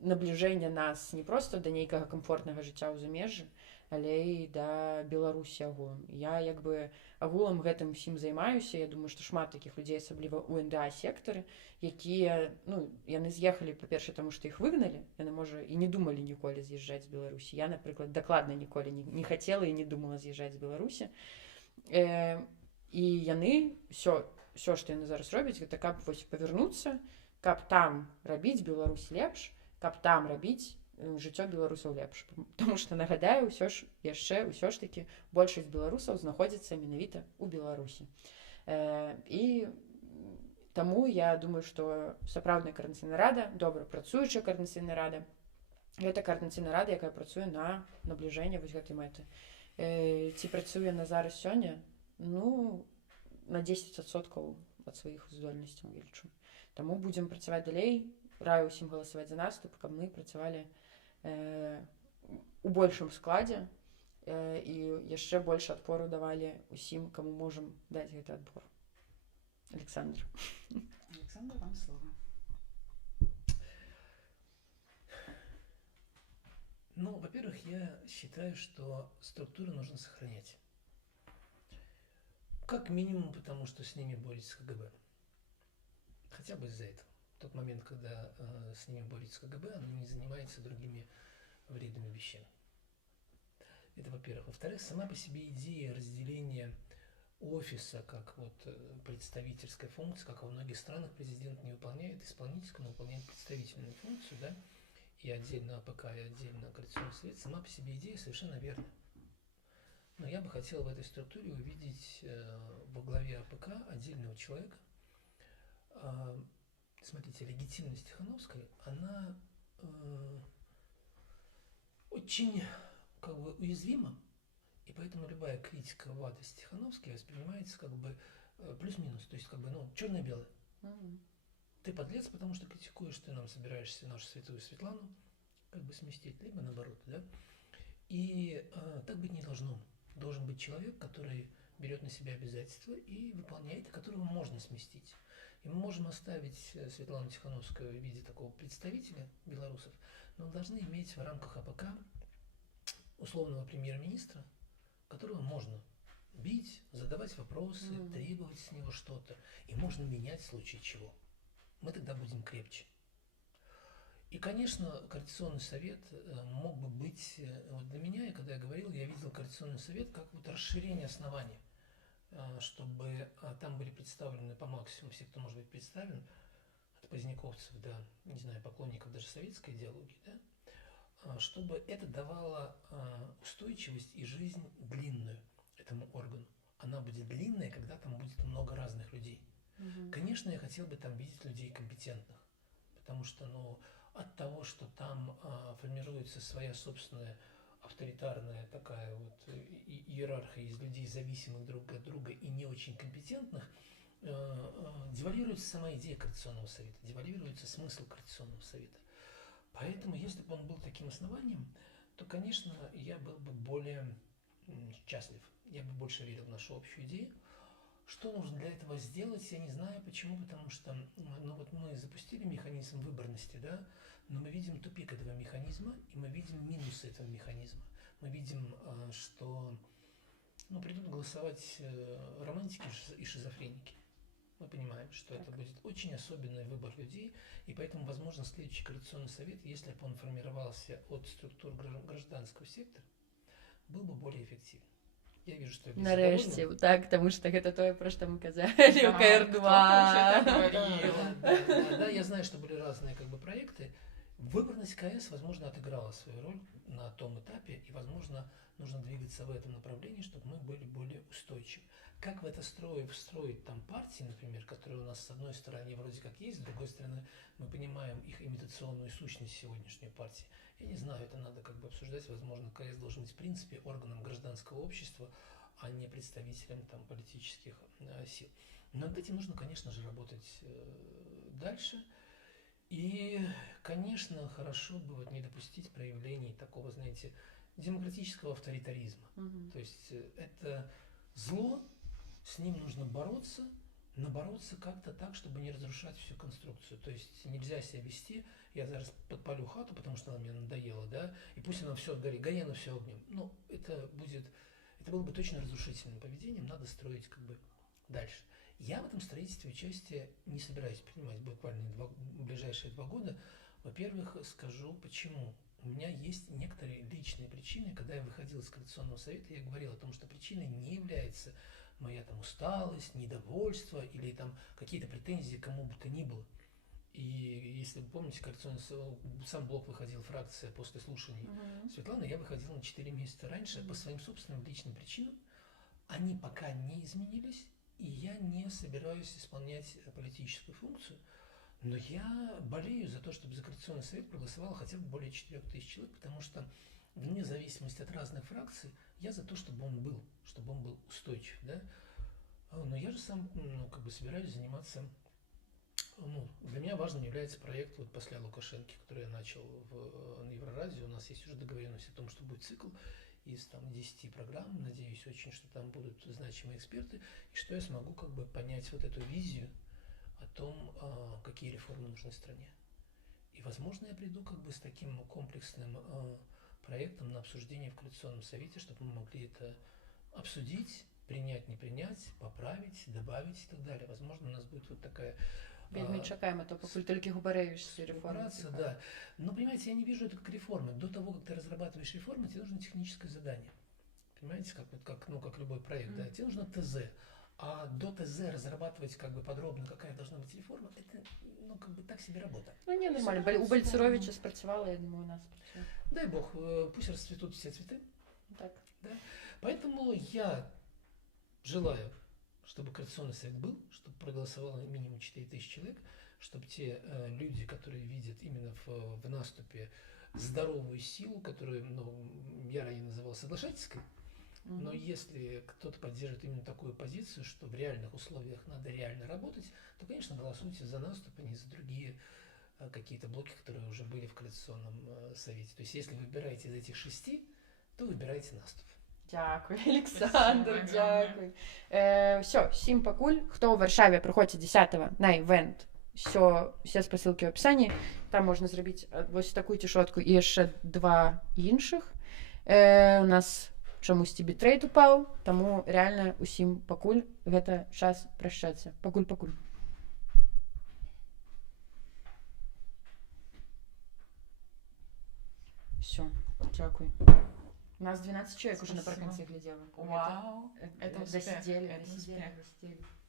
набліжэння нас не проста да нейкага камфортнага жыцця ў замежжы, але і да Беларусі агулам. Я як бы агулам гэтым усім займаюся. Я думаю, што шмат такіх людзей, асабліва ў НДА-сектары, якія, ну, яны з'ехалі, па-першае, таму што іх выгналі, яны, можа, і не думалі ніколі з'язджаць з Беларусі. Я, напрыклад, дакладна ніколі не хацела і не думала з'язджаць з Беларусі. І яны все, што яны зараз робяць, гэта каб вось павярнуцца, каб там рабіць Беларусь лепш, каб там рабіць жыццё беларусаў лепш. Таму што, нагадаю, ўсё ж такі большасць беларусаў знаходзіцца менавіта ў Беларусі. І таму я думаю, што сапраўдная Координацыйная рада, добра працуючая Координацыйная рада, гэта Координацыйная рада, якая працуе на набліжэнне вось гэтай мэты. Ці працуе на зараз сёння? Ну, на 10% ад сваіх здольнасцяў, я лічу. Таму будзем працаваць далей. Раю ўсім галасаваць за наступ, каб мы працавалі у большым складзе і яшчэ больш адпору давалі усім, каму можам даць гэты адпор. Александр. Александр, вам слово. Ну, во-первых, я считаю, что структуры нужно сохранять. Как минимум, потому что с ними борется КГБ. Хотя бы из-за этого. В тот момент, когда с ними борется КГБ, оно не занимается другими вредными вещами. Это во-первых. Во-вторых, сама по себе идея разделения офиса как вот представительской функции, как во многих странах президент не выполняет исполнительскую, но выполняет представительную функцию, да, и отдельно АПК, и отдельно Координационный совет, сама по себе идея совершенно верна. Но я бы хотел в этой структуре увидеть во главе АПК отдельного человека. Смотрите, легитимность Тихановской, она очень как бы уязвима, и поэтому любая критика в адрес Тихановской воспринимается как бы плюс-минус, то есть как бы, ну, черно-белое. Ты подлец, потому что критикуешь, ты нам собираешься нашу святую Светлану как бы сместить, либо наоборот, да. И так быть не должно. Должен быть человек, который берет на себя обязательства и выполняет, и которого можно сместить. И мы можем оставить Светлану Тихановскую в виде такого представителя белорусов, но мы должны иметь в рамках АПК условного премьер-министра, которого можно бить, задавать вопросы, требовать с него что-то, и можно менять в случае чего. Мы тогда будем крепче. И, конечно, Координационный совет мог бы быть, вот для меня, когда я говорил, я видел Координационный совет как вот расширение основания, чтобы там были представлены по максимуму все, кто может быть представлен, от поздняковцев до, не знаю, поклонников даже советской идеологии, да, чтобы это давало устойчивость и жизнь длинную этому органу. Она будет длинная, когда там будет много разных людей. Конечно, я хотел бы там видеть людей компетентных, потому что, ну, от того, что там формируется своя собственная авторитарная такая вот иерархия из людей, зависимых друг от друга и не очень компетентных, девальвируется сама идея Координационного совета, девальвируется смысл Координационного совета. Поэтому, если бы он был таким основанием, то, конечно, я был бы более счастлив, я бы больше верил в нашу общую идею. Что нужно для этого сделать, я не знаю. Почему? Потому что, ну вот мы запустили механизм выборности, да, но мы видим тупик этого механизма, и мы видим минусы этого механизма. Мы видим, что, ну, придут голосовать романтики и шизофреники. Мы понимаем, что это будет очень особенный выбор людей, и поэтому, возможно, следующий Координационный совет, если бы он формировался от структур гражданского сектора, был бы более эффективен. Я вижу, что это нарэшце, так, потому что это то, про что мы казали у КР2. Да, я знаю, что были разные как бы проекты. Выборность КС, возможно, отыграла свою роль на том этапе, и, возможно, нужно двигаться в этом направлении, чтобы мы были более устойчивы. Как в это встроить там партии, например, которые у нас с одной стороны вроде как есть, с другой стороны мы понимаем их имитационную сущность сегодняшней партии. Я не знаю, это надо как бы обсуждать. Возможно, КС должен быть в принципе органом гражданского общества, а не представителем там политических сил. Но над этим нужно, конечно же, работать дальше. И, конечно, хорошо бы вот не допустить проявлений такого, знаете, демократического авторитаризма. То есть это зло, с ним нужно бороться, но бороться как-то так, чтобы не разрушать всю конструкцию. То есть нельзя себя вести, я зараз подпалю хату, потому что она мне надоела, да, и пусть она все горит, гори она все огнем. Ну, это было бы точно разрушительным поведением, надо строить как бы дальше. Я в этом строительстве участие не собираюсь принимать буквально в ближайшие 2 года. Во-первых, скажу почему. У меня есть некоторые личные причины. Когда я выходил из Координационного совета, я говорил о том, что причиной не является моя там усталость, недовольство или там какие-то претензии к кому бы то ни было. И если вы помните, сам блок выходил, фракция после слушаний Светланы, я выходил на 4 месяца раньше по своим собственным личным причинам. Они пока не изменились, и я не собираюсь исполнять политическую функцию. Но я болею за то, чтобы за Координационный совет проголосовало хотя бы более 4000 человек, потому что вне зависимости от разных фракций, я за то, чтобы он был устойчив. Да? Но я же сам собираюсь заниматься. Для меня важным является проект после Лукашенки, который я начал на Еврорадио. У нас есть уже договоренность о том, что будет цикл из 10 программ. Надеюсь очень, что там будут значимые эксперты, и что я смогу понять эту визию о том, какие реформы нужны стране. И, возможно, я приду с таким комплексным проектом на обсуждение в Координационном совете, чтобы мы могли это обсудить, принять, не принять, поправить, добавить и так далее. Возможно, у нас будет такая... Вельми чакаем, а то покуль только губареешься реформы. Да. Но, понимаете, я не вижу это как реформы. До того, как ты разрабатываешь реформы, тебе нужно техническое задание. Понимаете, как любой проект, да, тебе нужно ТЗ. А до ТЗ разрабатывать подробно, какая должна быть реформа, это так себе работа. Не, нормально. У Бальцеровича спрацевало, я думаю, у нас спрацевало. Дай бог, пусть расцветут все цветы. Так. Да? Поэтому я желаю, чтобы Координационный совет был, чтобы проголосовало минимум 4000 человек, чтобы те люди, которые видят именно в наступе здоровую силу, которую я ранее называл соглашательской, но если кто-то поддерживает именно такую позицию, что в реальных условиях надо реально работать, то, конечно, голосуйте за наступ, а не за другие какие-то блоки, которые уже были в Координационном совете. То есть, если вы выбираете из этих 6, то выбирайте наступ. Дякую, Олександр, дякую. Все, всім пакуль. Хто у Варшаві, приходьте 10-го на івент. Все спасылкі ў апісанні. Там можна зрабіць вось такую цішотку і яшчэ 2 іншых. У нас чамусьці бітрейт упаў, таму реально усім пакуль гэта час прощацца. Пакуль. Все, дякую. У нас 12 человек уже на парканце глядело. Вау! Это досидели.